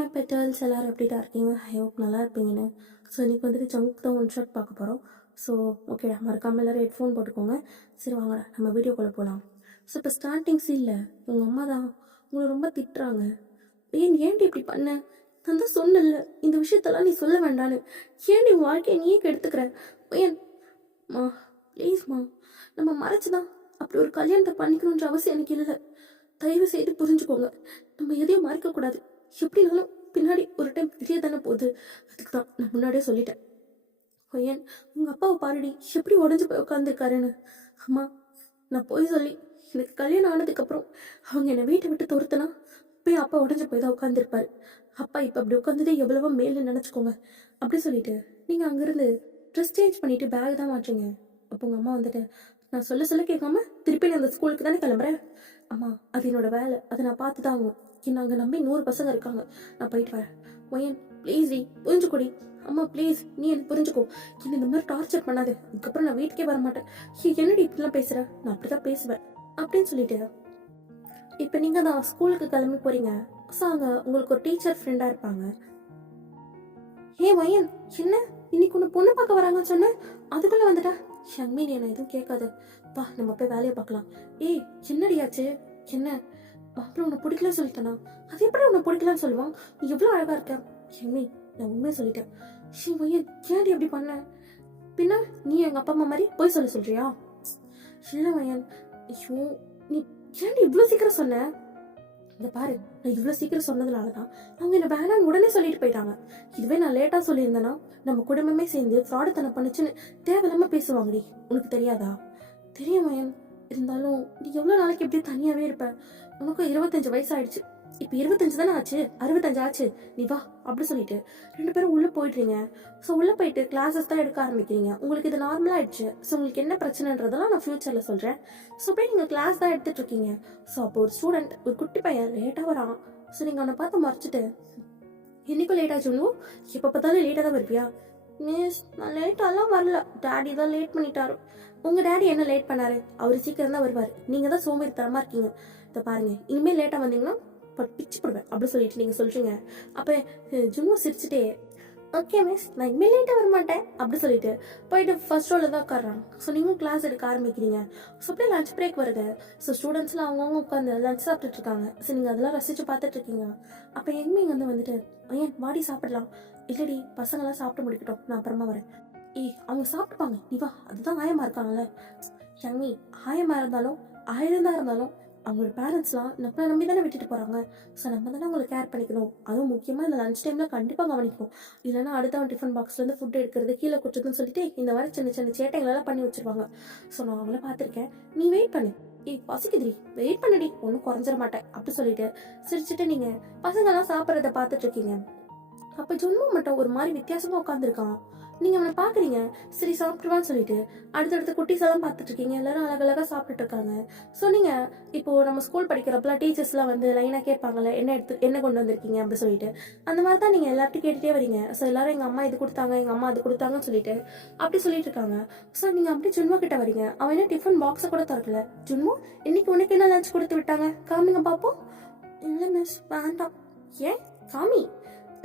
My petals எல்லோரும் எப்படிடா இருக்கீங்க? ஐ ஹோப் நல்லா இருப்பீங்கன்னு. ஸோ இன்றைக்கி வந்துட்டு ஜங்க் தான் ஒன் ஷாட் பார்க்க போகிறோம். ஸோ ஓகேடா, மறக்காமல் எல்லோரும் ஹெட்ஃபோன் போட்டுக்கோங்க. சரி வாங்கடா நம்ம வீடியோக்குள்ளே போகலாம். ஸோ இப்போ ஸ்டார்டிங் சீனில் உங்கள் அம்மா தான் உங்களை ரொம்ப திட்டுறாங்க. ஏன்டி இப்படி பண்ண? நான் தான் சொன்னல இந்த விஷயத்தெல்லாம் நீ சொல்ல வேண்டான்னு. ஏன்டி உன் வாழ்க்கையை நீயே கெடுத்துக்கிற? ஏன்மா ப்ளீஸ்மா, நம்ம மறைச்சு தான் அப்படி ஒரு கல்யாணத்தை பண்ணிக்கணுன்ற அவசியம் எனக்கு இல்லை. தயவு செய்து புரிஞ்சுக்கோங்க. நம்ம எதையும் மறைக்கக்கூடாது. எப்படினாலும் பின்னாடி ஒரு டைம் தெரிய தானே போகுது. அதுக்கு தான் நான் முன்னாடியே சொல்லிட்டேன். பையன் உங்கள் அப்பாவை பாருடி எப்படி உடஞ்சி போய் உட்காந்துருக்காருன்னு. அம்மா, நான் போய் சொல்லி எனக்கு கல்யாணம் ஆனதுக்கப்புறம் அவங்க என்னை வீட்டை விட்டு துரத்துனா போய் அப்பா உடஞ்சி போய் தான் உட்காந்துருப்பாரு. அப்பா இப்போ அப்படி உட்காந்ததே எவ்வளவோ மேலே நினச்சிக்கோங்க அப்படி சொல்லிட்டு நீங்கள் அங்கேருந்து ட்ரெஸ் சேஞ்ச் பண்ணிவிட்டு பேக் தான் மாற்றுங்க. அப்போ உங்கள் அம்மா வந்துட்டு நான் சொல்ல சொல்ல கேட்காம திருப்பி நான் அந்த ஸ்கூலுக்கு தானே கிளம்புறேன். அம்மா, அது என்னோட வேலை, அதை நான் பார்த்து தான் ஆகணும். என்ன அங்கே நம்பி 100 பசங்க இருக்காங்க, நான் போயிட்டு வரேன். ஒயன் ப்ளீஸ் டி புரிஞ்சுக்கோடி. அம்மா ப்ளீஸ் நீ எனக்கு புரிஞ்சுக்கோ. என்ன இந்த மாதிரி டார்ச்சர் பண்ணாது. அதுக்கப்புறம் நான் வீட்டுக்கே வர மாட்டேன். என்னடி இப்படிலாம் பேசுகிறேன்? நான் அப்படி தான் பேசுவேன் அப்படின்னு சொல்லிட்டு இப்போ நீங்கள் தான் ஸ்கூலுக்கு கிளம்பி போகிறீங்க. ஸோ அங்கே உங்களுக்கு ஒரு டீச்சர் ஃப்ரெண்டாக இருப்பாங்க. வயன் என்ன இன்னைக்கு ஒன்று பொண்ணு பார்க்க வராங்கன்னு சொன்னேன், அதுக்குள்ளே வந்துட்டா. ஷங்மீன் என்ன எதுவும் கேட்காது, பா நம்ம போய் வேலையை பார்க்கலாம். என்னடியாச்சு? என்ன அப்புறம் உன்னை பிடிக்கலன்னு சொல்லிட்டேனா? அது எப்படி உன்னை பிடிக்கலான்னு சொல்லுவான்? நீ எவ்வளோ அழகா இருக்க. ஷங்மி, நான் உண்மையை சொல்லிட்டேன். வயன் ஏன்டி அப்படி பண்ண? பின்ன நீ எங்கள் அப்பா அம்மா மாதிரி போய் சொல்றியா? இல்லை வயன், ஐயோ நீ ஏன்டி இவ்வளோ சீக்கிரம் சொன்ன? இந்த பாரு, நான் இவ்வளோ சீக்கிரம் சொன்னதுனால தான் அவங்க என்ன வேணான்னு உடனே சொல்லிட்டு போயிட்டாங்க. இதுவே நான் லேட்டாக சொல்லியிருந்தேன்னா நம்ம குடும்பமே சேர்ந்து ஃப்ராடுத்தனை பண்ணுச்சுன்னு தேவையில்லாமல் பேசுவாங்கடி. உனக்கு தெரியாதா? தெரியும் மயன், இருந்தாலும் நீ எவ்வளோ நாளைக்கு எப்படி தனியாகவே இருப்ப? உனக்கும் 25 வயசு ஆயிடுச்சு. இப்போ 25 தானே ஆச்சு, 65 ஆச்சு. நீ வா அப்படி சொல்லிட்டு 2 பேரும் உள்ளே போயிடுறீங்க. ஸோ உள்ளே போயிட்டு கிளாஸஸ் தான் எடுக்க ஆரம்பிக்கிறீங்க. உங்களுக்கு இது நார்மலாக ஆயிடுச்சு. ஸோ உங்களுக்கு என்ன பிரச்சனைன்றதெல்லாம் நான் ஃபியூச்சரில் சொல்கிறேன். ஸோ போய் நீங்கள் கிளாஸ் தான் எடுத்துட்டு இருக்கீங்க. ஸோ அப்போ ஒரு ஸ்டூடெண்ட், ஒரு குட்டி பையன் லேட்டாக வரான். ஸோ நீங்கள் அவனை பார்த்து மறைச்சிட்டு, என்னைக்கும் லேட் ஆச்சுன்னு, எப்போ பார்த்தாலும் லேட்டாக தான் வருவியா? மிஸ், நான் லேட்டாலாம் வரல, டேடி தான் லேட் பண்ணிட்டாரு. உங்கள் டேடி என்ன லேட் பண்ணாரு? அவர் சீக்கிரம் தான் வருவார். நீங்கள் தான் சோம்பேறித்தனமாக இருக்கீங்க. இதை பாருங்க, இனிமேல் லேட்டாக வந்தீங்கன்னா பிச்சு போடுவேன் அப்படி சொல்லிட்டு நீங்கள் சொல்றீங்க. அப்போ ஜும்மா சிரிச்சுட்டே, ஓகே மிஸ், நான் இனிமேல் லேட்டாக வர மாட்டேன் அப்படி சொல்லிட்டு போயிட்டு ஃபர்ஸ்ட் ரோல தான் உட்காடுறாங்க. ஸோ நீங்களும் கிளாஸ் எடுக்க ஆரம்பிக்கிறீங்க. ஸோ அப்படியே லஞ்ச் பிரேக் வருது. ஸோ ஸ்டூடெண்ட்ஸ்லாம் அவங்கவுங்க உட்காந்து லஞ்ச் சாப்பிட்டுட்டு இருக்காங்க. ஸோ நீங்கள் அதெல்லாம் ரசிச்சு பார்த்துட்டு இருக்கீங்க. அப்போ எங்கேயுமே வந்துட்டு ஏன் வாடி சாப்பிடலாம்? இல்லடி, பசங்களாம் சாப்பிட்டு முடிக்கட்டும், நான் அப்புறமா வரேன். அவங்க சாப்பிட்டுப்பாங்க, நீ வா, அதுதான் ஆயமா இருக்காங்கல்ல. யங்கி, ஆயமா இருந்தாலும் 1000 தான் இருந்தாலும் அவங்களோட பேரண்ட்ஸ்லாம் நம்மளை நம்பி தானே விட்டுட்டு போகிறாங்க. ஸோ நம்ம தானே அவங்களை கேர் பண்ணிக்கணும். அதுவும் முக்கியமாக இந்த லஞ்ச் டைமில் கண்டிப்பாக கவனிக்கணும். இல்லைனா அடுத்தவன் டிஃபன் பாக்ஸ்லேருந்து ஃபுட் எடுக்கிறது, கீழே குட்டுறதுன்னு சொல்லிட்டு இந்த மாதிரி சின்ன சின்ன சேட்டைகளெல்லாம் பண்ணி வச்சுருவாங்க. ஸோ நான் அவங்கள பார்த்துருக்கேன். நீ வெயிட் பண்ணு. பசிக்குதுரி, வெயிட் பண்ணடி, ஒன்றும் குறைஞ்சிட மாட்டேன் அப்படி சொல்லிட்டு சிரிச்சுட்டு நீங்கள் பசங்கள்லாம் சாப்பிட்றத பார்த்துட்டு இருக்கீங்க. அப்போ ஜுன்மு மட்டும் ஒரு மாதிரி வித்தியாசமாக உட்காந்துருக்கான். நீங்கள் அவனை பார்க்குறீங்க. சரி சாப்பிட்டுருவான்னு சொல்லிட்டு அடுத்தடுத்த குட்டீஸ் எல்லாம் பார்த்துட்டு இருக்கீங்க. எல்லாரும் அழகழகாக சாப்பிட்டுட்டு இருக்காங்க. ஸோ நீங்கள் இப்போது நம்ம ஸ்கூல் படிக்கிறப்பலாம் டீச்சர்ஸ்லாம் லைனாக கேட்பாங்கல்ல, என்ன கொண்டு வந்திருக்கீங்க அப்படி சொல்லிட்டு. அந்த மாதிரி தான் நீங்கள் எல்லார்ட்டும் கேட்டுகிட்டே வரீங்க. ஸோ எல்லாரும் எங்கள் அம்மா இது கொடுத்தாங்க, எங்கள் அம்மா அது கொடுத்தாங்கன்னு சொல்லிட்டு அப்படி சொல்லிட்டு இருக்காங்க. ஸோ நீங்கள் அப்படி ஜுன்மா கிட்ட வரீங்க. அவன் என்ன டிஃபன் பாக்ஸை கூட திறக்கல. ஜுன்மு, இன்னைக்கு உனக்கு என்ன லஞ்ச் கொடுத்து விட்டாங்க, காமிங்க பார்ப்போம். இல்லை மிஸ், வேண்டாம். ஏன் காமி?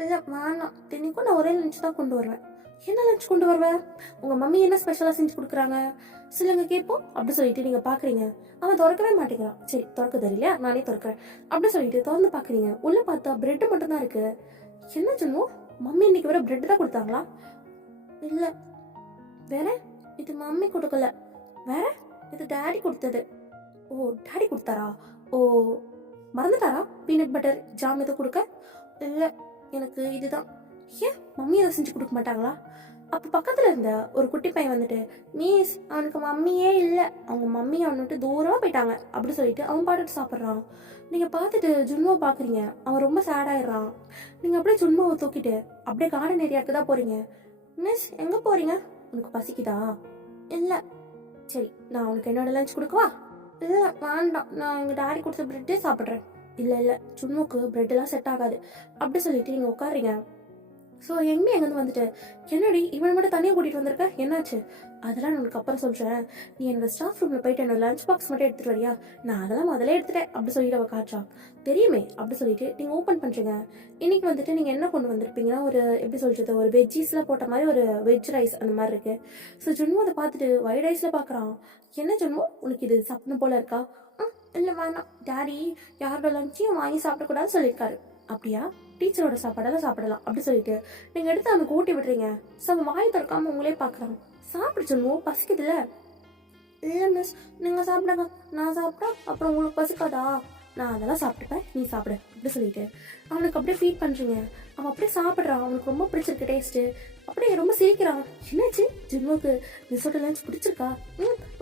இல்லை வேண்டாம், தினைக்கும் நான் ஒரே லஞ்ச் தான் கொண்டு வருவேன். என்ன லஞ்ச் கொண்டு வருவேன்? உங்கள் மம்மி என்ன ஸ்பெஷலாக செஞ்சு கொடுக்குறாங்க சொல்லுங்க கேட்போம் அப்படி சொல்லிட்டு நீங்கள் பார்க்குறீங்க. அவன் திறக்கவே மாட்டேங்கிறான். சரி திறக்க தெரியல, நானே திறக்கிறேன் அப்படி சொல்லிட்டு திறந்து பார்க்குறீங்க. உள்ளே பார்த்தா பிரெட்டு மட்டும்தான் இருக்கு. என்ன சொல்லுவோம், மம்மி இன்னைக்கு வர பிரெட் தான் கொடுத்தாங்களா? இல்லை. வேற? இது மம்மி கொடுக்கல. வேற? இது டேடி கொடுத்தது. ஓ, டேடி கொடுத்தாரா? ஓ, மறந்துட்டாரா பீனட் பட்டர் ஜாம் எதுவும் கொடுக்க? இல்லை, எனக்கு இதுதான். ஏன் மம்மி அதை செஞ்சு கொடுக்க மாட்டாங்களா? அப்போ பக்கத்தில் இருந்த ஒரு குட்டி பையன் வந்துட்டு, மிஸ், அவனுக்கு மம்மியே இல்லை, அவங்க மம்மி அவனுட்டு தூரமாக போயிட்டாங்க அப்படி சொல்லிட்டு அவன் பாட்டுட்டு சாப்பிட்றான். நீங்கள் பார்த்துட்டு ஜுன்மாவை பார்க்குறீங்க. அவன் ரொம்ப சேடாயிடுறான். நீங்கள் அப்படியே ஜுன்மாவை தூக்கிட்டு அப்படியே கார்டன் ஏரியாவுக்கு தான் போகிறீங்க. மிஸ், எங்கே போகிறீங்க? உனக்கு பசிக்குதா? இல்லை. சரி, நான் உனக்கு என்னோட லஞ்ச் கொடுக்கவா? இல்லை வேண்டாம், நான் எங்கள் டாடி கொடுத்த ப்ரெட்டே சாப்பிட்றேன். இல்லை இல்லை, ஜுன்முக்கு ப்ரெட்டெல்லாம் செட் ஆகாது அப்படி சொல்லிட்டு நீங்கள் உட்காடுறீங்க. ஸோ எங்கே எங்கேருந்து வந்துட்டு என்னடி இவனை மட்டும் தனியாக கூட்டிகிட்டு வந்திருக்க என்னாச்சு? அதெல்லாம் நான் உனக்கு அப்புறம் சொல்கிறேன். நீ என்னோட ஸ்டாஃப் ரூமில் போயிட்டு என்னோட லஞ்ச் பாக்ஸ் மட்டும் எடுத்துகிட்டு வரியா? நான் அதெல்லாம் முதல்ல எடுத்துட்டேன் அப்படி சொல்லிட்டு அவள் காய்ச்சா. தெரியுமே அப்படி சொல்லிட்டு நீங்கள் ஓப்பன் பண்ணுறீங்க. இன்னைக்கு வந்துட்டு நீங்கள் என்ன கொண்டு வந்திருப்பீங்கன்னா ஒரு எப்படி சொல்கிறது ஒரு வெஜ்ஜீஸ்லாம் போட்ட மாதிரி ஒரு வெஜ் ரைஸ் அந்த மாதிரி இருக்குது. ஸோ ஜுன்மு அதை பார்த்துட்டு ஒயிட் ரைஸில் பார்க்குறான். என்ன ஜுன்மு உனக்கு இது சாப்பிடணும் போல இருக்கா? இல்லை வேணாம் டேடி யாரோட லஞ்சையும் வாங்கி சாப்பிடக்கூடாதுன்னு சொல்லியிருக்காரு. அப்படியா? டீச்சரோட சாப்பாடெல்லாம் சாப்பிடலாம் அப்படி சொல்லிட்டு நீங்கள் எடுத்து அவனுக்கு ஊட்டி விடுறீங்க. ஸோ அவன் வாய் திறக்காம உங்களே பார்க்குறான். சாப்பிட சொல்லுவோம் பசிக்குதுல்ல. இல்லை மிஸ் நீங்கள் சாப்பிடுங்க, நான் சாப்பிட்டா அப்புறம் உங்களுக்கு பசிக்காதா? நான் அதெல்லாம் சாப்பிட்டுப்பேன், நீ சாப்பிடு அப்படி சொல்லிட்டு அவனுக்கு அப்படியே ஃபீட் பண்ணுறீங்க. அவன் அப்படியே சாப்பிட்றான். அவனுக்கு ரொம்ப பிடிச்சிருக்கு டேஸ்ட்டு. அப்படியே ரொம்ப சிரிக்கிறான். என்னாச்சு ஜின்னுக்கு மிஸ்ஸோட லஞ்ச் பிடிச்சிருக்கா?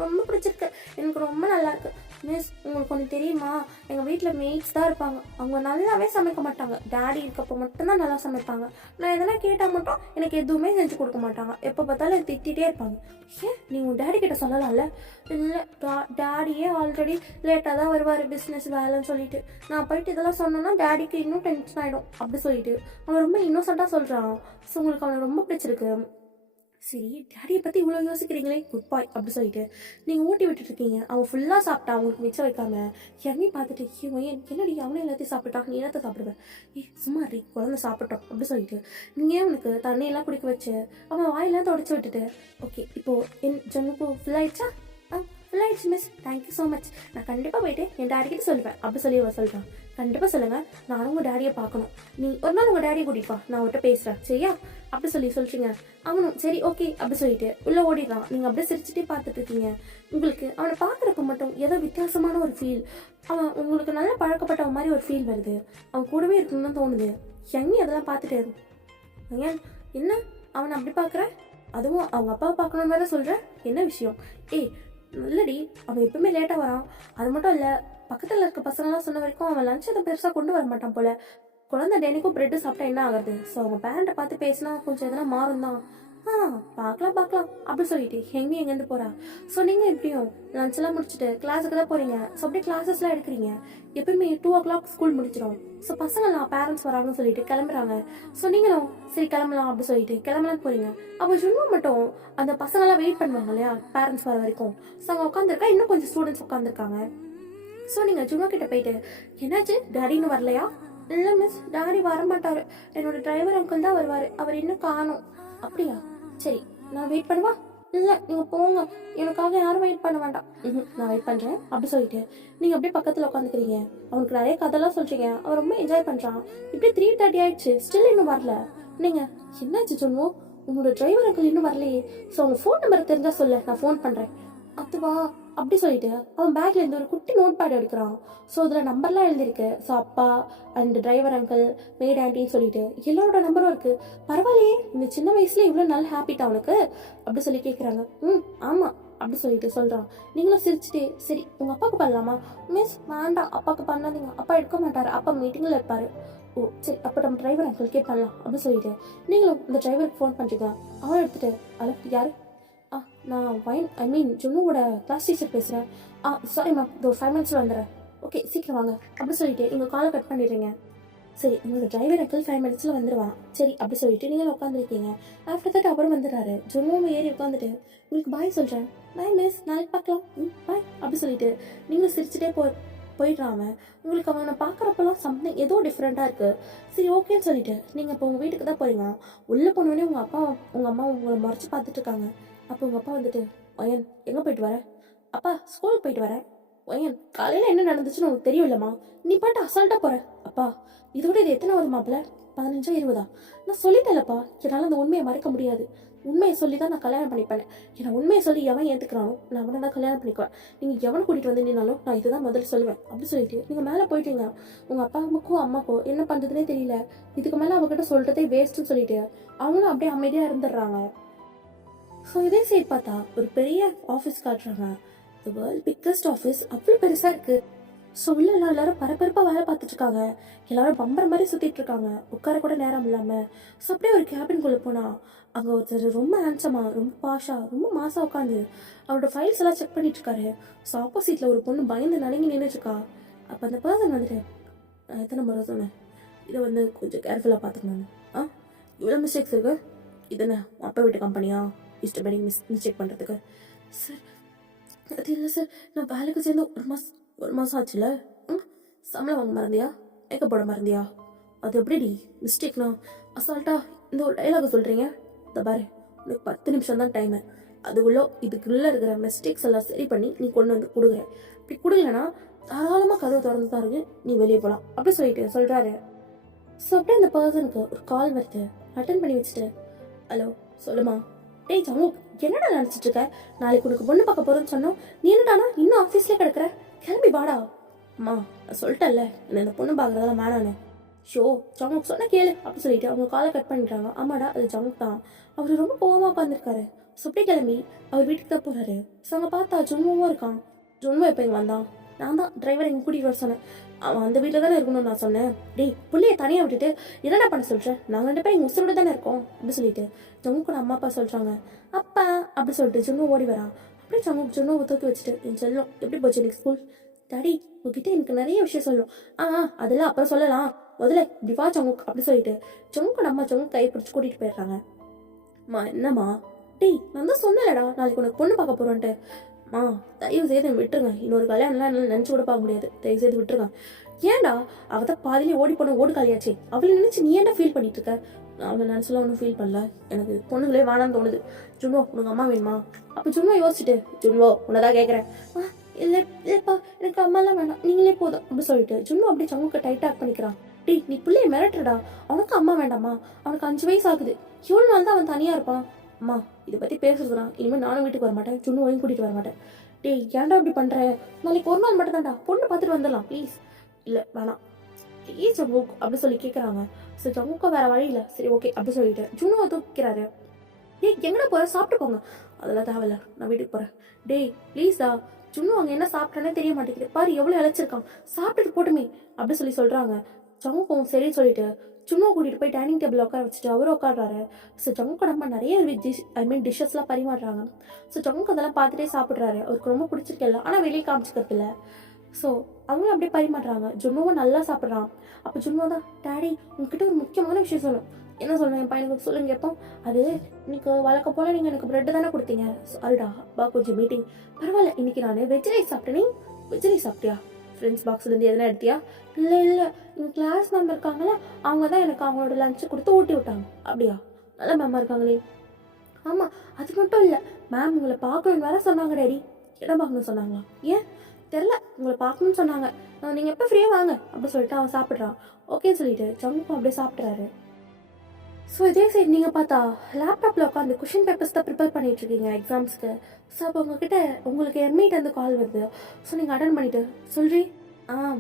ரொம்ப பிடிச்சிருக்கு, எனக்கு ரொம்ப நல்லா இருக்கு. மிஸ் உங்களுக்கு ஒன்று தெரியுமா, எங்கள் வீட்டில் மெய்ட்ஸ் தான் இருப்பாங்க. அவங்க நல்லாவே சமைக்க மாட்டாங்க. டேடி இருக்கப்போ மட்டும்தான் நல்லா சமைப்பாங்க. நான் எதனா கேட்டால் மட்டும் எனக்கு எதுவுமே செஞ்சு கொடுக்க மாட்டாங்க. எப்போ பார்த்தாலும் திட்டிகிட்டே இருப்பாங்க. ஏன் நீ உன் டேடி கிட்ட சொல்லலாம்ல? இல்லை டேடியே ஆல்ரெடி லேட்டாக தான் வருவார் பிஸ்னஸ் வேலைன்னு சொல்லிட்டு. நான் போயிட்டு இதெல்லாம் சொன்னேன்னா டேடிக்கு இன்னும் டென்ஷன் ஆகிடும் அப்படி சொல்லிட்டு அவன் ரொம்ப இன்னோசென்ட்டாக சொல்கிறான். ஸோ உங்களுக்கு அவனை ரொம்ப பிடிச்சிருக்கு. சரி டேடியை பற்றி இவ்வளோ யோசிக்கிறீங்களே, குட் பாய் அப்படி சொல்லிட்டு நீங்கள் ஊட்டி விட்டுட்ருக்கீங்க. அவன் ஃபுல்லாக சாப்பிட்டான் அவங்களுக்கு மிச்சம் வைக்காம. யாருமே பார்த்துட்டு இவன் என்னடி அவனே எல்லாத்தையும் சாப்பிட்டான், நீ என்னத்தை சாப்பிடுவேன்? சும்மா ரீ குழந்தை சாப்பிட்டோம் அப்படி சொல்லிட்டு நீங்கள் அவனுக்கு தண்ணியெல்லாம் குடிக்க வச்சு அவன் வாயெல்லாம் தொடச்சி விட்டுட்டு ஓகே இப்போது என் ஜன்னுக்கு ஃபுல் ஆயிடுச்சா? ஃபுல் ஆயிடுச்சு மிஸ், தேங்க்யூ ஸோ மச். நான் கண்டிப்பாக போயிட்டு என் டேடிக்கிட்ட சொல்லுவேன் அப்படி சொல்லி அவன் சொல்கிறான். கண்டிப்பாக சொல்லுங்கள், நானும் உங்கள் டேடியை பார்க்கணும். நீ ஒரு நாள் உங்கள் டேடியை கூட்டிப்பா, நான் அவர்கிட்ட பேசுகிறேன் சரியா அப்படி சொல்கிறீங்க. அவனும் சரி ஓகே அப்படி சொல்லிட்டு உள்ளே ஓடிடுறான். நீங்கள் அப்படியே சிரிச்சுட்டே பார்த்துட்டு இருக்கீங்க. உங்களுக்கு அவனை பார்க்குறப்ப மட்டும் ஏதோ வித்தியாசமான ஒரு ஃபீல், அவன் உங்களுக்கு நல்லா பழக்கப்பட்ட மாதிரி ஒரு ஃபீல் வருது. அவன் கூடவே இருக்கணும்னு தோணுது. எங்கே அதெல்லாம் பார்த்துட்டு ஏன் என்ன அவனை அப்படி பார்க்குற? அதுவும் அவங்க அப்பாவை பார்க்கணுன்னு வேற சொல்கிற, என்ன விஷயம்? இல்லடி அவன் எப்பவுமே லேட்டாக வரான். அது மட்டும் இல்லை பக்கத்தில் இருக்க பசங்களாம் சொன்ன வரைக்கும் அவன் லஞ்ச் அதை பெருசாக கொண்டு வர மாட்டான் போல. குழந்தை டெனிக்கும் பிரெட்டு சாப்பிட்டா என்ன ஆகுது? ஸோ அவங்க பேரண்ட்டை பார்த்து பேசினா கொஞ்சம் எதனா மாறும் தான். பார்க்கலாம் அப்படி சொல்லிட்டு எங்கேருந்து போகிறா? ஸோ நீங்கள் எப்படியும் லஞ்செல்லாம் முடிச்சுட்டு கிளாஸுக்கு தான் போகிறீங்க. ஸோ அப்படியே கிளாஸஸ்லாம் எடுக்கிறீங்க. எப்பயுமே 2 o'clock ஸ்கூல் முடிச்சிடும். ஸோ பசங்கள்லாம் பேரண்ட்ஸ் வராங்கன்னு சொல்லிட்டு கிளம்புறாங்க. ஸோ நீங்களும் சரி கிளம்பலாம் அப்படி சொல்லிட்டு கிளம்பலான்னு போகிறீங்க. அப்போ ஜுன்மா மட்டும் அந்த பசங்களாம் வெயிட் பண்ணுவாங்க இல்லையா பேரண்ட்ஸ் வர வரைக்கும். ஸோ அவங்க உட்காந்துருக்கா, இன்னும் கொஞ்சம் ஸ்டூடெண்ட்ஸ் உட்காந்துருக்காங்க. ஸோ நீங்கள் ஜுன்மா கிட்ட போயிட்டு என்னாச்சு டேடின்னு வரலையா? இல்லை மிஸ் டேடி வரமாட்டார், என்னோட டிரைவர் அங்கிள் தான் வருவார், அவர் இன்னும் காணும். அப்படியா? சரி நான் வெயிட் பண்ணுவா? இல்லை நீங்கள் போங்க, எனக்காக யாரும் வெயிட் பண்ண வேண்டாம். நான் வெயிட் பண்ணுறேன் அப்படி சொல்லிட்டு நீங்கள் அப்படியே பக்கத்தில் உட்காந்துக்கிறீங்க. அவனுக்கு நிறைய கதைலாம் சொல்கிறீங்க. அவன் ரொம்ப என்ஜாய் பண்ணுறான். இப்படி 3:30 ஆயிடுச்சு, ஸ்டில் இன்னும் வரல. நீங்கள் என்னாச்சு சொல்லுவோம், உங்களோட டிரைவர் அங்கிள் இன்னும் வரலையே. ஸோ அவங்க ஃபோன் நம்பரை தெரிஞ்சால் சொல்ல, நான் ஃபோன் பண்ணுறேன். அதுவா அப்படி சொல்லிட்டு அவன் பேக்ல இருந்து ஒரு குட்டி நோட் பேட் எடுக்கிறான். ஸோ அதில் நம்பர்லாம் எழுதிருக்கு. ஸோ அப்பா அண்ட் டிரைவர் அங்கிள் மேட் ஆண்டின்னு சொல்லிட்டு எல்லாரோட நம்பரும் இருக்கு. பரவாயில்லையே இந்த சின்ன வயசுல இவ்வளோ நல்ல ஹாப்பிட்டா அவனுக்கு அப்படி சொல்லி கேட்குறாங்க. ஆமாம் அப்படி சொல்லிட்டு சொல்கிறான். நீங்களும் சிரிச்சுட்டே சரி உங்கள் அப்பாவுக்கு பண்ணலாமா? மிஸ் வேண்டாம் அப்பாவுக்கு பண்ணாதீங்க, அப்பா எடுக்க மாட்டார், அப்பா மீட்டிங்கில் இருப்பார். ஓ சரி அப்போ நம்ம டிரைவர் அங்கிள்கே பண்ணலாம் அப்படி சொல்லிட்டு நீங்களும் இந்த டிரைவருக்கு ஃபோன் பண்ணுறீங்க. அவன் எடுத்துட்டு யார்? நான் ஜுன்னுவோட கிளாஸ் டீச்சர் பேசுகிறேன். சாரி மேம், இதோ 5 minutes வந்துடுறேன். ஓகே சீக்கிரம் வாங்க அப்படி சொல்லிட்டு நீங்கள் காலை கட் பண்ணிடுறீங்க. சரி உங்களோட டிரைவர் அங்கிள் 5 minutes வந்துடுவான். சரி அப்படி சொல்லிட்டு நீங்கள் உட்காந்துருக்கீங்க. ஆஃப்டர் தட் அப்புறம் வந்துடுறாரு. ஜுன்னுவும் ஏறி உட்காந்துட்டு உங்களுக்கு பாய் சொல்கிறேன். பாய் மிஸ், நாளைக்கு பார்க்கலாம், பாய் அப்படி சொல்லிட்டு நீங்களும் சிரிச்சுட்டே போயிடுறான். உங்களுக்கு அவனை பார்க்குறப்பெல்லாம் சம்திங் ஏதோ டிஃப்ரெண்ட்டாக இருக்குது. சரி ஓகேன்னு சொல்லிட்டு நீங்கள் இப்போ உங்கள் வீட்டுக்கு தான் போகிறீங்க. உள்ளே போனோடனே உங்கள் அம்மா உங்களை மறைச்சி பார்த்துட்டு இருக்காங்க. அப்போ உங்கள் அப்பா வந்துட்டு ஒயன் எங்கே போயிட்டு வர? அப்பா ஸ்கூலுக்கு போயிட்டு வரேன். ஒயன் காலையில் என்ன நடந்துச்சுன்னு உனக்கு தெரியும் இல்லைம்மா, நீ பாட்டு அசால்ட்டாக போகிற. அப்பா இதோட இது எத்தனை வருது மாப்பிள்ள, 15 20? நான் சொல்லிட்டேன்லப்பா, என்னால் அந்த உண்மையை மறைக்க முடியாது. உண்மையை சொல்லி தான் நான் கல்யாணம் பண்ணிப்பேன். ஏன்னா உண்மையை சொல்லி எவன் ஏற்றுக்கிறானோ நான் அவனை தான் கல்யாணம் பண்ணிக்குவேன். நீங்கள் எவனை கூட்டிகிட்டு வந்து நின்னாலும் நான் இதுதான் முதல்ல சொல்லுவேன் அப்படி சொல்லிட்டு நீங்கள் மேலே போயிட்டீங்க. உங்கள் அப்பாவுக்கோ அம்மாக்கோ என்ன பண்ணுறதுனே தெரியல. இதுக்கு மேலே அவங்ககிட்ட சொல்கிறதே வேஸ்ட்டுன்னு சொல்லிட்டு அவங்களும் அப்படியே அமைதியாக இருந்துடுறாங்க. ஸோ இதே சைட் பார்த்தா ஒரு பெரிய ஆஃபீஸ் காட்டுறாங்க. தி வேர்ல்ட் பிக்கஸ்ட் ஆஃபீஸ் அவ்வளோ பெருசாக இருக்குது. ஸோ உள்ள எல்லாரும் பரபரப்பாக வேலை பார்த்துட்டு இருக்காங்க. எல்லாரும் பம்பர மாதிரி சுற்றிட்டு இருக்காங்க, உட்கார கூட நேரம் இல்லாமல். ஸோ அப்படியே ஒரு கேபின்குள்ளே போனால் அங்கே ஒருத்தர் ரொம்ப ஹேண்ட்ஸமாக ரொம்ப பாஷாக ரொம்ப மாசாக உட்காந்து அவரோட ஃபைல்ஸ் எல்லாம் செக் பண்ணிட்டு இருக்காரு. ஸோ ஆப்போசிட்டில் ஒரு பொண்ணு பயந்து நடுங்கி நின்றுட்டுருக்கா. அப்போ அந்த பர்சன் வந்துட்டு நான் எத்தனை முறை சொன்னேன் இதை கொஞ்சம் கேர்ஃபுல்லாக பார்த்துக்கணும். இவ்வளோ மிஸ்டேக்ஸ் இருக்கு. இது என்ன அப்பா வீட்டு கம்பெனியா இஷ்டப்படி மிஸ்டேக் பண்ணுறதுக்கு? சார் அது இல்லை சார், நான் வேலைக்கு சேர்ந்து ஒரு மாதம் ஆச்சுல. ம் சம்பளம் வாங்க மறந்தியா? மேக்கப் போட மறந்தியா? அது எப்படிடி மிஸ்டேக்னா அசால்ட்டா இந்த ஒரு டைலாக் சொல்கிறீங்க? இந்த பாரு, உனக்கு 10 நிமிஷம் தான் டைமு. இதுக்குள்ளே இருக்கிற மிஸ்டேக்ஸ் எல்லாம் சரி பண்ணி நீ கொண்டு வந்து கொடுக்குற. இப்படி கொடுக்கலன்னா தாராளமாக கதவை திறந்து தான் இருக்கு, நீ வெளியே போகலாம் அப்படி சொல்கிறாரு. ஸோ அப்படியே அந்த பர்சனுக்கு ஒரு கால் வருது. அட்டன் பண்ணி வச்சுட்டு, ஹலோ சொல்லுமா. டேய் ஜம்மு, என்னடா நினச்சிட்டு இருக்க? நாளைக்கு உனக்கு பொண்ணு பார்க்க போகிறேன்னு சொன்னோம், நீ என்னடானா இன்னும் ஆஃபீஸ்லேயே கிடக்குற? கிளம்பி வாடா. அம்மா நான் சொல்லிட்டேன்ல என்ன இந்த பொண்ணு பார்க்குறதெல்லாம் வேணான்னு. ஷோ ஜமுக் சொன்ன கேளு அப்படி சொல்லிட்டு அவங்க காலை கட் பண்ணிட்டாங்க. ஆமாடா அது ஜமுக் தான். அவர் ரொம்ப கோவமாக உட்காந்துருக்காரு. ஸோ அப்படியே கிளம்பி அவர் வீட்டுக்கு தான் போகிறாரு. ஸோ அங்கே பார்த்தா ஜுன்முவும் இருக்கான். ஜுன்மு எப்போ இங்கே வந்தான்? நான் தான் டிரைவர் இங்கே கூட்டிகிட்டு வர சொன்னேன். அவன் அந்த வீட்டில் தானே இருக்கணும்னு நான் சொன்னேன். டேய் பிள்ளையை தனியாக விட்டுட்டு என்னடா பண்ண சொல்கிறேன்? நாங்கள் 2 பேரும் இங்கே உசுரோட தானே இருக்கோம் அப்படி சொல்லிட்டு ஜம்முக்கூட அம்மா அப்பா சொல்கிறாங்க. அப்பா அப்படி சொல்லிட்டு ஜுன்னு ஓடி வரான். அப்படியே ஜுன்னுவை தூக்கி வச்சுட்டு, என் செல்லம் எப்படி போச்சு இன்னைக்கு ஸ்கூல்? டாடி உங்ககிட்ட எனக்கு நிறைய விஷயம் சொல்லணும். அதெல்லாம் அப்புறம் சொல்லலாம், முதல்ல இப்படி வா ஜமுக் அப்படி சொல்லிட்டு ஜமுக்கு நம்ம ஜமுக் கையை பிடிச்சி கூட்டிகிட்டு போயிடுறாங்க. அம்மா என்னம்மா? டேய் நான் தான் சொன்னேன்லடா நாளைக்கு உனக்கு பொண்ணு பார்க்க போகிறோன்ட்டு. தயவு செய்து விட்டுருங்க, இன்னொரு கல்யாணம்லாம் என்னால் நினச்சி கூட பார்க்க முடியாது, தயவு செய்து விட்டுருங்க. ஏன்டா அவள் தான் பாதிலே ஓடி போன ஓடு காலியாச்சு, அவளை நினச்சி நீ ஏன்டா ஃபீல் பண்ணிட்டு இருக்க? நான் அவளை நினச்சலாம் ஒன்றும் ஃபீல் பண்ணல, எனக்கு பொண்ணுங்களே வேணான்னு தோணுது. ஜுன்வோ உனக்கு அம்மா வேணுமா? அப்போ ஜுன்வோ யோசிச்சுட்டு, ஜுன்வோ உன்னதான் கேட்குறேன். இல்லைப்பா எனக்கு அம்மாலாம் வேணாம், நீங்களே போதும் அப்படி சொல்லிட்டு ஜுன்வோ அப்படி சமுக்கு டைட்டாக பண்ணிக்கிறான். டேய் நீ பிள்ளைய மிரட்டுறடா, அவனுக்கு அம்மா வேண்டாமா? அவனுக்கு 5 வயசு ஆகுது, எவ்வளோ நாள் தான் அவன் தனியாக இருப்பான்? அம்மா இதை பற்றி பேசுறதுனா இனிமேல் நானும் வீட்டுக்கு வர மாட்டேன், ஜுன்னுவையும் கூட்டிகிட்டு வர மாட்டேன். டேய் ஏன்டா அப்படி பண்ணுற? நாளைக்கு ஒரு நாள் மட்டும் தான்டா, பொண்ணு பார்த்துட்டு வந்துடலாம் ப்ளீஸ். இல்லை வேணாம் ப்ளீஸ் ஜம்முக் அப்படி சொல்லி கேட்குறாங்க. ஸோ ஜம்முக்கா வேற வழி இல்லை, சரி ஓகே அப்படி சொல்லிட்டு ஜுன்னுவை தூக்கிறாரு. டேய் எங்கடா போகிற? சாப்பிட்டு போங்க. அதெல்லாம் தேவையில்ல, நான் வீட்டுக்கு போகிறேன். டேய் ப்ளீஸா, ஜுன்னு அங்கே என்ன சாப்பிட்டானே தெரிய மாட்டேங்குது, பாரு எவ்வளோ இழைச்சிருக்கான், சாப்பிட்டுட்டு போட்டுமே அப்படி சொல்கிறாங்க. ஜம்முக்கும் சரி சொல்லிட்டு ஜுன்னுவை கூட்டிகிட்டு போய் டைனிங் டேபிள் உட்கார வச்சுட்டு அவரும் உட்காடுறாரு. ஸோ ஜம்முக்கு நம்ம நிறைய டிஷ்ஷஸ்லாம் பரிமாறுறாங்க. ஸோ ஜம்முக்கு அதெல்லாம் பார்த்துட்டே சாப்பிட்றாரு. அவருக்கு ரொம்ப பிடிச்சிருக்கல, ஆனால் வெளியே காமிச்சிக்கிறது இல்லை. ஸோ அவங்களும் அப்படியே பரிமாறுறாங்க. ஜுன்னுவும் நல்லா சாப்பிட்றான். அப்போ ஜுன்னுவா தான், டேடி உங்ககிட்ட ஒரு முக்கியமான விஷயம் சொல்லணும். என்ன சொல்லணும் என் பையனுக்கு? சொல்லுங்க கேட்போம். அது இன்னைக்கு வழக்க போல் நீங்கள் எனக்கு ப்ரெட்டு தானே கொடுத்தீங்க. சாரிடா அப்பா கொஞ்சம் மீட்டிங். பரவாயில்ல, இன்னைக்கு நான் வெஜ் ரைஸ் சாப்பிட்டேனே. வெஜ் ரைஸ் சாப்பிட்டியா? ஃப்ரெண்ட்ஸ் பாக்ஸ்லேருந்து எதனா எடுத்தியா? இல்லை எங்கள் கிளாஸ் மேம் இருக்காங்களே, அவங்க தான் எனக்கு அவங்களோட லஞ்சு கொடுத்து ஊட்டி விட்டாங்க. அப்படியா? நல்ல மேம்மா இருக்காங்களே. ஆமாம் அது மட்டும் இல்லை, மேம் உங்களை பார்க்கணுன்னு வேற சொன்னாங்க டேடி. இடம் பார்க்கணும்னு சொன்னாங்களா? ஏன் தெரில, உங்களை பார்க்கணும்னு சொன்னாங்க. நீங்கள் எப்போ ஃப்ரீயாக வாங்க அப்படி சொல்லிட்டு அவன் சாப்பிட்றான். ஓகேன்னு சொல்லிட்டு ஜம்முக்கும் அப்படியே சாப்பிட்றாரு. ஸோ இதே சைடு நீங்கள் பார்த்தா லேப்டாப்பில் உட்காந்து கொஷின் பேப்பர்ஸ் தான் ப்ரிப்பேர் பண்ணிகிட்ருக்கீங்க எக்ஸாம்ஸ்க்கு. ஸோ அப்போ உங்களுக்கு எம்இட்டு வந்து கால் வருது. ஸோ நீங்கள் அட்டன் பண்ணிவிட்டு சொல்கிறீ,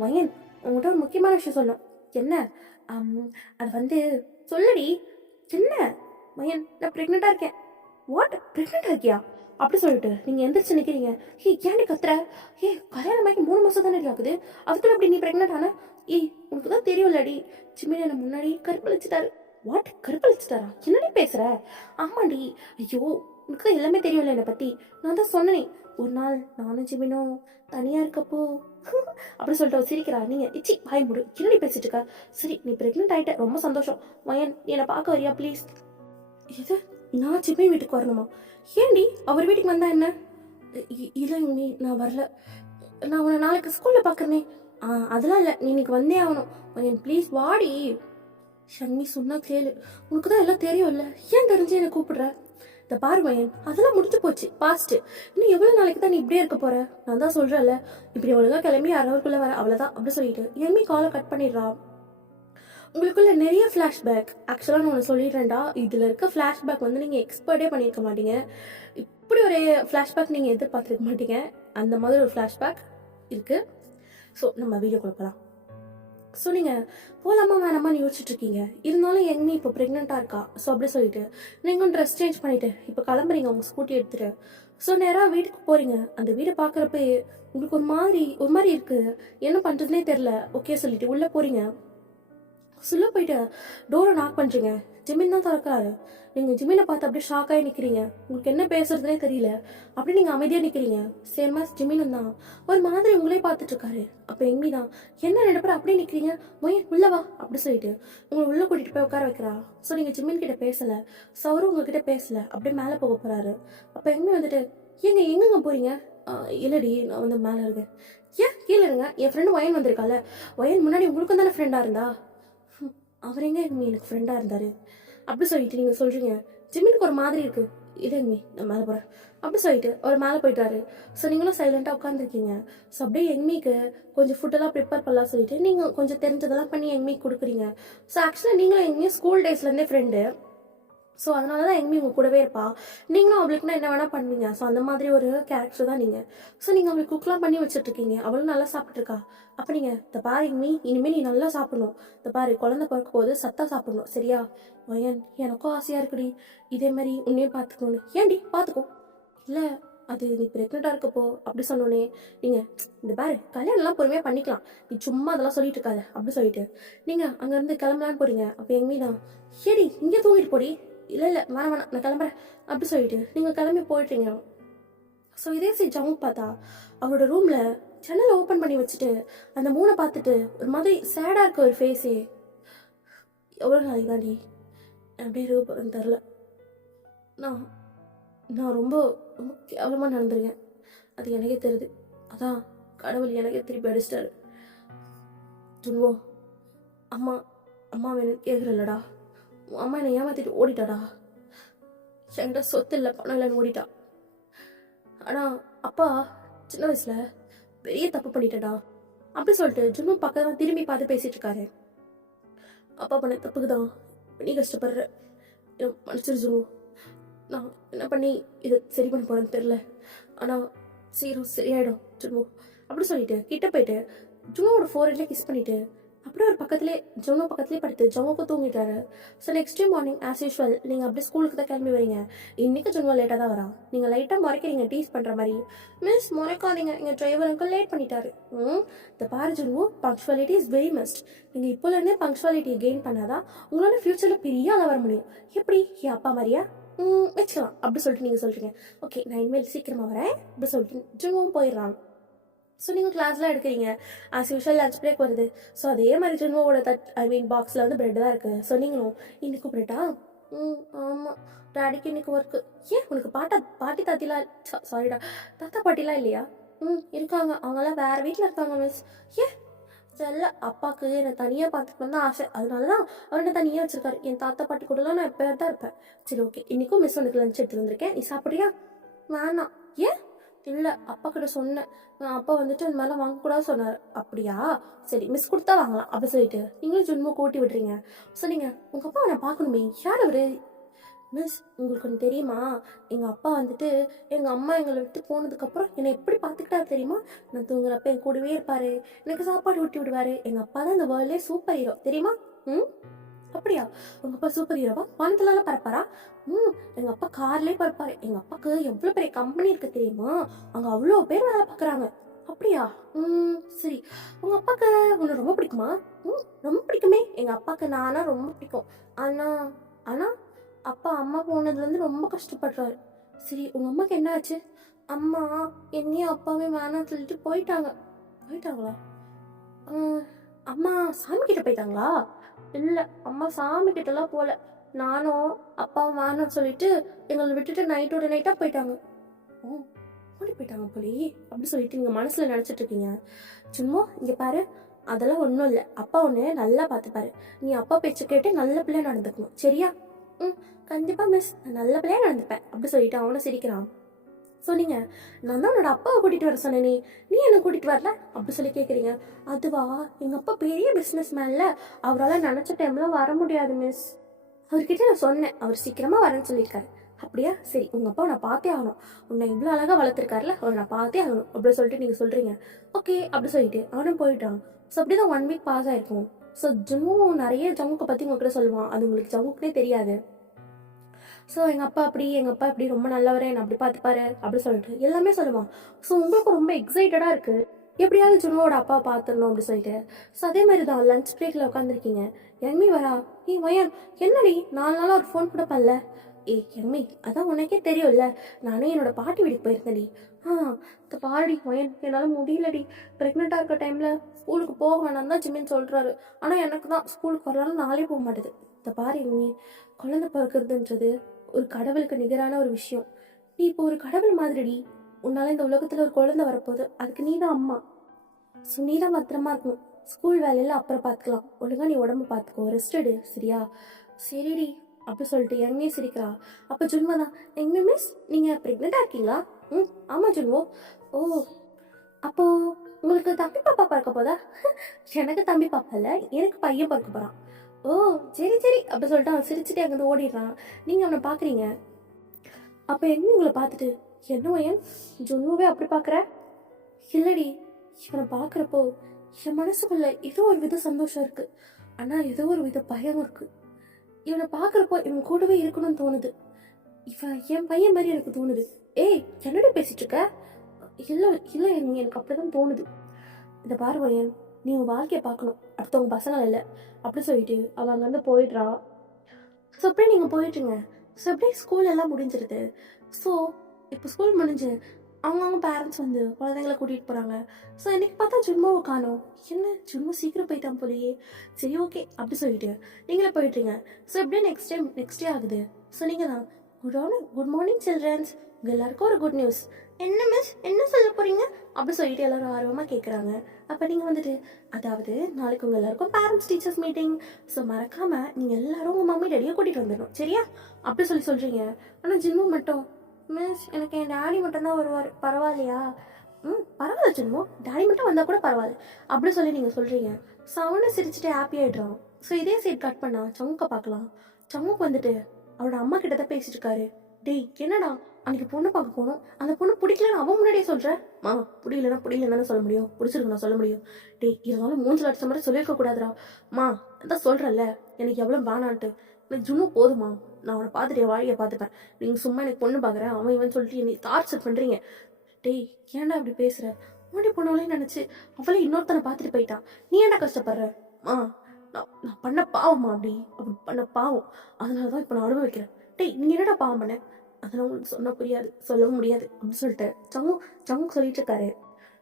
வயன் உங்கள்கிட்ட ஒரு முக்கியமான விஷயம் சொல்லணும். என்ன? அது வந்து சொல்லடி. என்ன வயன்? நான் ப்ரெக்னெண்ட்டாக இருக்கேன். வாட்? ப்ரெக்னெண்ட்டாக இருக்கியா அப்படி சொல்லிட்டு நீங்கள் எந்திரிச்சு நிற்கிறீங்க. ஏன்டி கத்துற? கல்யாணமாக்கி 3 மாதம் தானே ஆகுது, அதுக்குள்ள அப்படி நீ ப்ரெக்னெண்ட் ஆன? உனக்கு தான் தெரியும்லடி, சிம்மினி என்ன முன்னாடி கற்பழிச்சிட்டாரு. வாட்? கற்பழிச்சிட்டாரா? என்னடி பேசுற? ஆமாடி. ஐயோ உனக்கு தான் எல்லாமே தெரியும்ல என்னை பற்றி. நான் தான் சொன்னேன் ஒரு நாள் நானும் ஜிமினும் தனியாக இருக்கப்போ அப்படி சொல்லிட்டு சிரிக்கிறா. நீங்கள் இச்சி வாய் முடி, என்னடி பேசிட்டு இருக்க? சரி நீ ப்ரெக்னென்ட் ஆகிட்ட, ரொம்ப சந்தோஷம். வயன் நீ என்னை பார்க்க வரியா ப்ளீஸ்? இது நான் ஜிமின் வீட்டுக்கு வரணுமா? ஏண்டி அவர் வீட்டுக்கு வந்தா என்ன? இல்லை நீ நான் வரல, நான் உன்னை நாளைக்கு ஸ்கூலில் பார்க்குறேனே. அதெல்லாம் இல்லை, நீ இன்னைக்கு வந்தே ஆகணும். வயன் ப்ளீஸ் வாடி. ஷன்மி சொன்னா கேளு, உனக்கு தான் எல்லாம் தெரியும்ல, ஏன் தெரிஞ்சு என்னை கூப்பிடுற? இந்த பாரு வயன், அதெல்லாம் முடிஞ்சு போச்சு, பாஸ்ட். இன்னும் எவ்வளோ நாளைக்கு தான் நீ இப்படியே இருக்க போற? நான் தான் சொல்றேன்ல, இப்படி ஒழுங்கா கிளம்பி அரைவருக்குள்ள வர, அவ்வளோதான் அப்படி சொல்லிட்டு எம்மி காலை கட் பண்ணிடுறா. உங்களுக்குள்ள நிறைய ஃப்ளாஷ்பேக். ஆக்சுவலாக நான் ஒன்று சொல்லிடுறேன்டா, இதில் இருக்க ஃப்ளாஷ்பேக் வந்து நீங்கள் எக்ஸ்பர்ட்டே பண்ணியிருக்க மாட்டீங்க. இப்படி ஒரு ஃப்ளாஷ்பேக் நீங்கள் எதிர்பார்த்துருக்க மாட்டீங்க. அந்த மாதிரி ஒரு ஃப்ளாஷ்பேக் இருக்குது. ஸோ நம்ம வீடியோ கொடுக்கலாம். ஸோ நீங்கள் போகலாமா வேணாமான்னு யோசிச்சுட்ருக்கீங்க. இருந்தாலும் எங்கேயுமே இப்போ ப்ரெக்னெண்ட்டாக இருக்கா. ஸோ அப்படி சொல்லிட்டு நீங்கள் ட்ரெஸ் சேஞ்ச் பண்ணிவிட்டு இப்போ கிளம்புறீங்க உங்கள் ஸ்கூட்டி எடுத்துகிட்டு. ஸோ நேராக வீட்டுக்கு போகிறீங்க. அந்த வீடை பார்க்குறப்ப உங்களுக்கு ஒரு மாதிரி இருக்குது, என்ன பண்ணுறதுனே தெரில. ஓகே சொல்லிட்டு உள்ளே போகிறீங்க. சொல்ல போயிட்டு டோரை நாக் பண்ணுறீங்க. ஜிமின் தான் திறக்கிறாரு. நீங்கள் ஜிமினை பார்த்து அப்படியே ஷாக்காகி நிற்கிறீங்க. உங்களுக்கு என்ன பேசுறதுனே தெரியல. அப்படியே நீங்கள் அமைதியாக நிற்கிறீங்க. சேம் ஆஸ் ஜிமினும் தான் ஒரு மாதிரி உங்களே பார்த்துட்டு இருக்காரு. அப்போ எம்மி தான் என்ன 2 பேரும் அப்படியே நிற்கிறீங்க, மொயன் உள்ளவா அப்படி சொல்லிட்டு உங்களை உள்ளே கூட்டிகிட்டு போய் உட்கார வைக்கிறா. ஸோ நீங்கள் ஜிமின் கிட்ட பேசலை, ஸோ அவரும் உங்ககிட்ட பேசலை, அப்படியே மேலே போக போகிறாரு. அப்போ எம்மி வந்துட்டு எங்கெங்க போகிறீங்க? இல்லடி நான் வந்து மேலே இருக்கேன். ஏன் கீழே இருங்க, என் ஃப்ரெண்டு ஒயன் வந்திருக்கால, ஒயன் முன்னாடி உங்களுக்கும் தானே ஃப்ரெண்டாக இருந்தா, அவர் எங்க எம்மி எனக்கு ஃப்ரெண்டாக இருந்தார் அப்படி சொல்லிட்டு நீங்கள் சொல்கிறீங்க. ஜிம்மினுக்கு ஒரு மாதிரி இருக்குது. இல்லை எம்மி நான் மேலே போகிறேன் அப்படி சொல்லிட்டு அவர் மேலே போயிட்டாரு. ஸோ நீங்களும் சைலண்ட்டாக உட்காந்துருக்கீங்க. ஸோ அப்படியே எம்மிக்கு கொஞ்சம் ஃபுட்டெல்லாம் ப்ரிப்பேர் பண்ணலாம் சொல்லிட்டு நீங்கள் கொஞ்சம் தெரிஞ்சதெல்லாம் பண்ணி எம்மிக்கு கொடுக்குறீங்க. ஸோ ஆக்சுவலாக நீங்களும் எங்கேயும் ஸ்கூல் டேஸ்லேருந்தே ஃப்ரெண்டு. ஸோ அதனால தான் எம்மி உங்கள் கூடவே இருப்பா. நீங்களும் அவளுக்குன்னா என்ன வேணால் பண்ணுவீங்க. ஸோ அந்த மாதிரி ஒரு கேரக்டர் தான் நீங்கள். ஸோ நீங்கள் அவளுக்கு குக்லாம் பண்ணி வச்சுட்ருக்கீங்க. அவளும் நல்லா சாப்பிட்ருக்கா. அப்போ நீங்கள் இந்த பாரு எம்மி, இனிமேல் நீ நல்லா சாப்பிடணும். இந்த பாரு குழந்தை பிறக்க போது சத்தா சாப்பிடணும் சரியா? ஒயன் எனக்கும் ஆசையாக இருக்குடி இதே மாதிரி உன்னையும் பார்த்துக்கணும்னு. ஏன்டி பார்த்துக்கோ. இல்லை அது நீ ப்ரெக்னெண்ட்டாக இருக்கப்போ அப்படி சொன்னோன்னே நீங்கள் இந்த பாரு கல்யாணம்லாம் பொறுமையாக பண்ணிக்கலாம், நீ சும்மா அதெல்லாம் சொல்லிட்டு இருக்காத அப்படி சொல்லிட்டு நீங்கள் அங்கேருந்து கிளம்பலான்னு போகிறீங்க. அப்போ எம்மி தான் ஏடி இங்கே தூங்கிட்டு போடி. இல்லை வேணாம் நான் கிளம்புறேன் அப்படி சொல்லிட்டு நீங்கள் கிளம்பி போயிட்டீங்க. ஸோ இதே சரி ஜவுன் பார்த்தா அவரோட ரூமில் ஜன்னலை ஓப்பன் பண்ணி வச்சுட்டு அந்த 3 பார்த்துட்டு ஒரு மாதிரி சேடாக இருக்க ஒரு ஃபேஸே. எவ்வளோ நாளைக்கு தாண்டி அப்படியே இருக்க தெரில. நான் ரொம்ப ரொம்ப கேவலமாக நடந்துருக்கேன், அது எனக்கே தெரியுது. அதான் கடவுள் எனக்கே திருப்பி அடிச்சிட்டாரு. ஜுன்வோ அம்மா அம்மா வேணும் கேட்குறல்லடா, அம்மா என்னை ஏமாத்திட்டு ஓடிட்டாடா. என்கிட்ட சொத்து இல்லை பணம் இல்லைன்னு ஓடிட்டா. ஆனால் அப்பா சின்ன வயசில் பெரிய தப்பு பண்ணிட்டடா அப்படி சொல்லிட்டு ஜுன்னு பக்கத்தில் திரும்பி பார்த்து பேசிட்டு இருக்காரு. அப்பா பண்ண தப்புக்கு தான் நீ கஷ்டப்படுற, மன்னிச்சிரு ஜுன்னு. நான் என்ன பண்ணி இதை சரி பண்ண போறேன்னு தெரில, ஆனால் சீரும் சரியாயிடும் ஜுன்னு அப்படி சொல்லிட்டு கிட்ட போயிட்டு ஜுன்னோட ஃபோரெட்ல கிஸ் பண்ணிட்டு அப்படியே ஒரு ஜொனோ பக்கத்துலேயே படுத்து ஜொனோக்கு தூங்கிட்டாரு. So next day morning as usual நீங்கள் அப்படியே ஸ்கூலுக்கு தான் கிளம்பி வரீங்க. இன்றைக்கி ஜொனோ லேட்டாக தான் வரான். நீங்கள் லைட்டாக முறைக்கிறீங்க டீஸ் பண்ணுற மாதிரி. மிஸ் முறைக்காதீங்க, எங்கள் டிரைவர் அங்கிள் லேட் பண்ணிட்டாரு. இந்த பாரு ஜொனோ, பங்க்சுவாலிட்டி இஸ் வெரி மஸ்ட். நீங்கள் இப்போலேருந்தே பங்க்சுவாலிட்டியை கெயின் பண்ணாதான் உங்களால் ஃப்யூச்சரில் பெரிய ஆளாக வர முடியும். எப்படி என் அப்பா மாதிரியா வச்சுக்கலாம் அப்படி சொல்லிட்டு நீங்கள் சொல்கிறீங்க. ஓகே நான் இனிமேல் சீக்கிரமாக வரேன் அப்படி சொல்லிட்டு ஜொனோவும் போயிடுறாங்க. ஸோ நீங்கள் கிளாஸ்லாம் எடுக்கிறீங்க. ஆஸ் யூஷுவல் லஞ்ச் பிரேக் வருது. ஸோ அதே மாதிரி ஜென்மோட பாக்ஸில் வந்து ப்ரெட் தான் இருக்குது. ஸோ நீங்களும் இன்னைக்கு ப்ரெட்டா? ஆமாம் டேடிக்கு இன்னைக்கு ஒர்க்கு. ஏன் உனக்கு பாட்டி தாத்திலாம் சாரிடா தாத்தா பாட்டிலாம் இல்லையா? இருக்காங்க, அவங்களாம் வேறு வீட்டில் இருக்காங்க மிஸ். ஏன் செல்ல அப்பாவுக்கு என்னை தனியாக பார்த்துக்கணும் தான் ஆசை, அதனால தான் அவர் என்ன தனியாக வச்சுருக்காரு. என் தாத்தா பாட்டி கூடலாம் நான் எப்போ தான் இருப்பேன். சரி ஓகே, இன்றைக்கும் மிஸ் உனக்கு லஞ்ச் எடுத்து வந்திருக்கேன், நீ சாப்பிட்றியா? வேணாம். ஏன்? இல்லை அப்பா கிட்ட சொன்னேன், அப்பா வந்துட்டு அந்த மாதிரிலாம் வாங்கக்கூடாது சொன்னார். அப்படியா சரி மிஸ் கொடுத்தா வாங்கலாம் அப்படி சொல்லிட்டு நீங்களும் ஜுன்மோ கூட்டி விடுறீங்க. ஸோ நீங்கள் உங்கள் அப்பா நான் பார்க்கணுமே, யார் அவர்? மிஸ் உங்களுக்கு ஒன்று தெரியுமா, எங்கள் அப்பா வந்துட்டு எங்கள் அம்மா எங்களை விட்டு போனதுக்கப்புறம் என்னை எப்படி பார்த்துக்கிட்டாரு தெரியுமா? நான் தூங்குறப்ப என் கூடவே இருப்பார், எனக்கு சாப்பாடு ஊட்டி விடுவார். எங்கள் அப்பா தான் இந்த வேர்ல்ட்லேயே சூப்பர் ஹீரோ தெரியுமா? அப்படியா உங்கள் அப்பா சூப்பர் ஹீரோவா? வானத்துலலாம் பறப்பாரா? எங்கள் அப்பா கார்லேயே பறப்பாரு. எங்கள் அப்பாவுக்கு எவ்வளோ பெரிய கம்பெனி இருக்கு தெரியுமா? அங்கே அவ்வளோ பேர் வேலை பார்க்குறாங்க. அப்படியா? சரி உங்கள் அப்பாவுக்கு உன்னை ரொம்ப பிடிக்குமா? ரொம்ப பிடிக்குமே. எங்கள் அப்பாவுக்கு நானா ரொம்ப பிடிக்கும். ஆனால் அப்பா அம்மா போனதுலேருந்து ரொம்ப கஷ்டப்படுறாரு. சரி உங்கள் அம்மாவுக்கு என்ன ஆச்சு? அம்மா என்னையும் அப்பாவே வேணாம்னு சொல்லிட்டு போயிட்டாங்களா? அம்மா சாமி கிட்ட போயிட்டாங்களா? இல்லை அம்மா சாமி கிட்டலாம் போகல, நானும் அப்பாவும் வேணும்னு சொல்லிட்டு எங்களை விட்டுட்டு நைட்டோட நைட்டாக போயிட்டாங்க. ஓடி போயிட்டாங்க போலி அப்படி சொல்லிட்டு நீங்கள் மனசில் நினச்சிட்டு இருக்கீங்க. சும்மா இங்கே பாரு, அதெல்லாம் ஒன்றும் இல்லை. அப்பா ஒன்று நல்லா பார்த்துப்பாரு. நீ அப்பா பேச்சு கேட்டு நல்ல பிள்ளையா நடந்துக்கணும் சரியா? கண்டிப்பாக மிஸ், நான் நல்ல பிள்ளையா நடந்துப்பேன் அப்படி சொல்லிட்டு அவனை சிரிக்கிறான். ஸோ நீங்கள் நான் தான் என்னோட அப்பாவை கூட்டிகிட்டு வர சொன்னேனே, நீ என்ன கூட்டிகிட்டு வரல அப்படி சொல்லி கேட்குறீங்க. அதுவா, எங்கள் அப்பா பெரிய பிஸ்னஸ் மேன்ல, அவரால் நினச்ச டைமில் வர முடியாது மிஸ். அவர்கிட்ட நான் சொன்னேன், அவர் சீக்கிரமாக வரேன்னு சொல்லியிருக்காரு. அப்படியா சரி உங்கள் அப்பா நான் பார்த்தே ஆகணும், உன்னை இவ்வளோ அழகாக வளர்த்துருக்காருல, அவரை நான் பார்த்தே ஆகணும் அப்படி சொல்லிட்டு நீங்கள் சொல்கிறீங்க. ஓகே அப்படி சொல்லிட்டு அவனும் போயிட்டான். ஸோ அப்படி தான் 1 வீக் பாஸ் ஆகிருக்கும். ஸோ ஜுன்னும் நிறைய ஜங்குக்கை பற்றி உங்ககிட்ட சொல்லுவான், அது உங்களுக்கு ஜங்குக்குனே தெரியாது. ஸோ எங்கள் அப்பா இப்படி ரொம்ப நல்லவரே, என்னை அப்படி பார்த்துப்பாரு அப்படி சொல்லிட்டு எல்லாமே சொல்லுவான். ஸோ உங்களுக்கு ரொம்ப எக்ஸைட்டடாக இருக்குது. எப்படியாவது ஜுன்வோட அப்பா பார்த்துடணும் அப்படி சொல்லிட்டு. ஸோ அதே மாதிரி தான் லஞ்ச் பிரேக்கில் உட்காந்துருக்கீங்க. யங்மி வரா. வயன் என்னடி 4 நாளாக ஒரு ஃபோன் கூட பண்ணல. யங்மி அதான் உனக்கே தெரியும்ல, நானே என்னோட பாட்டி வீட்டுக்கு போயிருந்தேன்டி. இந்த பாருடி வயன், என்னால் முடியலடி. ப்ரெக்னெண்ட்டாக இருக்க டைமில் ஸ்கூலுக்கு போக வேணாம் தான் ஜிம்மின்னு சொல்கிறாரு. ஆனால் எனக்கு தான் ஸ்கூலுக்கு வரலான்னு நாளே போக மாட்டேது. இந்த பாரு யங்மி, குழந்தை பிறக்கிறதுன்றது ஒரு கடவுளுக்கு நிகரான ஒரு விஷயம். நீ இப்போ ஒரு கடவுள் மாதிரிடி. உன்னால இந்த உலகத்துல ஒரு குழந்தை வரப்போகுது, அதுக்கு நீ தான் அம்மா. ஸோ நீ தான் பத்திரமா இருக்கணும். ஸ்கூல் வேலையில அப்புறம் பார்த்துக்கலாம். ஒழுங்கா நீ உடம்பு பார்த்துக்கோ, ரெஸ்ட் எடு, சரியா? சரிடி அப்படி சொல்லிட்டு எங்கேயே சிரிக்கிறா. அப்போ ஜுன்மா தான், எங்க மிஸ் நீங்க ப்ரெக்னெண்டா இருக்கீங்களா? ஆமா ஜுன்வோ. ஓ, அப்போ உங்களுக்கு தம்பி பாப்பா பிறக்க போதா? எனக்கு தம்பி பாப்பா இல்லை, எனக்கு பையன் பிறக்க போறான். ஓ சரி சரி அப்படி சொல்லிட்டு அவன் சிரிச்சுட்டு அங்கிருந்து ஓடிடுறான். நீங்க அவனை பாக்குறீங்க. அப்போ எங்க உங்களை பார்த்துட்டு, என்ன வயன் ஜுன்னுவே அப்படி பார்க்குற? இல்லடி, இவனை பார்க்குறப்போ என் மனசுக்குள்ள ஏதோ ஒரு வித சந்தோஷம் இருக்கு, ஆனால் ஏதோ ஒரு வித பயம் இருக்கு. இவனை பார்க்குறப்போ இவன் கூடவே இருக்கணும்னு தோணுது. இவன் என் பையன் மாதிரி எனக்கு தோணுது. ஏய் என்னடி பேசிட்டு இருக்க? இல்லை இல்லை எனக்கு அப்படிதான் தோணுது. இந்த பாரு வயன், நீ உன் வாழ்க்கையை பார்க்கணும், அடுத்தவங்க பசங்கள் இல்லை அப்படி சொல்லிட்டு அவன் அங்கேருந்து போயிடுறா. ஸோ அப்படியே நீங்கள் போயிட்டுருங்க. ஸோ அப்படியே ஸ்கூல் எல்லாம் முடிஞ்சிருது. ஸோ இப்போ ஸ்கூல் முடிஞ்சு அவங்கவுங்க பேரண்ட்ஸ் வந்து குழந்தைங்களை கூட்டிகிட்டு போகிறாங்க. ஸோ இன்னைக்கு பார்த்தா ஜுன்மாவை காணோம். என்ன ஜுன்மா சீக்கிரம் போயிட்டான் போலையே. சரி ஓகே அப்படி சொல்லிட்டு நீங்களே போயிட்டுருங்க. ஸோ எப்படியே நெக்ஸ்ட் டே ஆகுது. ஸோ நீங்கள் தான் குட் மார்னிங் சில்ட்ரன்ஸ், உங்கள் எல்லாருக்கும் ஒரு குட் நியூஸ். என்ன மிஸ் என்ன சொல்ல போகிறீங்க அப்படி சொல்லிட்டு எல்லாரும் ஆர்வமாக கேட்குறாங்க. அப்போ நீங்கள் வந்துட்டு, அதாவது நாளைக்கு உங்கள் எல்லாருக்கும் பேரண்ட்ஸ் டீச்சர்ஸ் மீட்டிங். ஸோ மறக்காமல் நீங்கள் எல்லாரும் உங்கள் மம்மி டேடியை கூட்டிகிட்டு வந்துடணும், சரியா? அப்படி சொல்கிறீங்க. ஆனால் ஜின்னு மட்டும், மிஸ் எனக்கு என் டேடி மட்டும்தான் வருவார், பரவாயில்லையா? பரவாயில்ல ஜின்னு, டேடி மட்டும் வந்தால் கூட பரவாயில்ல அப்படி சொல்லி நீங்கள் சொல்கிறீங்க. ஸோ அவனை சிரிச்சுட்டு ஹாப்பி ஆகிடுறான். ஸோ இதே சைட் கட் பண்ணால் சங்குக்கை பார்க்கலாம். சங்குக்கு வந்துட்டு அவரோட அம்மா கிட்ட தான் பேசிட்டு இருக்காரு. டேய் என்னடா, அன்னைக்கு பொண்ணு பார்க்க போகணும், அந்த பொண்ணு பிடிக்கலன்னு அவன் முன்னாடியே சொல்கிறேன். பிடிக்கலன்னு சொல்ல முடியும், பிடிச்சிருக்கு நான் சொல்ல முடியும். டேய் இருந்தாலும் 3 லட்சம் மாதிரி சொல்லியிருக்க கூடாதுரா. அதான் சொல்கிறேன்ல எனக்கு எவ்வளோ வேணான்ட்டு. எனக்கு ஜுன்னு போதுமா, நான் அவனை பார்த்துட்டு என் வாழ்க்கையை பார்த்துப்பேன். நீங்கள் சும்மா எனக்கு பொண்ணு பார்க்குறேன் அவன் இவன் சொல்லிட்டு என்னை டார்ச்சர் பண்ணுறீங்க. டேய் ஏன்டா அப்படி பேசுகிற? முன்னாடி போனவளே நினச்சி அவளே இன்னொருத்தனை பார்த்துட்டு போயிட்டான், நீ ஏன்டா கஷ்டப்படுற? நான் பண்ண பாவமா? அப்படி பண்ண பாவம், அதனால தான் இப்போ நான் அனுபவிக்கிறேன். டேய் நீ என்னடா பாவம் பண்ண? அதெல்லாம் உங்களுக்கு சொன்னால் புரியாது, சொல்லவும் முடியாது அப்படின்னு சொல்லிட்டு சங்கு சொல்லிட்டு இருக்காரு.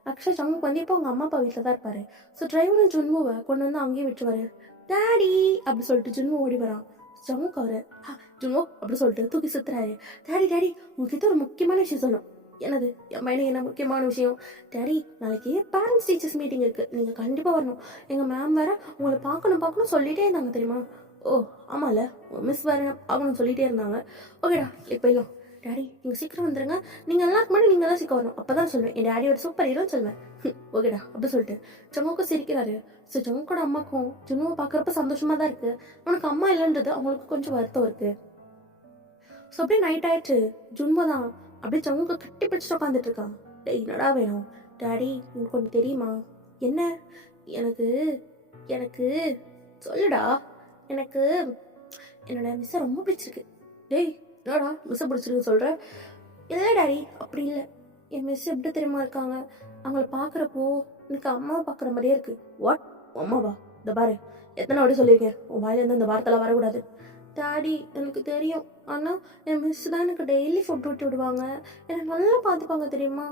ஆக்சுவலாக சங்குக்கு வந்து இப்போ அவங்க அம்மா அப்பா வீட்டில் தான் இருப்பாரு. ஸோ டிரைவரும் ஜுன்முவை கொண்டு வந்து அங்கேயே விட்டுருவாரு. டேடி அப்படி சொல்லிட்டு ஜுன்மு ஓடி வரான். சங்குக்கு அவரு ஜுன்மோ அப்படி சொல்லிட்டு தூக்கி சுத்துறாரு. டேடி உங்ககிட்ட ஒரு முக்கியமான விஷயம் சொல்லணும். என்னது என் பையனுக்கு என்ன முக்கியமான விஷயம்? டேடி நாளைக்கு பேரண்ட்ஸ் டீச்சர்ஸ் மீட்டிங் இருக்குது, நீங்கள் கண்டிப்பாக வரணும். எங்கள் மேம் வேற உங்களை பார்க்கணும் சொல்லிகிட்டே இருந்தாங்க தெரியுமா? ஓ ஆமாம்ல, மிஸ் வேறு ஆகணும்னு சொல்லிகிட்டே இருந்தாங்க. ஓகேடா இப்போ இல்லை டேடி நீங்கள் சீக்கிரம் வந்துடுங்க, நீங்கள் எல்லாருக்கு முன்னாடி நீங்கள் தான் சீக்கிரம் வரணும், அப்போ தான் சொல்லுவேன் என் டேடியோட சூப்பர் ஹீரோன்னு சொல்லுவேன். ஓகேடா அப்படி சொல்லிட்டு சங்குக்கும் சிரிக்கிறாரு. ஸோ சங்குக்கோட அம்மாக்கும் ஜுன்னுவை பார்க்குறப்ப சந்தோஷமாக தான் இருக்குது. அவனுக்கு அம்மா இல்லைன்றது அவங்களுக்கு கொஞ்சம் வருத்தம் இருக்குது. ஸோ அப்படியே நைட் ஆயிடுச்சு. ஜுன்மோ தான் அப்படியே சங்குக்கு கட்டி பிடிச்சிட்டு உட்காந்துட்டு இருக்கான். டேய் என்னடா வேணும்? டேடி உங்களுக்கு ஒன்று தெரியுமா? என்ன? எனக்கு எனக்கு சொல்லுடா. எனக்கு என்னோட மிஸ்ஸை ரொம்ப பிடிச்சிருக்கு. டேய் என்னடா மிஸ்ஸை பிடிச்சிருக்குன்னு சொல்கிற? இல்லை டேடி அப்படி இல்லை, என் மிஸ் எப்படி தெரியுமா இருக்காங்க, அவங்கள பார்க்குறப்போ எனக்கு அம்மாவை பார்க்குற மாதிரியே இருக்கு. வாட் அம்மாவா? இந்த பாரு எத்தனை வாட்டி சொல்லியிருக்கேன், உன் வாயிலேருந்து அந்த வார்த்தைலாம் வரக்கூடாது. டாடி எனக்கு தெரியும், ஆனால் என் மிஸ் தான் எனக்கு டெய்லி ஃபுட் ஊட்டி விடுவாங்க, என்னை நல்லா பார்த்துப்பாங்க தெரியுமா,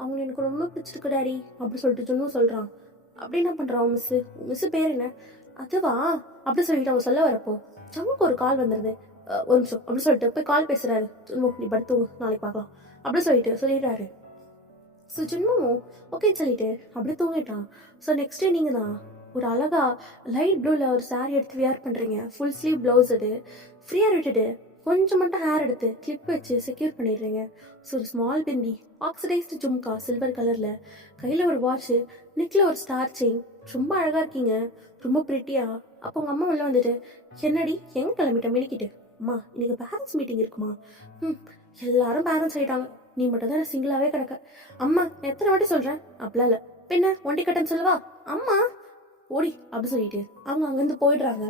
அவங்க எனக்கு ரொம்ப பிடிச்சிருக்கு டேடி அப்படி சொல்லிட்டு ஜுன்னு சொல்கிறான். அப்படி என்ன பண்ணுறான் மிஸ்ஸு பேர் என்ன? அதுவா அப்படி சொல்லிட்டு அவன் சொல்ல வரப்போ ஜம்முக்கு ஒரு கால் வந்துடுது. ஒரு நிமிஷம் அப்படி சொல்லிட்டு போய் கால் பேசுகிறாரு. ஜுன்மு நீ படுத்து நாளைக்கு பார்க்கலாம் அப்படி சொல்லிடுறாரு. ஸோ ஜுன்மும் ஓகே சொல்லிட்டு அப்படி தூங்கிட்டான். ஸோ நெக்ஸ்ட் டே நீங்கள் தான் ஒரு அழகா லைட் ப்ளூவில் ஒரு சாரீ எடுத்து வியர் பண்ணுறீங்க. ஃபுல் ஸ்லீவ் ப்ளவுஸ் அது ஃப்ரீயாக விட்டுட்டு கொஞ்சம் மட்டும் ஹேர் எடுத்து கிளிப் வச்சு செக்யூர் பண்ணிடுறீங்க. ஸோ ஒரு ஸ்மால் பிந்தி, ஆக்சிடைஸ்டு ஜும்கா சில்வர் கலரில், கையில் ஒரு வாட்சு, நெக்கில் ஒரு ஸ்டார் செயின், ரொம்ப அழகாக இருக்கீங்க, ரொம்ப ப்ரிட்டியா. அப்போ உங்கள் அம்மா உள்ள வந்துட்டு, என்னடி எங்கே கிளம்பிட்டேன் மினிக்கிட்டு? அம்மா இன்னைக்கு பேரண்ட்ஸ் மீட்டிங் இருக்குமா? எல்லாரும் பேரண்ட்ஸ் ஆகிட்டாங்க, நீ மட்டும் தான் சிங்கிளாகவே கிடக்க. அம்மா எத்தனை வாட்டி சொல்கிறேன்? அப்படிலாம் இல்லை, பின்ன ஒண்டி கட்டன்னு சொல்லவா? அம்மா ஓடி அப்படி சொல்லிட்டு அவங்க அங்கேருந்து போயிடுறாங்க.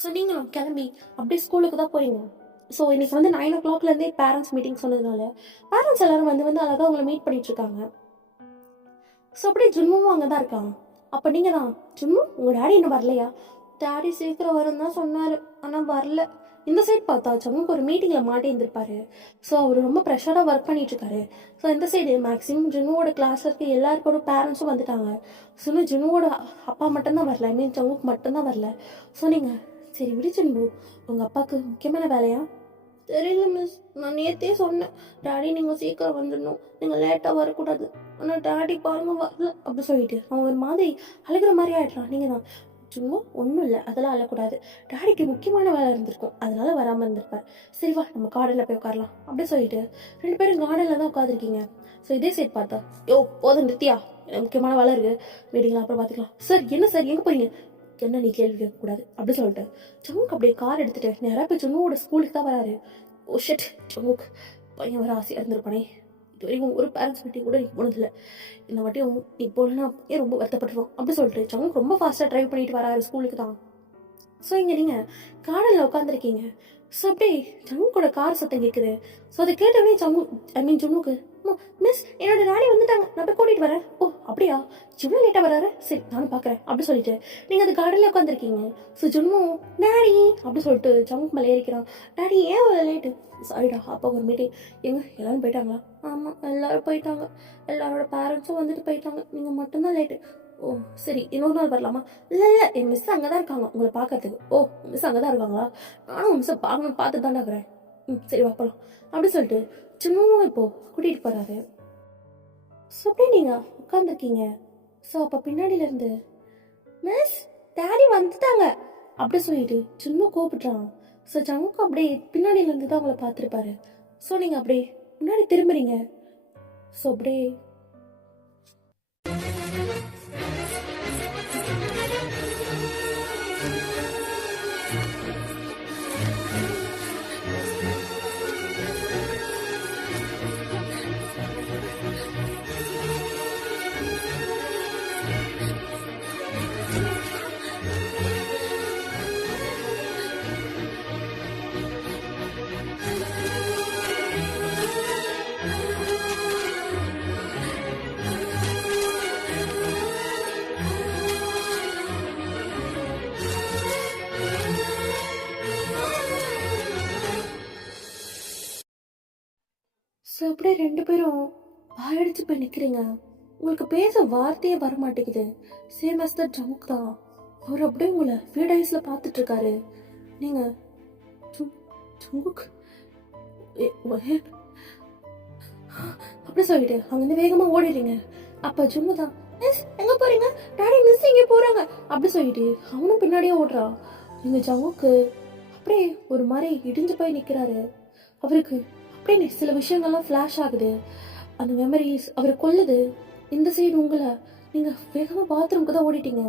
ஸோ நீங்களும் கிளம்பி அப்படியே ஸ்கூலுக்கு தான் போறீங்க. ஸோ இன்னைக்கு வந்து 9 o'clockலேருந்தே பேரண்ட்ஸ் மீட்டிங் சொன்னதுனால பேரண்ட்ஸ் எல்லாரும் வந்து அழகாக அவங்கள மீட் பண்ணிட்டு இருக்காங்க. ஸோ அப்படியே ஜுன்மும் அங்கே தான் இருக்காங்க. அப்போ நீங்கள் தான், ஜுன்மு உங்கள் டேடி இன்னும் வரலையா? டேடி சீக்கிரம் வரும் தான் சொன்னார், ஆனால் வரல. இந்த சைட் பார்த்தா சங்குக்கு ஒரு மீட்டிங்கில் மாட்டி இருந்திருப்பாரு. ஸோ அவர் ரொம்ப ப்ரெஷராக ஒர்க் பண்ணிட்டு இருக்காரு. ஸோ இந்த சைடு மேக்ஸிமம் ஜுனுவோட கிளாஸ் இருக்க எல்லாருக்கோட பேரண்ட்ஸும் வந்துட்டாங்க. ஸோ இன்னும் ஜுனுவோட அப்பா மட்டும்தான் வரல, ஐ மீன் சங்குக்கு மட்டும்தான் வரல. ஸோ நீங்கள் சரி விடு ஜுன்பு, உங்கள் அப்பாவுக்கு முக்கியமான வேலையா? தெரியல மிஸ், நான் நேற்றே சொன்னேன் டாடி நீங்கள் சீக்கிரம் வந்துடணும், நீங்கள் லேட்டாக வரக்கூடாது, ஆனால் டாடி பாருங்க வரல அப்படி சொல்லிட்டு அவன் ஒரு மாதிரி அழுகிற மாதிரி ஆயிடுறான். நீங்கள் தான் சும்மா ஒன்றும் இல்லை, அதெல்லாம் அழக்கூடாது, டாடிக்கு முக்கியமான வேலை இருந்திருக்கும் அதனால வராமல் இருந்திருப்பார். சரி வா நம்ம கார்டனில் போய் உட்காரலாம் அப்படி சொல்லிட்டு 2 பேரும் கார்டனில் தான் உட்காந்துருக்கீங்க. ஸோ இதே சைட் பார்த்தா, யோ போதும் நிறுத்தியா, எனக்கு முக்கியமான வேலை இருக்குது, மீட்டிங்லாம் அப்புறம் பார்த்துக்கலாம். சார் என்ன சார் எங்கே போறீங்க? என்ன நீ கேள்வி கேட்கக்கூடாது அப்படி சொல்லிட்டு சங்குக் அப்படியே கார் எடுத்துட்டு நேராக போய் ஜுன்னுவோட ஸ்கூலுக்கு தான் வராரு. ஓ ஷெட், சங்குக் பையன் வர ஆசையாக இருந்திருப்பானே, இது வரைக்கும் ஒரு பேரண்ட்ஸ் மீட்டிங் கூட நீ போனதில்லை, இந்த வாட்டியும் நீ போகலன்னா ஏன் ரொம்ப வருத்தப்பட்டுருவோம் அப்படி சொல்லிட்டு சங்குக் ரொம்ப ஃபாஸ்ட்டாக ட்ரைவ் பண்ணிட்டு வராரு ஸ்கூலுக்கு தான். ஸோ இங்கே நீங்கள் கார்டனில் உட்காந்துருக்கீங்க. ஸோ அப்படியே சங்குக்கோட கார் சத்தம் கேட்குது. ஸோ அதை கேட்டவனே சங்கு ஐ மீன் ஜுன்னுக்கு, மிஸ் என்னோட டாடி வந்துட்டாங்க, நான் போய் கூட்டிகிட்டு வரேன். ஓ அப்படியா, இவ்வளோ லேட்டாக வராரு, சரி நானும் பார்க்குறேன் அப்படி சொல்லிட்டு நீங்கள் அது கார்டனில் உட்காந்துருக்கீங்க. ஸோ ஜுன்னு டாடி அப்படி சொல்லிட்டு சங்குக்கு மேலே ஏறிக்கிறான். டாடி ஏன் அவ்வளோ லேட்டு? சாரிடா அப்பா ஒரு மீட்டிங். எங்க எல்லாரும் போயிட்டாங்களா? ஆமாம் எல்லாரும் போயிட்டாங்க, எல்லாரோட பேரண்ட்ஸும் வந்துட்டு போயிட்டாங்க, நீங்கள் மட்டும்தான் லேட்டு. ஓ சரி இன்னொரு நாள் வரலாமா? இல்லை இல்லை என் மிஸ் அங்கே தான் இருக்காங்க உங்களை பார்க்கறதுக்கு. ஓ மிஸ் அங்கே தான் இருக்காங்களா? நானும் மிஸ்ஸை பார்க்கணும் பார்த்து தானே இருக்கிறேன். சரி வா போகலாம் அப்படி சொல்லிட்டு சின்னமும் இப்போ கூட்டிகிட்டு போகிறாரு. ஸோ அப்படியே நீங்கள் உட்காந்துருக்கீங்க. ஸோ அப்போ பின்னாடியிலேருந்து மிஸ் டேடி வந்துட்டாங்க அப்படி சொல்லிட்டு சின்ன கூப்பிட்றான். ஸோ சங்குக்கு அப்படியே பின்னாடியிலேருந்து தான் உங்களை பார்த்துருப்பாரு. ஸோ நீங்கள் அப்படியே முன்னாடி திரும்புறீங்க. ஸோ அப்படியே ஸோ அப்படியே 2 பேரும் வாயடிச்சு போய் நிற்கிறீங்க. உங்களுக்கு பேச வார்த்தையே வர மாட்டேங்குது. சேம் as that ஜமுக் தான். அவர் அப்படியே உங்களை வீட் ஐஸில் பார்த்துட்டு இருக்காரு. நீங்கள் ஜமுக் அப்படி சொல்லிட்டு அங்கேருந்து வேகமாக ஓடிடுறீங்க. அப்போ ஜும்மு தான், மிஸ் எங்கே போகிறீங்க? டாடி மிஸ் இங்கே போகிறாங்க அப்படி சொல்லிட்டு அவனும் பின்னாடியே ஓடுறான். நீங்கள் ஜமுக்கு அப்படியே ஒரு மாதிரி இடிஞ்சு போய் நிற்கிறாரு. அவருக்கு அப்படின்னு சில விஷயங்கள்லாம் ஃப்ளாஷ் ஆகுது. அந்த மெமரிஸ் அவரை கொல்லுது. இந்த சைடு உங்களை நீங்கள் வேகமாக பாத்ரூம்க்கு தான் ஓடிட்டீங்க.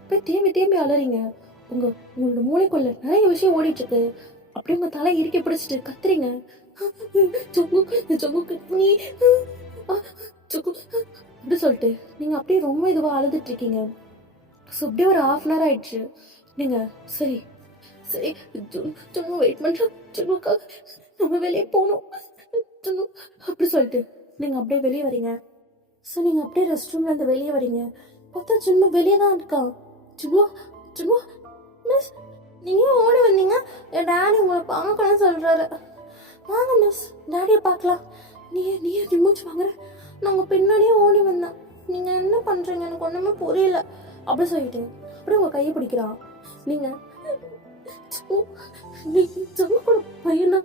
அப்படியே தேம்பி தேம்பி அலறீங்க. உங்களோட மூளைக்குள்ள நிறைய விஷயம் ஓடிட்டுருக்கு. அப்படியே உங்கள் தலை இறுக்கி பிடிச்சிட்டு கத்துறீங்க. நீ அப்படி சொல்லிட்டு நீங்கள் அப்படியே ரொம்ப இதுவாக அழுதுட்டு இருக்கீங்க. ஸோ அப்படியே ஒரு 1/2 hour ஆயிடுச்சு. நீங்கள் சரி சரி சும்மா வெயிட் பண்ணுறோம், சும்மாக்காக நம்ம வெளியே போகணும் அப்படி சொல்லிட்டு நீங்கள் அப்படியே வெளியே வரீங்க. ஸோ நீங்கள் அப்படியே ரெஸ்ட் ரூம்லேருந்து வெளியே வரீங்க. பார்த்தா சும்மா வெளியே தான் இருக்கான். சும்மா சும்மா மிஸ் நீங்கள் ஓடி வந்தீங்க, என் டேடி உங்களை பார்க்கணும்னு சொல்கிறாரு. வாங்க மிஸ் டேடியை பார்க்கலாம். நீயே ரிமூச்சு வாங்குற, நாங்கள் பின்னாடியே ஓடி வந்தேன், நீங்கள் என்ன பண்ணுறீங்க எனக்கு ஒன்றுமே புரியல அப்படி சொல்லிட்டு அப்படியே உங்கள் கையை பிடிக்கிறான். நீங்கள் கூட பையனா?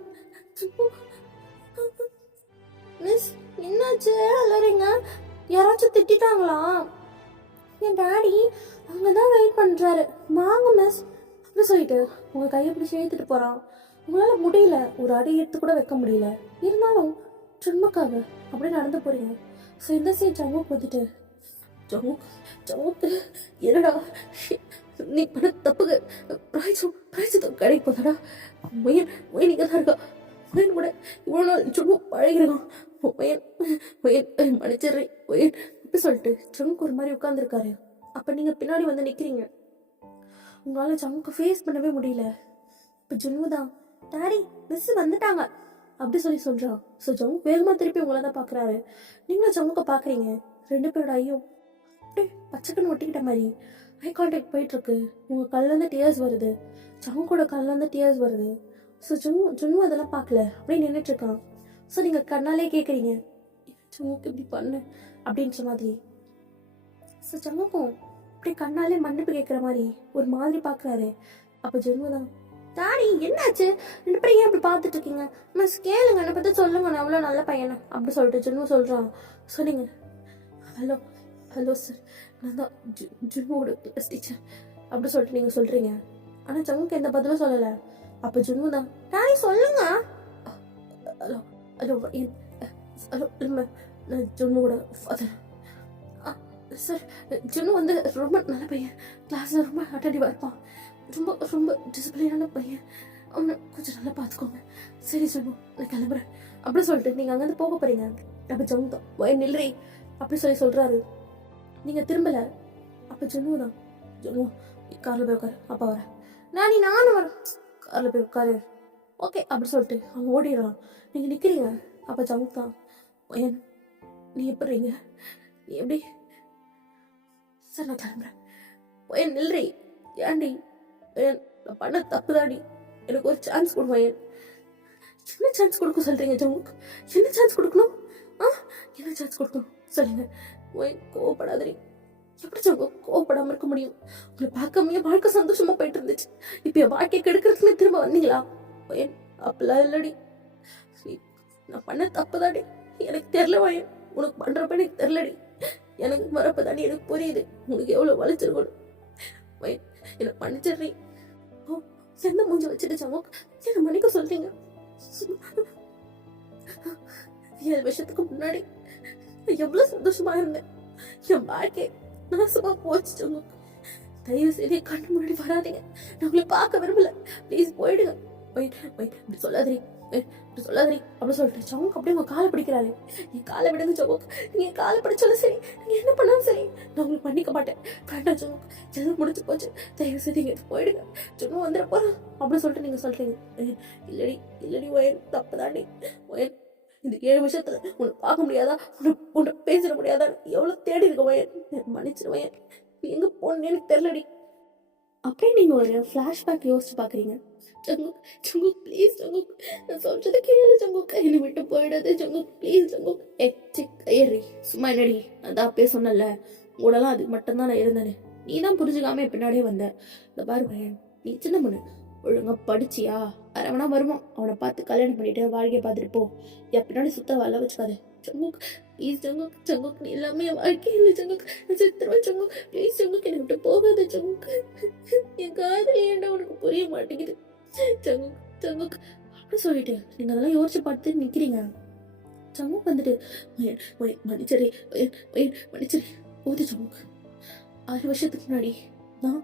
மிஸ் என்னாச்சு அலறீங்க? யாராச்சும் திட்டாங்களா? என் டாடி அங்கதான் வெயிட் பண்றாரு, வாங்க மிஸ் அப்படி சொல்லிட்டு உங்க கையை பிடிச்சி ஏத்துட்டு போறான். உங்களால முடியல, ஒரு அடி எடுத்து கூட வைக்க முடியல, இருந்தாலும் சும்மாக்காக அப்படியே நடந்து போறீங்க. ஸோ இந்த சைட் ஜமுக் வந்துட்டு, ஜமுக் என்னடா நீ பண்ண தப்புக்கு பிராய்ச்சித்தம் கிடைக்க போதாடா. மொயன் இங்கே தான் இருக்கா, மொயன் கூட இவ்வளோ நாள் சும்மா பழகிறான், மொயன் மன்னிச்சிடுறேன் மொயன் அப்படி சொல்லிட்டு ஜமுக் ஒரு மாதிரி உட்காந்துருக்காரு. அப்போ நீங்கள் பின்னாடி வந்து நிற்கிறீங்க. உங்களால் ஜமுக்கு ஃபேஸ் பண்ணவே முடியல. இப்போ ஜுன்வு தான், டாடி மிஸ் வந்துட்டாங்க அப்படி சொல்கிறான். ஸோ ஜமுக் வேகமாக திருப்பி உங்களை தான் பார்க்குறாரு. நீங்களும் ஜமுக்கை பார்க்குறீங்க. 2 பேரோட ஐயோ அப்படியே பச்சைக்கண்ணு ஒட்டிக்கிட்ட மாதிரி ஐ கான்டாக்ட் போயிட்டுருக்கு. உங்கள் கல்லேருந்து டியர்ஸ் வருது, ஜங்குக்கோட கல்லேருந்து டியர்ஸ் வருது. ஸோ ஜுன்னு அதெல்லாம் பார்க்கல, அப்படியே நின்றுட்டுருக்கான். ஸோ நீங்கள் கண்ணாலே கேட்குறீங்க ஜங்குக்கு இப்படி பண்ணு அப்படின்ற மாதிரி. ஸோ ஜங்குக்கும் அப்படியே கண்ணாலே மன்னிப்பு கேட்குற மாதிரி ஒரு மாதிரி பார்க்குறாரு. அப்போ ஜுன்னு தான், டாடி என்னாச்சு, 2 பேரும் ஏன் அப்படி பார்த்துட்டு இருக்கீங்க, மிஸ் கேளுங்க, என்னை பற்றி சொல்லுங்க, நான் எவ்வளோ நல்ல பையனை அப்படி சொல்லிட்டு ஜுன்னு சொல்கிறான். சொன்னீங்க, ஹலோ ஹலோ சார், நான் தான் ஜுன்னுவோட கிளாஸ் டீச்சர் அப்படி சொல்லிட்டு நீங்கள் சொல்கிறீங்க. ஆனால் ஜங்குக்கு எந்த பதிலும் சொல்லலை. அப்போ ஜுன்னு தான், டாடி சொல்லுங்க. ஹலோ ஹலோ ஹலோ இல்லை, நான் ஜுன்னுவோட ஃபாதர் சார். ஜுன்னு வந்து ரொம்ப நல்ல பையன், கிளாஸில் ரொம்ப அட்டன்டிவாக இருப்பான், ரொம்ப ரொம்ப டிசிப்ளினான பையன், அவனை கொஞ்சம் நல்லா பார்த்துக்கோங்க. சரி ஜுன்னு, நான் கிளம்புறேன் அப்படி சொல்லிட்டு நீங்கள் அங்கேருந்து போக போகிறீங்க. அப்போ ஜங்கு தான், வய நில்றி அப்படி சொல்கிறாரு. நீங்கள் திரும்பலை. அப்போ ஜுன்னு தான், ஜுன்னு காரில் போய் உட்காரு, அப்பா வரேன். நானும் வரேன், காரில் போய் உட்காரு, ஓகே அப்படி சொல்லிட்டு அவன் ஓடிடுறான். நீங்கள் நிற்கிறீங்க. அப்போ ஜங்கு தான், ஏன் நீ எப்படிறீங்க, நீ எப்படி சார், நான் கிளம்புறேன். ஏன் நில்றி, ஏன்டி, ஏன் நான் பண்ண தப்பு தாடி, எனக்கு ஒரு சான்ஸ் கொடுவேன். என்ன சான்ஸ் கொடுக்க சொல்கிறீங்க ஜங்குக்கு, என்ன சான்ஸ் கொடுக்கணும், என்ன சான்ஸ் கொடுக்கணும் சொல்லுங்க. ஓய் கோவப்படாதீ, எப்படி ஜங்கு கோவப்படாமல் இருக்க முடியும், உங்களை பார்க்காமயே வாழ்க்கை சந்தோஷமா போயிட்டு இருந்துச்சு, இப்போ என் வாழ்க்கை கெடுக்கிறதுக்குன்னு திரும்ப வந்தீங்களா. ஓய் அப்பெல்லாம் இல்லடி, நான் பண்ண தப்பு தாடி, எனக்கு தெரில வயன், உனக்கு பண்ணுறப்ப எனக்கு தெரிலடி, எனக்கு வரப்ப தாண்டி எனக்கு புரியுது உனக்கு எவ்வளோ வலிச்சிருக்கணும். வயன் என்னை மன்னிச்சிடுறீ. ஓ எந்த மூஞ்சி வச்சுட்டு ஜங்கு என்னை மன்னிக்க சொல்றீங்க. 7 வருஷத்துக்கு முன்னாடி எவ்வளவு சந்தோஷமா இருந்தேன், என் வாழ்க்கை நாசமா போச்சு ஜங்கு. தயவு செய்து கண்ணு முன்னாடி வராதீங்க, நான் உங்களை பார்க்க விரும்பல, ப்ளீஸ் போயிடுங்க. இப்படி சொல்லாதீ, இப்படி சொல்லாதீ அப்படி சொல்லிட்டு ஜங்கு அப்படியே உங்க காலை பிடிக்கிறாரு. நீ காலை விடுங்க ஜங்கு, நீங்க காலை பிடிச்சாலும் சரி, நீங்க என்ன பண்ணாலும் சரி, நான் உங்களுக்கு பண்ணிக்க மாட்டேன், வேண்டாம் ஜங்கு, எல்லாம் முடிஞ்சு போச்சு, தயவு செய்து நீங்க போயிடுங்க, ஜங்கு வந்துட போறேன் அப்படி சொல்லிட்டு நீங்க சொல்றீங்க. இல்லடி ஒயன், தப்பு தாண்டி ஒயன், இந்த 7 வருஷத்துல உன்னை பார்க்க முடியாதா, உன்னை பேசிட முடியாதா, எவ்வளவு தேடி இருக்க வயன், மன்னிச்சிருவயன், நீ எங்க போன்னு எனக்கு தெரியலடி. அப்படியே நீங்க ஒரு ஃபிளாஷ்பேக் யோசிச்சு பாக்குறீங்க. ஜங்குக் ஜங்குக் ப்ளீஸ் ஜங்குக், நான் சொல்றது கேளு ஜங்குக், என்னை விட்டு போயிடாது ஜங்குக் ப்ளீஸ் ஜங்குக். ஏறி சும்மா என்னடி, அதான் அப்பயே சொன்னல, உடலாம் அதுக்கு மட்டும்தான் நான் இருந்தேன்னு, நீ தான் புரிஞ்சுக்காம பின்னாடியே வந்த. இந்த பாரு பையன், நீ சின்ன பொண்ணு, ஒழுங்கா படிச்சியா, அரவணா வருவான், அவனை பார்த்து கல்யாணம் பண்ணிட்டு வாழ்க்கையை பார்த்துட்டு போ, என் பின்னாடி சுத்த வள வச்சுக்காது ஜங்குக் ப்ளீஸ் ஜங்குக். ஜங்குக் நீ எல்லாமே என் வாழ்க்கை இல்லை ஜங்குக், நான் செத்துருவேன் ஜங்குக் ப்ளீஸ் ஜங்குக், என்னை விட்டு போகாத ஜங்குக், என் காதல் ஏன்டா உனக்கு புரிய மாட்டேங்குது ஜங்குக் ஜங்குக் அப்படி சொல்லிட்டு நீங்க அதெல்லாம் யோசிச்சு பார்த்து நிக்கிறீங்க. ஜங்குக் வந்துட்டு மன்னிச்சரி மன்னிச்சரி போது ஜங்குக், 6 வருஷத்துக்கு முன்னாடி நான்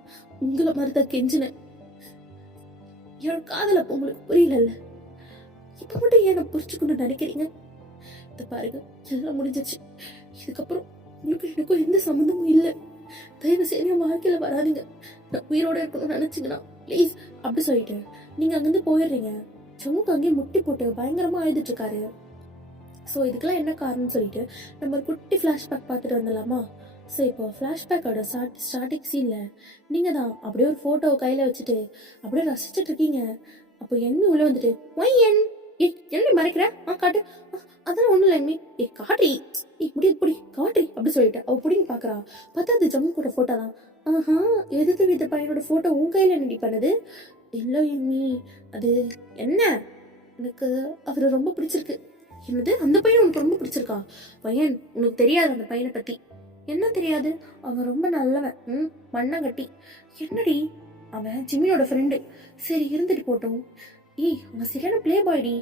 உங்களை மாதிரி தான் கெஞ்சினேன், என்னோட காதல் அப்போ உங்களுக்கு புரியல, இப்ப மட்டும் ஏன் புரிச்சுக்கணும்னு நினைக்கிறீங்க. இதை பாருங்க, எல்லாம் முடிஞ்சிச்சு, இதுக்கப்புறம் உங்களுக்கு எனக்கும் எந்த சம்மந்தமும் இல்லை, தயவு செய்து என் வாழ்க்கையில வராதிங்க, நான் உயிரோட இருக்கணும்னு நினைச்சீங்கன்னா ப்ளீஸ் அப்படி சொல்லிட்டு நீங்க அங்கிருந்து போயிடுறீங்க. ஜங்குக்கு அங்கேயே முட்டி போட்டு பயங்கரமா அழுதுட்டு இருக்காரு. ஸோ இதுக்கெல்லாம் என்ன காரணம்னு சொல்லிட்டு நம்ம ஒரு குட்டி ஃப்ளாஷ்பேக் பார்த்துட்டு வந்துடலாமா. ஸோ இப்போ ஃப்ளாஷ்பேக்கோட ஸ்டார்டிங் சீனில் நீங்கள் தான் அப்படியே ஒரு ஃபோட்டோவை கையில் வச்சுட்டு அப்படியே ரசிச்சுட்டு இருக்கீங்க. அப்போ எண்ணி உள்ளே வந்துட்டு என்ன மறைக்கிற, காட்டு, அதெல்லாம் ஒன்றும் இல்லை எம்மி, காட்ரி, பிடி காட்ரி அப்படி சொல்லிட்டு அவள் பிடிங்க பார்க்குறா. பார்த்தா அது ஜங்குக்கோட ஃபோட்டோ தான். எதிர்த்து வீட்டு பையனோட ஃபோட்டோ உன் கையில் என்னடி பண்ணுது. இல்லை எம்மி, அது என்ன, எனக்கு அவர் ரொம்ப பிடிச்சிருக்கு. என்னது, அந்த பையன் உனக்கு ரொம்ப பிடிச்சிருக்கா. பையன் உனக்கு தெரியாது அந்த பையனை பற்றி. என்ன தெரியாது, அவன் ரொம்ப நல்லவன், மண்ணங்கட்டி. என்னடி, அவன் ஜிம்மியோட ஃப்ரெண்டு. சரி இருந்துட்டு போட்டோம். அவன் சரியான பிளே பாய்டி.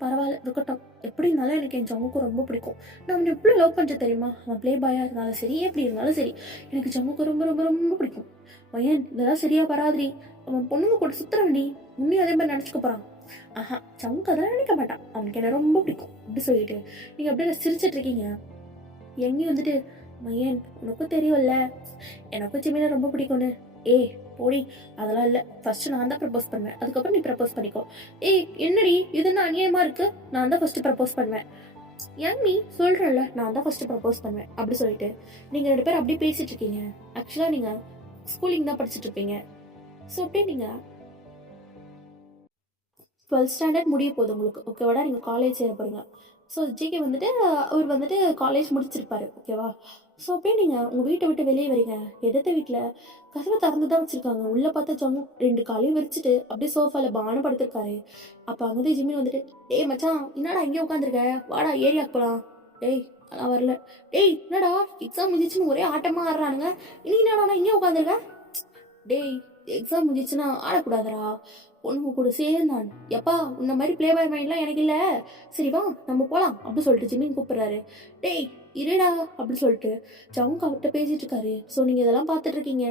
பரவாயில்ல இருக்கட்டும், எப்படி இருந்தாலும் எனக்கு என் ஜங்குக்கு ரொம்ப பிடிக்கும். நான் அவனை எவ்வளோ லவ் பண்ணுறது தெரியுமா. அவன் பிளே பாயாக இருந்தாலும் சரி, எப்படி இருந்தாலும் சரி, எனக்கு ஜங்குக்கு ரொம்ப ரொம்ப ரொம்ப பிடிக்கும். பையன் இதெல்லாம் சரியா வராதிரி, அவன் பொண்ணுங்க கூட சுத்துறாண்டி, உன்னையும் அதே மாதிரி நினச்சிக்க போகிறான். ஜங்குக்கு அதெல்லாம் நினைக்க மாட்டான், அவனுக்கு என்ன ரொம்ப பிடிக்கும் அப்படி சொல்லிட்டு நீங்கள் அப்படியே சிரிச்சிட்டு இருக்கீங்க. எங்கேயும் வந்துட்டு, மையன் உனக்கும் தெரியும்ல எனக்கும் ஜிமினை ரொம்ப பிடிக்கும்னு. போடி, அதெல்லாம் இல்லை, ஃபர்ஸ்ட் நான் தான் ப்ரப்போஸ் பண்ணுவேன், அதுக்கப்புறம் நீ ப்ரப்போஸ் பண்ணிக்கோ. என்னடி இது என்ன அநியாயமா இருக்கு, நான் தான் ஃபர்ஸ்ட் ப்ரப்போஸ் பண்ணுவேன். யம்மி சொல்கிறேன்ல நான் தான் ஃபஸ்ட்டு ப்ரப்போஸ் பண்ணுவேன் அப்படி சொல்லிட்டு நீங்கள் 2 பேரும் அப்படியே பேசிகிட்டு இருக்கீங்க. ஆக்சுவலாக நீங்கள் ஸ்கூலிங் தான் படிச்சுட்டு இருப்பீங்க. ஸோ அப்படியே நீங்கள் 12th ஸ்டாண்டர்ட் முடிய போகுது உங்களுக்கு, ஓகேவாடா? நீங்கள் காலேஜ் சேர போகிறீங்க. ஸோ ஜிகே வந்துட்டு அவர் வந்துட்டு காலேஜ் முடிச்சிருப்பாரு, ஓகேவா? ஸோ அப்படியே நீங்கள் உங்கள் வீட்டை விட்டு வெளியே வரீங்க. எதிர்த்த வீட்டில் கதவை திறந்து தான் வச்சுருக்காங்க. உள்ளே பார்த்தா ஜம்மு 2 காலையும் விரிச்சிட்டு அப்படியே சோஃபாவில் பானு படுத்திருக்காரு. அப்போ அங்கே ஜிம்மி வந்துட்டு, டேய் மச்சான் என்னடா இங்கே உட்காந்துருக்க, வாடா ஏரியாவுக்கு போகலாம். டேய் அதெல்லாம் வரல. டேய் என்னடா எக்ஸாம் முடிஞ்சிச்சுன்னு ஒரே ஆட்டமாக ஆடுறானுங்க, இனி என்னடா இங்கே உட்காந்துருக்க. டேய் எக்ஸாம் முடிஞ்சிச்சுன்னா ஆடக்கூடாதுடா, பொண்ணுங்க கூட சேர்ந்தான். எப்பா உன்ன மாதிரி ப்ளே பாய் மைண்ட்லாம் எனக்கு இல்லை, சரி வா நம்ம போகலாம் அப்படி சொல்லிட்டு ஜிம்மின் கூப்பிட்றாரு. டேய் இருடா அப்படின்னு சொல்லிட்டு ஜவுக்கு அவர்கிட்ட பேசிட்டு இருக்காரு. ஸோ நீங்கள் இதெல்லாம் பார்த்துட்டு இருக்கீங்க.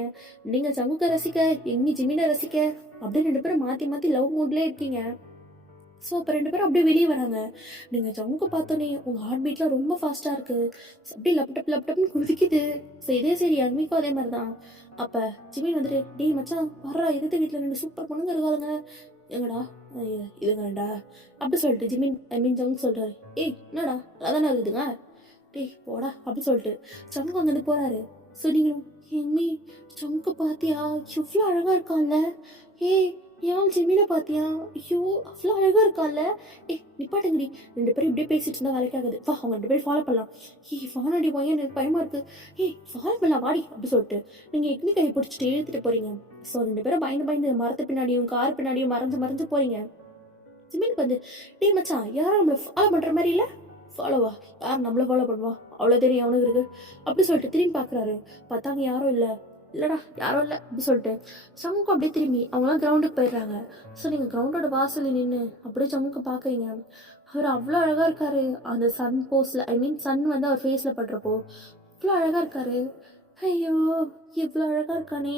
நீங்கள் ஜவுக்க ரசிக்க, எங்கே ஜிம்மினை ரசிக்க, அப்படியே 2 பேரும் மாற்றி மாற்றி லவ் மூட்லேயே இருக்கீங்க. ஸோ அப்போ 2 பேரும் அப்படியே வெளியே வராங்க. நீங்கள் ஜவுக்கு பார்த்தோன்னே உங்கள் ஹார்ட் பீட்லாம் ரொம்ப ஃபாஸ்ட்டாக இருக்குது, அப்படியே லப்டப் லப்டப்னு குதிக்குது. ஸோ இதே சரி அன்மிக்கும் அதே மாதிரி தான். அப்போ ஜிமின் வந்துட்டு, டேய் மச்சான் வர்றா, எதிர்த்த வீட்டில் 2 சூப்பர் பொண்ணுங்க இருக்காதுங்க, எங்கடா இதுங்கடா அப்படி சொல்லிட்டு ஜிமின் ஜங்கு சொல்கிறாரு. ஏய் என்னடா அதானே இருக்குதுங்க, டேய் போடா அப்படி சொல்லிட்டு ஜங்கு அங்கேருந்து போகிறாரு. ஸோ நீங்களும் எம்மி ஜங்கு பார்த்தியா எவ்வளோ அழகாக இருக்கான்ல, ஏய் ஏன் ஜிமினை பார்த்தியா, ஐயோ அவ்வளோ அழகாக இருக்கான்ல, நிப்பாட்டுங்கடி, 2 பேரும் இப்படியே பேசிட்டு இருந்தால் வேலைக்காகுது, வா அவங்க 2 பேரும் ஃபாலோ பண்ணலாம். வானாடி பையன் எனக்கு பயமாக இருக்குது, ஃபாலோ பண்ணலாம் வாடி அப்படி சொல்லிட்டு நீங்கள் எக்னி கையை பிடிச்சிட்டு இழுத்துட்டு போகிறீங்க. ஸோ 2 பேரும் பயந்து மரத்து பின்னாடியும் கார் பின்னாடியும் மறைஞ்சு போகிறீங்க. ஜிமினுக்கு வந்து, டே மச்சான் யாரும் நம்மளை ஃபாலோ பண்ணுற மாதிரி இல்லை, ஃபாலோவா யார் நம்மளை ஃபாலோ பண்ணுவா, அவ்வளோ தெரியும் அவனுக்கு இருக்கு அப்படி சொல்லிட்டு திரும்பி பார்க்குறாரு. பார்த்தாங்க யாரும் இல்லைடா யாரும் இல்லை அப்படி சொல்லிட்டு சமுக்கம் அப்படியே திரும்பி அவங்களாம் கிரவுண்டுக்கு போயிடுறாங்க. ஸோ நீங்கள் கிரவுண்டோட வாசலில் நின்று அப்படியே சமுக்கம் பார்க்குறீங்க. அவர் அவ்வளோ அழகாக இருக்காரு. அந்த சன் போஸில் சன் வந்து அவர் ஃபேஸில் படுறப்போ அவ்வளோ அழகாக இருக்காரு. ஐயோ இவ்வளோ அழகாக இருக்கானே,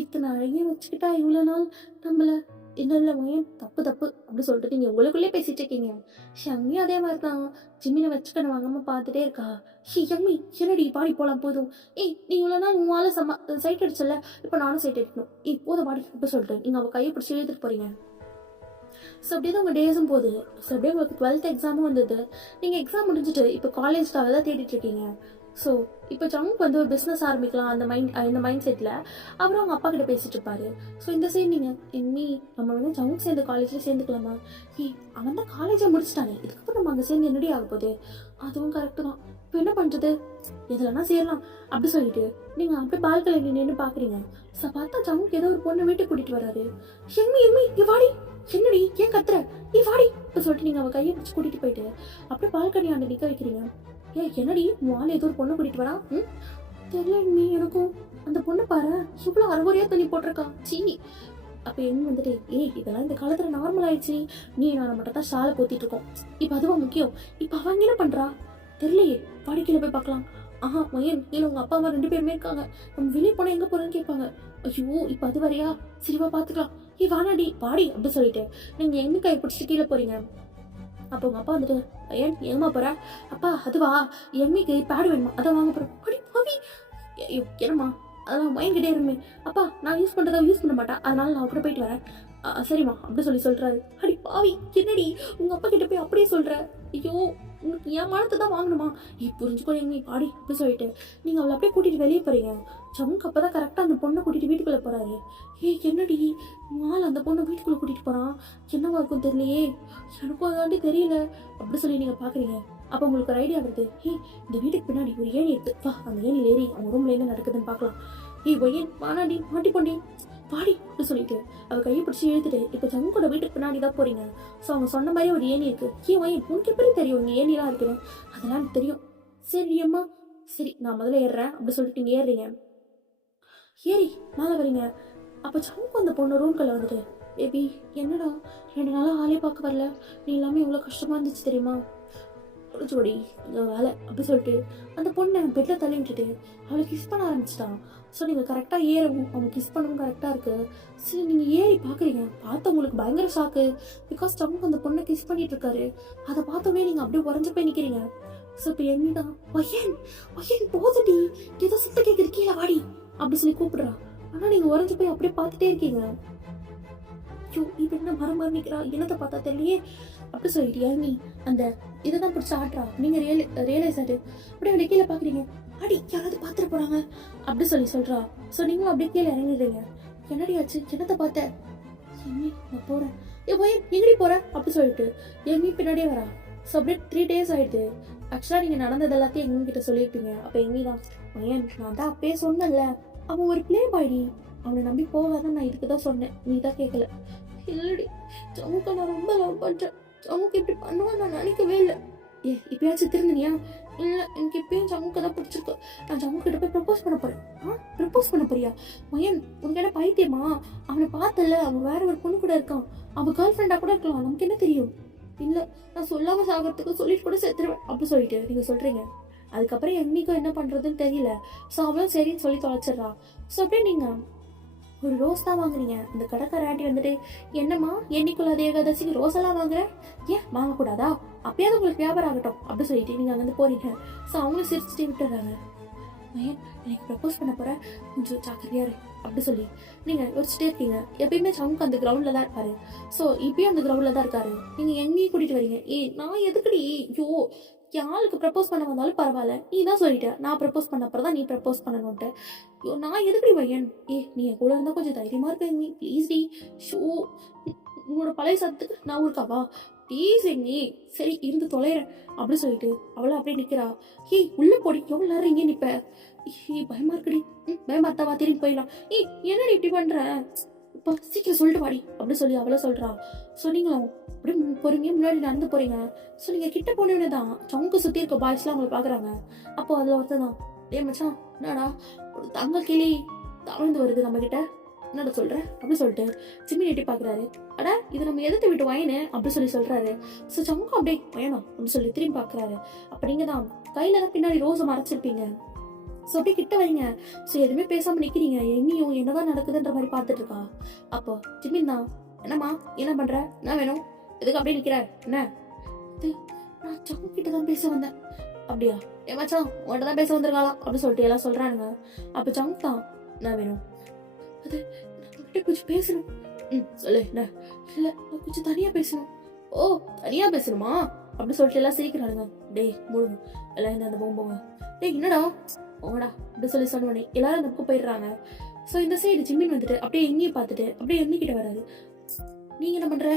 இத்தனை அழகையும் வச்சுக்கிட்டா இவ்வளோ நாள் நம்மளை இல்லை தப்பு அப்படி சொல்லிட்டு நீங்கள் உங்களுக்குள்ளே பேசிட்டு இருக்கீங்க. ஷம்மி அதே மாதிரி தான் ஜிம்மினை வச்சுக்கணும் வாங்காமல் பார்த்துட்டே இருக்கா. ஷம்மி என்னடி பாடி போகலாம் போதும், நீ இவ்வளோ நாள் உங்களால் சைட் அடிச்சல, இப்போ நானும் சைட் அடிக்கணும், போதும் பாடி அப்படி சொல்லிட்டு நீங்கள் அவள் கையை பிடிச்சி எழுதிட்டு போகிறீங்க. ஸோ அப்படியே தான் உங்கள் டேஸும் போகுது. ஸோ அப்படியே உங்களுக்கு 12th எக்ஸாமும் வந்தது. நீங்கள் எக்ஸாம் முடிஞ்சுட்டு இப்போ காலேஜ்க்காக தான் தேடிட்டுருக்கீங்க. ஸோ இப்போ ஜங்க் வந்து ஒரு பிஸ்னஸ் ஆரம்பிக்கலாம் இந்த மைண்ட் செட்டில் அப்புறம் அவங்க அப்பா கிட்ட பேசிட்டு இருப்பாரு. ஸோ இந்த சைடு நீங்கள் எம்மி நம்ம வந்து ஜங்க் சேர்ந்த காலேஜில் சேர்ந்துக்கலாமா, அவன் தான் காலேஜை முடிச்சிட்டானே, இதுக்கப்புறம் நம்ம அங்கே சேர்ந்து என்னடி ஆக போகுது, அதுவும் கரெக்டு தான், இப்போ என்ன பண்ணுறது, எதுலன்னா சேரலாம் அப்படி சொல்லிட்டு நீங்கள் அப்படியே பால்கனியில் நின்று பார்க்குறீங்க. ஸோ பார்த்தா ஜங்க் ஏதோ ஒரு பொண்ணை வீட்டுக்கு கூட்டிகிட்டு வராரு. எம்மி வாடி, என்னடி ஏன் கத்துற, வாடி இப்போ சொல்லிட்டு நீங்கள் அவள் கையை பிடிச்சி கூட்டிகிட்டு போயிட்டு அப்படியே பால்கனி ஆண்டு நிற்க வைக்கிறீங்க. என்னடி உன் ஏதோ ஒரு பொண்ணு கூட்டிட்டு வரா, தெரியல நீ எனக்கும் அந்த பொண்ணை பாரு இவ்வளோ அறுவரையா தண்ணி போட்டிருக்கா சீ. அப்போ எங்க வந்துட்டு, இதெல்லாம் இந்த காலத்துல நார்மல் ஆயிடுச்சு, நீ நான் மட்டும் தான் ஷாலை போத்திட்டு இருக்கோம், இப்போ அதுவும் முக்கியம், இப்போ அவங்க என்ன பண்றா தெரியலையே, படிக்கல போய் பார்க்கலாம். மயன் இல்லை உங்க அப்பா அம்மா 2 பேருமே இருக்காங்க, நம்ம வெளியே போனா எங்க போறேன்னு கேட்பாங்க. ஐயோ இப்போ அது வரையா, சரிவா பாத்துக்கலாம், வானாடி பாடி அப்படி சொல்லிட்டு நீங்க எங்க கை பிடிச்சிட்டு கீழே போறீங்க. அப்போ உங்கள் அப்பா வந்துட்டு, எங்கம்மா போகிற, அப்பா அதுவா எம்மிக்கு பேடு வேணுமா அதான் வாங்க போகிறேன், அப்படி பாவி என்னம்மா அதெல்லாம் மைண்ட்கிட்டே இருமே, அப்பா நான் யூஸ் பண்ணுறதா யூஸ் பண்ண மாட்டேன், அதனால நான் கூட போயிட்டு வரேன், சரிம்மா அப்படி சொல்கிறாரு. அடி பாவி என்னடி உங்கள் அப்பா கிட்ட போய் அப்படியே சொல்கிற, ஐயோ உனக்கு என் மனத்தை தான் வாங்கணுமா, புரிஞ்சுக்கோ எங்க பாடி அப்படி சொல்லிட்டு நீங்கள் அவளை அப்படியே கூட்டிகிட்டு வெளியே போகிறீங்க. ஜமுக்கு அப்போ தான் கரெக்டாக அந்த பொண்ணை கூட்டிகிட்டு வீட்டுக்குள்ளே போகிறாரு. என்னடி மால் அந்த பொண்ணை வீட்டுக்குள்ளே கூட்டிகிட்டு போகிறான், என்னவா இருக்கும் தெரியலையே, எனக்கும் அதாண்டி தெரியல அப்படி சொல்லி நீங்கள் பார்க்குறீங்க. அப்போ உங்களுக்கு ஒரு ஐடியா வருது, இந்த வீட்டுக்கு பின்னாடி ஒரு ஏணி இருக்கு, வா அந்த ஏணியில் ஏறி அவங்க ரூம்ல என்ன நடக்குதுன்னு பார்க்கலாம். ஒய்யன் வானாடி மாட்டி போண்டி பாடி அப்படி சொல்லிட்டு அவள் கையை பிடிச்சி இழுத்துட்டு இப்போ ஜங்கோட வீட்டுக்கு பின்னாடி தான் போறீங்க. ஸோ அவங்க சொன்ன மாதிரியே ஒரு ஏணி இருக்கு. ஒய்யன் உனக்கு எப்படி தெரியும் இங்கே ஏணிலாம் இருக்குன்னு, அதெல்லாம் எனக்கு தெரியும், சரி அம்மா சரி நான் முதல்ல ஏறுறேன் அப்படி சொல்லிட்டு நீங்கள் ஏறுறீங்க. ஏறி மேலே வரீங்க. அப்போ ஜங்கு அந்த பொண்ணு ரூம்குள்ளே வந்துட்டு, பேபி என்னடா 2 நாளாக ஆளே பார்க்க வரல, நீ எல்லாமே இவ்வளோ கஷ்டமாக இருந்துச்சு தெரியுமா, ஜோடி வேலை அப்படி சொல்லிட்டு அந்த பொண்ணை பெட்டில் தள்ளி விட்டுட்டு அவளை கிஸ் பண்ண ஆரம்பிச்சிட்டான். ஸோ நீங்கள் கரெக்டாக ஏறவும் அவங்க கிஸ் பண்ணவும் கரெக்டாக இருக்குது. சரி நீங்கள் ஏறி பார்க்குறீங்க, பார்த்து உங்களுக்கு பயங்கர ஷாக்கு, பிகாஸ் ஜங்கு அந்த பொண்ணை கிஸ் பண்ணிட்டு இருக்காரு. அதை பார்த்தோன்னே நீங்கள் அப்படியே உறைஞ்சு போய் நிற்கிறீங்க. ஸோ இப்போ என்னதான் ஒய்யன் போதுடி ஏதோ சுத்த கேட்குது கீழே வாடி அப்படி சொல்லி கூப்பிடுறா. ஆனால் நீங்கள் உறைஞ்சு போய் அப்படியே பார்த்துட்டே இருக்கீங்க. ஐயோ இப்போ என்ன மரம் நிற்கிறா என்னத்தை பார்த்தா தெரியலையே அப்படி சொல்லிட்டு இறங்கி அந்த இதை தான் பிடிச்சி ஆட்டுறா. நீங்கள் ரியலைஸ் ஆகிட்டு அப்படியே அப்படியே கீழே பார்க்குறீங்க. அடி யாராவது பார்த்துட்டு போகிறாங்க அப்படி சொல்கிறா. ஸோ நீங்களும் அப்படியே கீழே இறங்கிடுறீங்க. என்னடி ஆச்சு என்னத்தை பார்த்த? எம்மி நான் போகிறேன். போய் எங்கடி போகிறேன் அப்படி சொல்லிட்டு எம்மி பின்னாடியே வரா. ஸோ அப்படியே 3 days ஆகிடுது. ஆக்சுவலாக நீங்கள் நடந்தது எல்லாத்தையும் எங்ககிட்ட சொல்லியிருப்பீங்க. அப்போ எம்மி தான் பையன் நான் தான் அப்பயே சொன்னேன்ல அவன் ஒரு பிளே பாய்டி அவனை நம்பி போகாதான் நான் இதுக்கு தான் சொன்னேன் நீ தான் கேட்கல. இல்லடி சமுக்க நான் ரொம்ப லவ் பண்ணுறேன். சமுக்கு இப்படி பண்ணுவான் நான் நினைக்கவே இல்லை. இப்பயாச்சும் திருந்தினியா? இல்லை எனக்கு இப்பயும் சமுக்க தான் பிடிச்சிருக்கு. நான் சமுக்கிட்ட போய் ப்ரப்போஸ் பண்ண போகிறேன். ப்ரப்போஸ் பண்ண போறியா? மயன் உனக்கு என்ன பைத்தியமா? அவனை பார்த்தல அவன் வேற ஒரு பொண்ணு கூட இருக்கான். அவன் கேர்ள் ஃப்ரெண்டாக கூட இருக்கலாம். நமக்கு என்ன தெரியும்? இல்லை நான் சொல்லாமல் சாகிறதுக்கு சொல்லிட்டு கூட செத்துருவேன் அப்படி சொல்லிட்டு நீங்கள் சொல்கிறீங்க. அதுக்கப்புறம் எம்மிக்கும் என்ன பண்ணுறதுன்னு தெரியல. ஸோ அவளும் சரின்னு சொல்லி தொலைச்சிட்றா. ஸோ அப்படியே நீங்கள் ஒரு ரோஸ் தான் வாங்குறீங்க. அந்த கடைக்கார ஆண்டி வந்துட்டு என்னம்மா என்னைக்குள்ள அதே ஏகாதசிக்கு ரோஸ் எல்லாம் வாங்குறேன் ஏன் வாங்கக்கூடாதா? அப்பயாவது உங்களுக்கு வியாபாரம் ஆகட்டும் அப்படி சொல்லிட்டு நீங்கள் அங்கேருந்து போறீங்க. ஸோ அவங்களும் சிரிச்சுட்டே விட்டுறாங்க. ஏன் எனக்கு ப்ரப்போஸ் பண்ண போகிற கொஞ்சம் ஜாக்கிரதையா இரு அப்படி சொல்லி நீங்கள் யோசிச்சுட்டே இருக்கீங்க. எப்பயுமே சவுக்கு அந்த கிரவுண்டில் தான் இருப்பாரு. ஸோ இப்பயும் அந்த கிரவுண்டில் தான் இருக்காரு. நீங்கள் எங்கேயும் கூட்டிகிட்டு வரீங்க. நான் எதுக்குடி ஐயோ யாருக்கு ப்ரப்போஸ் பண்ண வந்தாலும் பரவாயில்ல நீ தான் சொல்லிட்ட நான் ப்ரப்போஸ் பண்ண அப்புறம் தான் நீ ப்ரப்போஸ் பண்ணணுன்ட்டு. ஐயோ நான் எதுக்குடி பையன்? நீ என் கூட இருந்தால் கொஞ்சம் தைரியமாக இருக்க நீ ப்ளீஸ் டி. ஷோ உன்னோட பழைய சத்துக்கு நான் ஊருக்காவா ப்ளீஸ் எங்கி சரி இருந்து தொலைறேன் அப்படி சொல்லிட்டு அவளை அப்படியே நிற்கிறா. உள்ள போடி எவ்வளோ நேரம் இங்கே நிற்ப? பயமா இருக்குடி. பயமா இருந்தாவா திரும்பி போயிடலாம். என்னடி இப்படி பண்ற? இப்போ சீக்கிரம் சொல்லிட்டு வாடி அப்படி சொல்லி அவளை சொல்றா. ஸோ நீங்களும் அப்படியே பொறுமையா முன்னாடி நடந்து போறீங்க. ஸோ நீங்க கிட்ட போனவனே தான் சவுக்கு சுத்தி இருக்க பாய்ஸ்லாம் உங்களை பாக்குறாங்க. அப்போ அதுல ஒருத்தர் தான் மச்சான் என்னடா ஒரு தங்க கிளி தவழ்ந்து வருது நம்ம கிட்ட என்னடா சொல்ற அப்படி சொல்லிட்டு சிம்மி நெட்டி பாக்குறாரு. அட இது நம்ம எதிர்த்து விட்டு வயனு அப்படி சொல்லி சொல்றாரு. ஸோ சவுக்கு அப்படியே வயனா அப்படின்னு சொல்லி திரும்பி பாக்குறாரு. அப்ப நீங்க தான் கையில தான் பின்னாடி ரோஸை மறைச்சிருப்பீங்க. ஸோ அப்படியே கிட்ட வரீங்க. ஸோ எதுவுமே பேசாம நிக்கிறீங்க. என்னையும் என்னதான் நடக்குதுன்ற மாதிரி பார்த்துட்டு இருக்கா. அப்போ ஜிமின் தான் என்னம்மா என்ன பண்ற என்ன வேணும் எதுக்கு அப்படியே நிக்கிற என்ன? நான் சங்கு கிட்ட தான் பேச வந்தேன். அப்படியா மச்சான் உன்கிட்ட தான் பேச வந்திருக்காளாம் அப்படின்னு சொல்லிட்டு எல்லாம் சொல்றானுங்க. அப்போ சங்கு தான் என்ன வேணும்? அது நான் கொஞ்சம் பேசணும். சொல்லு என்ன? இல்லை நான் கொஞ்சம் தனியா பேசணும். ஓ தனியா பேசணுமா அப்படின்னு சொல்லிட்டு எல்லாம் சிரிக்கிறானுங்க. டேய் முழுங்க எல்லாம் அந்த போங்க. டேய் என்னடா ஓடா அப்படி சொல்லி சொன்னோடனே எல்லாரும் அந்த பக்கம் போயிடுறாங்க. ஸோ இந்த சைடு ஜிம்மின் வந்துட்டு அப்படியே எங்கேயும் பார்த்துட்டு அப்படியே எண்ணிக்கிட்ட வராது. நீங்க என்ன பண்ற?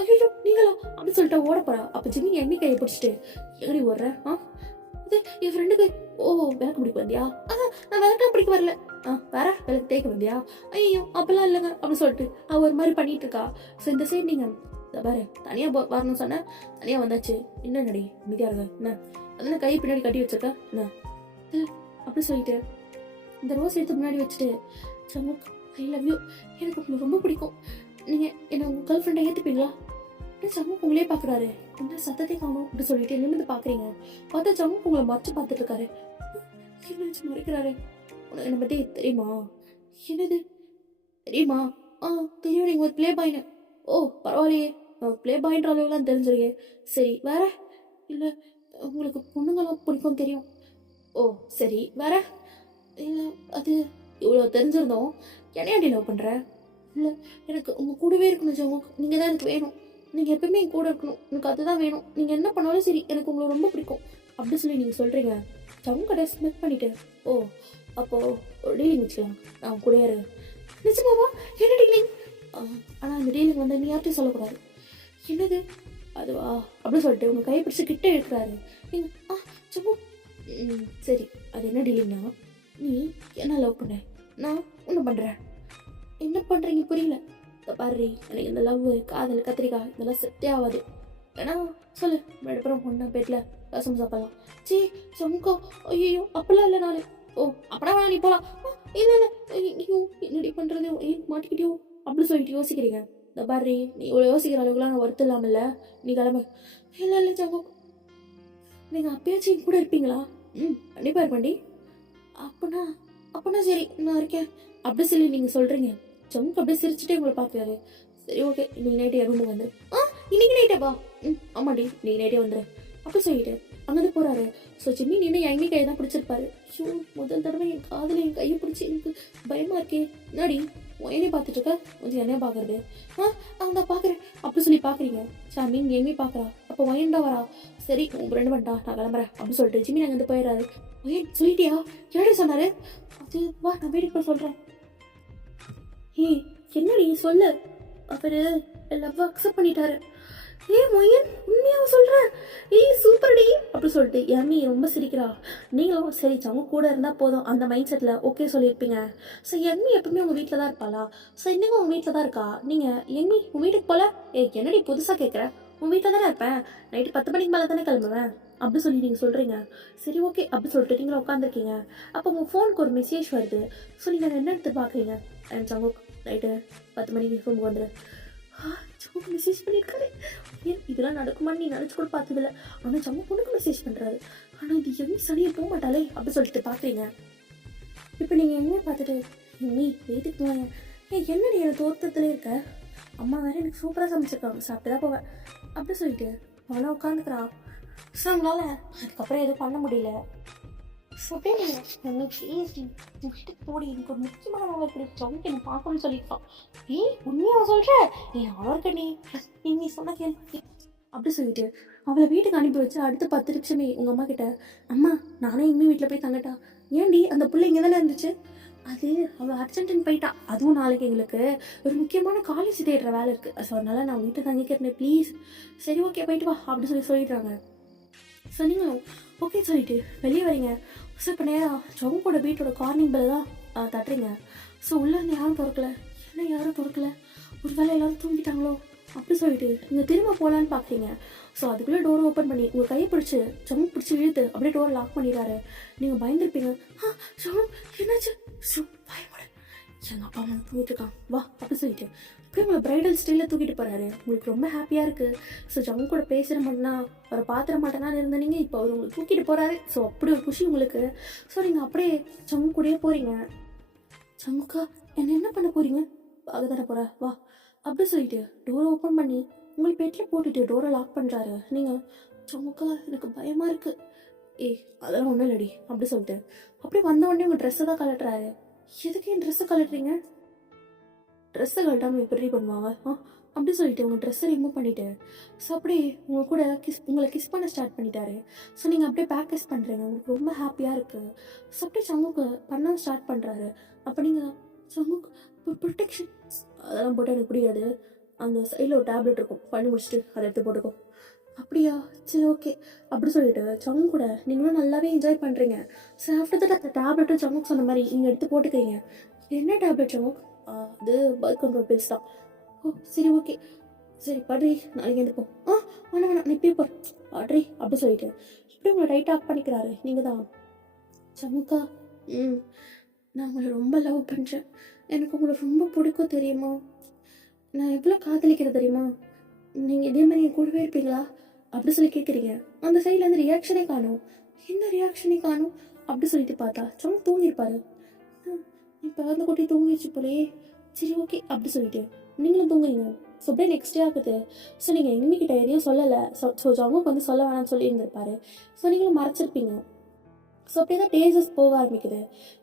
ஐயோ நீங்களா அப்படின்னு சொல்லிட்டு ஓட போறா. அப்ப ஜிம்மி எண்ணி கையை பிடிச்சிட்டு எங்கடி ஓடுற? இது என் ஃப்ரெண்டுக்கு விளக்கு பிடிக்க வந்தியா? நான் விளக்கெல்லாம் பிடிக்க வரல. வேற விளக்கு தேய்க்க வந்தியா? ஐயோ அப்பெல்லாம் இல்லைங்க அப்படின்னு சொல்லிட்டு அவ ஒரு மாதிரி பண்ணிட்டு இருக்கா. ஸோ இந்த சைடு நீங்க பாரு தனியா வரணும்னு சொன்ன தனியா வந்தாச்சு. என்ன நடி மீதியா இருக்க என்ன? அதனால கை பின்னாடி கட்டி வச்சிருக்க என்ன அப்படி சொல்லிட்டு இந்த ரோஸ் எடுத்து முன்னாடி வச்சுட்டு சமுக் ஐ லவ் யூ எனக்கு உங்களுக்கு ரொம்ப பிடிக்கும். நீங்கள் என்னை உங்கள் கேர்ள் ஃப்ரெண்டை ஏற்றுப்பீங்களா? அப்படியே சமுக் உங்களே பார்க்குறாரு. என்ன சத்தத்தை காணும் அப்படி சொல்லிட்டு நிமிர்ந்து பார்க்குறீங்க. பார்த்தா சமுக் உங்களை மறைச்சு பார்த்துட்டு இருக்காரு. என்ன மறைக்கிறாரு? உனக்கு என்னை பற்றி தெரியுமா? என்னது தெரியுமா? தெரியும் நீங்கள் ஒரு ப்ளே பாய்னு. ஓ பரவாயில்லையே ப்ளே பாயின்ற அளவுலாம் தெரிஞ்சிருக்கே. சரி வேற? இல்லை உங்களுக்கு பொண்ணுங்களாம் பிடிக்கும் தெரியும். ஓ சரி வேற? இல்லை அது இவ்வளோ தெரிஞ்சிருந்தோம் என்னையாண்டி லவ் பண்ணுற? இல்லை எனக்கு உங்கள் கூடவே இருக்கணும் ஜமுக். நீங்கள் தான் எனக்கு வேணும். நீங்கள் எப்பவுமே என் கூட இருக்கணும். எனக்கு அதுதான் வேணும். நீங்கள் என்ன பண்ணாலும் சரி எனக்கு உங்களை ரொம்ப பிடிக்கும் அப்படி சொல்லி நீங்கள் சொல்கிறீங்க. ஜமுக் கடை ஸ்மெக் பண்ணிட்டு ஓ அப்போது ஒரு டீலிங் வச்சுக்கலாம் நான் கூட யாரு? நிச்சயமாவா? என்ன டீலிங்? ஆனால் இந்த டீலிங் வந்து நீ யார்ட்டையும் சொல்லக்கூடாது. என்னது அதுவா அப்படி சொல்லிட்டு உங்கள் கையை பிடிச்சி கிட்டே இருக்கிறாரு. நீங்கள் ஜமுக் சரி அது என்ன டீலிங்னா நீ என்ன லவ் பண்ண நான் ஒன்று பண்ணுறேன். என்ன பண்ணுறீங்க புரியல. பாரு எனக்கு இந்த லவ் காதல் கத்திரிக்காய் இதெல்லாம் செட்டே ஆகாது. ஏன்னா சொல்லு அப்புறம் ஒன்றா பேட்டில் ரசம் சாப்பிடலாம். சீ சமுக்கா ஐயோ அப்பெல்லாம் இல்லை நாள். ஓ அப்படா வேணா நீ போகலாம். இல்லை இல்லை ஐயோ என்னடி பண்ணுறது மாட்டிக்கிட்டியோ அப்படி சொல்லிட்டு யோசிக்கிறீங்க. இந்த பாரு நீ இவ்வளோ யோசிக்கிற அளவுக்குலாம் நான் வருத்தம் இல்லாமல்ல நீ கிளம்பு. இல்லை இல்லை சமு நீங்கள் அப்பயாச்சும் என் கூட இருப்பீங்களா? கண்டிப்பாக இருப்பேன்டி. அப்பனா சரி நான் இருக்கேன் அப்படி சொல்லி நீங்கள் சொல்கிறீங்க. சமுக்கு அப்படியே சிரிச்சுட்டே உங்களை பார்க்குறாரு. சரி ஓகே இன்னைக்கு நைட்டே ரூமுக்கு வந்துரு. இன்னைக்கு நைட்டே வா. ஆமாடி இன்னைக்கு நைட்டே வந்துரு அப்படி சொல்லிட்டு அங்கேருந்து போகிறாரு. ஸோ ஜிம்மி நின்று எங்கே கையை தான் பிடிச்சிருப்பாரு. ஷோ முதல் தடவை என் காதில் என் கையை பிடிச்சி எனக்கு பயமாக இருக்கே. என்னடி என்னைய பார்த்துட்டு இருக்க கொஞ்சம் என்னைய பார்க்கறது அவங்க பார்க்குறேன் அப்படி சொல்லி பார்க்குறீங்க. ஷாமின் எம்மி பார்க்குறா. அப்போ ஒயன்டா வரா. சரி உங்க ஃப்ரெண்டு வந்துட்டா நான் கிளம்புறேன் அப்படின்னு சொல்லிட்டு ஜிம்மி நாங்கள் வந்து போயிடுறாரு. ஒயன் சொல்லிட்டியா என்னடி சொன்னாரு? அது வா நான் வீட்டுக்கு போய் சொல்கிறேன். ஏய் என்னடி சொல்லு. அவரு லவ் அக்செப்ட் பண்ணிட்டாரு. மொயன் உண்மையாக சொல்கிறேன். சூப்பர்டி அப்படி சொல்லிட்டு எம்மி ரொம்ப சிரிக்கிறா. நீங்களும் சரி அவங்க கூட இருந்தால் போதும் அந்த மைண்ட் செட்டில் ஓகே சொல்லியிருப்பீங்க. ஸோ எம்மி எப்பவுமே உங்கள் வீட்டில் தான் இருப்பாளா? ஸோ இன்னும் உங்கள் வீட்டில் தான் இருக்கா. நீங்கள் எம்மி உங்கள் வீட்டுக்கு போல என்னடி புதுசாக கேட்குற? உங்கள் வீட்டில் தானே இருப்பேன். நைட்டு 10 மணிக்கு மேலே தானே கிளம்புவேன் அப்படி சொல்லி நீங்கள் சொல்கிறீங்க. சரி ஓகே அப்படி சொல்லிட்டு நீங்களும் உட்காந்துருக்கீங்க. அப்போ உங்கள் ஃபோனுக்கு ஒரு மெசேஜ் வருது. ஸோ நீங்கள் என்ன எடுத்து பார்க்குறீங்க? அண்ட் சங்கோ நைட்டு 10 மணிக்கு ரூமுக்கு வந்துடு. சவுக்கு மெசேஜ் பண்ணியிருக்காரு. ஏன் இதெல்லாம் நடக்குமான்னு நீ நினச்சி கூட பார்த்ததில்ல. ஆனால் சம்ம பொண்ணுக்கு மெசேஜ் பண்ணுறாரு. ஆனால் இது எம்மி சனியை போக மாட்டாளே அப்படி சொல்லிட்டு பார்க்குறீங்க. இப்போ நீங்கள் எம்மே பார்த்துட்டு எம்மி வீட்டுக்கு போங்க. என்னடி எனக்கு தோற்றத்துலேயே இருக்க. அம்மா வேறு எனக்கு சூப்பராக சமைச்சிருக்காங்க சாப்பிட்டு தான் போவேன் அப்படி சொல்லிட்டு அவனை உட்காந்துக்கிறா. ஸோ அவங்களால அதுக்கப்புறம் எதுவும் பண்ண முடியல. ஸோ அப்படியே நீங்கள் வீட்டுக்கு போடி எனக்கு ஒரு முக்கியமான வேலை கிடைச்சா எனக்கு பார்க்கணும்னு சொல்லியிருக்கான். உண்மையாக சொல்கிற அவருக்கு நீ சொன்ன கேள்வி அப்படி சொல்லிட்டு அவளை வீட்டுக்கு அனுப்பி வச்சு அடுத்த 10 நிமிஷமே உங்கள் அம்மா கிட்ட அம்மா நானே இன்னும் வீட்டில் போய் தங்கட்டா. ஏன்டி அந்த பிள்ளை இங்கே தானே இருந்துச்சு. அது அவள் அர்ஜென்டின் போயிட்டா. அதுவும் நாளைக்கு எங்களுக்கு ஒரு முக்கியமான காலேஜ் தேடுற வேலை இருக்குது. ஸோ அதனால் நான் வீட்டை தங்கிக்கிறேன் ப்ளீஸ். சரி ஓகே போயிட்டு வா அப்படி சொல்லிடுறாங்க. ஸோ நீங்களும் ஓகே சொல்லிட்டு வெளியே வரீங்க. ஸோ இப்போ நேராக ஜவுங்கோட வீட்டோட கார்னிங் பெல் தான் தட்டுறீங்க. ஸோ உள்ளேருந்து யாரும் திறக்கல. என்ன யாரும் திறக்கல. ஒரு வேளை எல்லாரும் தூங்கிட்டாங்களோ அப்படி சொல்லிட்டு நீங்கள் திரும்ப போகலான்னு பார்க்குறீங்க. ஸோ அதுக்குள்ளே டோரை ஓப்பன் பண்ணி உங்கள் கையை பிடிச்சி ஜவுங் பிடிச்சி இழுத்து அப்படியே டோரை லாக் பண்ணிடுறாரு. நீங்கள் பயந்துருப்பீங்க. ஜவுங் என்னாச்சு? பயப்பட எங்கள் அப்பா அம்மா தூங்கிட்டு இருக்கான் வா அப்படி சொல்லிட்டு அப்படியே உங்களை பிரைடல் ஸ்டைலில் தூக்கிட்டு போகிறாரு. உங்களுக்கு ரொம்ப ஹாப்பியாக இருக்குது. ஸோ ஜவுங் கூட பேசுகிற மாட்டேனா அவரை பாத்திர மாட்டேனான்னு இருந்தீங்க. இப்போ அவர் உங்களுக்கு தூக்கிட்டு போகிறாரு. ஸோ அப்படி ஒரு குஷி உங்களுக்கு. ஸோ நீங்கள் அப்படியே ஜவுங் கூடயே போகிறீங்க. ஜவுங்கா என்ன பண்ண போகிறீங்க? பார்க்க தானே போகிற வா அப்படி சொல்லிட்டு டோரை ஓப்பன் பண்ணி உங்களுக்கு பெட்டில் போட்டுட்டு டோரை லாக் பண்ணுறாரு. நீங்கள் ஜவுங்கா எனக்கு பயமாக இருக்குது. அதெல்லாம் ஒன்றும் இல்லடி அப்படி சொல்லிட்டு அப்படியே வந்த உடனே உங்கள் ட்ரெஸ்ஸை தான் கலட்டுறாரு. எதுக்கு என் ட்ரெஸ்ஸை கலட்டுறீங்க? ட்ரெஸ்ஸை கழட்டாமல் எப்படி பண்ணுவாங்க அப்படி சொல்லிட்டு உங்கள் ட்ரெஸ்ஸை ரிமூவ் பண்ணிவிட்டு ஸோ அப்படியே உங்கள் கூட உங்களை கிஸ் பண்ண ஸ்டார்ட் பண்ணிட்டாரு. ஸோ நீங்கள் அப்படியே பேக் கிஸ் பண்ணுறீங்க. உங்களுக்கு ரொம்ப ஹாப்பியாக இருக்குது. ஸோ அப்படியே சங்குக்கு பண்ண ஸ்டார்ட் பண்ணுறாரு. அப்போ நீங்கள் சங்குக்கு ப்ரொடெக்ஷன் அதெல்லாம் போட்டு எனக்கு பிடிக்காது. அந்த சைடில் ஒரு டேப்லெட் இருக்கும் பண்ணி முடிச்சுட்டு அதை எடுத்து போட்டுக்கோ. அப்படியா சரி ஓகே அப்படி சொல்லிட்டு சங்கு கூட நீங்களும் நல்லாவே என்ஜாய் பண்ணுறீங்க. ஸோ ஆஃப்டர் தட் அந்த டேப்லெட்டும் சங்குக்கு சொன்ன மாதிரி நீங்கள் எடுத்து போட்டுக்கிறீங்க. என்ன டேப்லெட் சங்குக்? அது பர்த் கண்ட்ரோல் பில்ஸ் தான். சரி ஓகே சரி பட்ரி நாளைக்கு எழுந்துப்போம். வேணாம் நீ இப்பயே பட்ரி அப்படி சொல்லிட்டு இப்படி உங்களை ரைட் ஆஃப் பண்ணிக்கிறாரு. நீங்கள் தான் சமுக்கா நான் உங்களை ரொம்ப லவ் பண்ணுறேன். எனக்கு உங்களை ரொம்ப பிடிக்கும் தெரியுமா. நான் எவ்வளோ காதலிக்கிறேன் தெரியுமா. நீங்கள் இதே மாதிரி என் கூடவே இருப்பீங்களா அப்படி சொல்லி கேட்குறீங்க. அந்த சைட்லேருந்து ரியாக்ஷனே காணும். என்ன ரியாக்ஷனே காணும் அப்படி சொல்லிட்டு பார்த்தா சமு தூங்கியிருப்பாரு. இப்போ அந்த குட்டி தூங்கிடுச்சு போலே. சரி ஓகே அப்படி சொல்லிட்டு நீங்களும் தூங்குறீங்க. ஸோ அப்படியே நெக்ஸ்ட் டே ஆகுது. ஸோ நீங்கள் எங்ககிட்ட எதையும் சொல்லலை. ஸோ ஜவுக்கு வந்து சொல்ல வேணாம்னு சொல்லியிருந்திருப்பாரு. ஸோ நீங்களும் மறைச்சிருப்பீங்க. ஸோ அப்படியே தான் டேஸஸ் போக ஆரம்பிக்குது.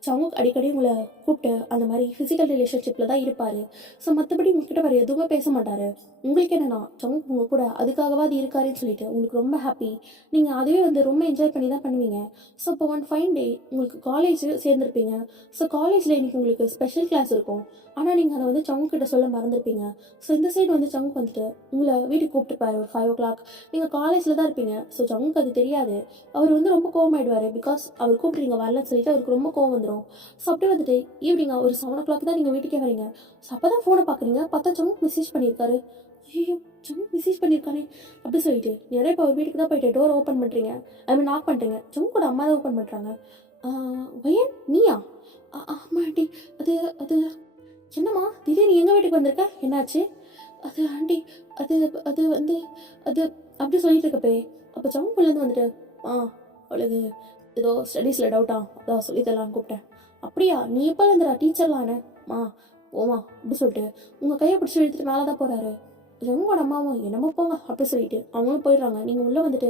சவுக் அடிக்கடி உங்களை கூப்பிட்டு அந்த மாதிரி ஃபிசிக்கல் ரிலேஷன்ஷிப்பில் தான் இருப்பார். ஸோ மற்றபடி உங்ககிட்ட வேறு எதுவுமே பேச மாட்டார். உங்களுக்கு என்னென்னா சவுக் உங்கள் கூட அதுக்காகவா அது இருக்காருன்னு சொல்லிட்டு உங்களுக்கு ரொம்ப ஹாப்பி. நீங்கள் அதுவே வந்து ரொம்ப என்ஜாய் பண்ணி தான் பண்ணுவீங்க. ஸோ இப்போ ஒன் ஃபைன் டே உங்களுக்கு காலேஜ் சேர்ந்துருப்பீங்க. ஸோ காலேஜில் இன்றைக்கி உங்களுக்கு ஸ்பெஷல் கிளாஸ் இருக்கும். ஆனால் நீங்கள் அதை வந்து சவுக் கிட்ட சொல்ல மறந்துருப்பீங்க. ஸோ இந்த சைடு வந்து சவுக் வந்துட்டு உங்களை வீட்டுக்கு கூப்பிட்டுப்பாரு ஒரு 5 o'clock. நீங்கள் காலேஜில் தான் இருப்பீங்க. ஸோ சவுக்கு அது தெரியாது. அவர் வந்து ரொம்ப கோவமாயிடுவார். பிகாஸ் அவர் கூப்பிட்றீங்க வரலன்னு சொல்லிட்டு அவருக்கு ரொம்ப கோவம் வந்துடும். ஸோ அப்படியே வந்துட்டு ஈவினிங் ஒரு 7 o'clock தான் நீங்கள் வீட்டுக்கே வரீங்க. ஸோ அப்போ தான் ஃபோனை பார்க்குறீங்க. பார்த்தா சவுக் மெசேஜ் பண்ணியிருக்காரு. ஐயோ சவுக் மெசேஜ் பண்ணியிருக்கானே அப்படி சொல்லிட்டு நிறைய இப்போ அவர் வீட்டுக்கு தான் போயிட்டு டோர் ஓப்பன் பண்ணுறீங்க. ஐ மீன் நாக் பண்ணுறீங்க. சவுக்கோட அம்மா தான் ஓப்பன் பண்ணுறாங்க. வயன் நீயா? ஆமாம் ஆண்டி. அது அது என்னம்மா திடீர்னு எங்கள் வீட்டுக்கு வந்திருக்க என்னாச்சு? அது ஆண்டி அது அது வந்து அது அப்படி சொல்லிட்டு இருக்கப்பே அப்போ சவுக்குள்ளேருந்து வந்துட்டு அவளுக்கு ஏதோ ஸ்டடீஸில் டவுட்டா அதான் சொல்லித்தரலான்னு கூப்பிட்டேன். அப்படியா நீ எப்போ வந்துடா டீச்சர்லானே போமா அப்படி சொல்லிட்டு உங்கள் கையை பிடிச்சி இழுத்துட்டு மேலே தான் போகிறாரு. சவுங்கோட அம்மாவும் என்னமோ போங்க அப்படி சொல்லிட்டு அவங்களும் போயிடுறாங்க. நீங்கள் உள்ளே வந்துட்டு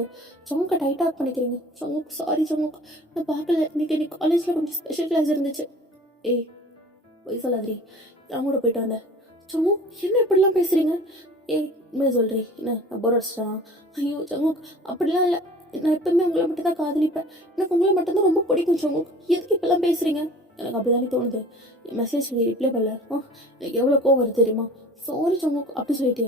சவுக்கை டைட்டாக பண்ணிக்கிறீங்க. சவுக் சாரி சவுக் நான் பார்க்கல. இன்னைக்கு காலேஜில் கொஞ்சம் ஸ்பெஷல் கிளாஸ் இருந்துச்சு. போய் சொல்லாதிரி. அவங்க கூட போயிட்டு வந்தேன். சமு, என்ன இப்படிலாம் பேசுறீங்க? ஏய், உண்மையை சொல்றீ என்ன, நான் போர் அடிச்சிட்டானா? ஐயோ சமு, அப்படிலாம் இல்லை. நான் எப்பவுமே உங்களை மட்டும் தான் காதலிப்பேன். எனக்கு உங்களை மட்டும்தான் ரொம்ப பிடிக்கும் சமு. எதுக்கு இப்பெல்லாம் பேசுறீங்க? எனக்கு அப்படிதானே தோணுது. மெசேஜ் ரிப்ளை பண்ணல. எனக்கு எவ்வளோ கோவம் வருது தெரியுமா? சாரி சமு அப்படி சொல்லிட்டு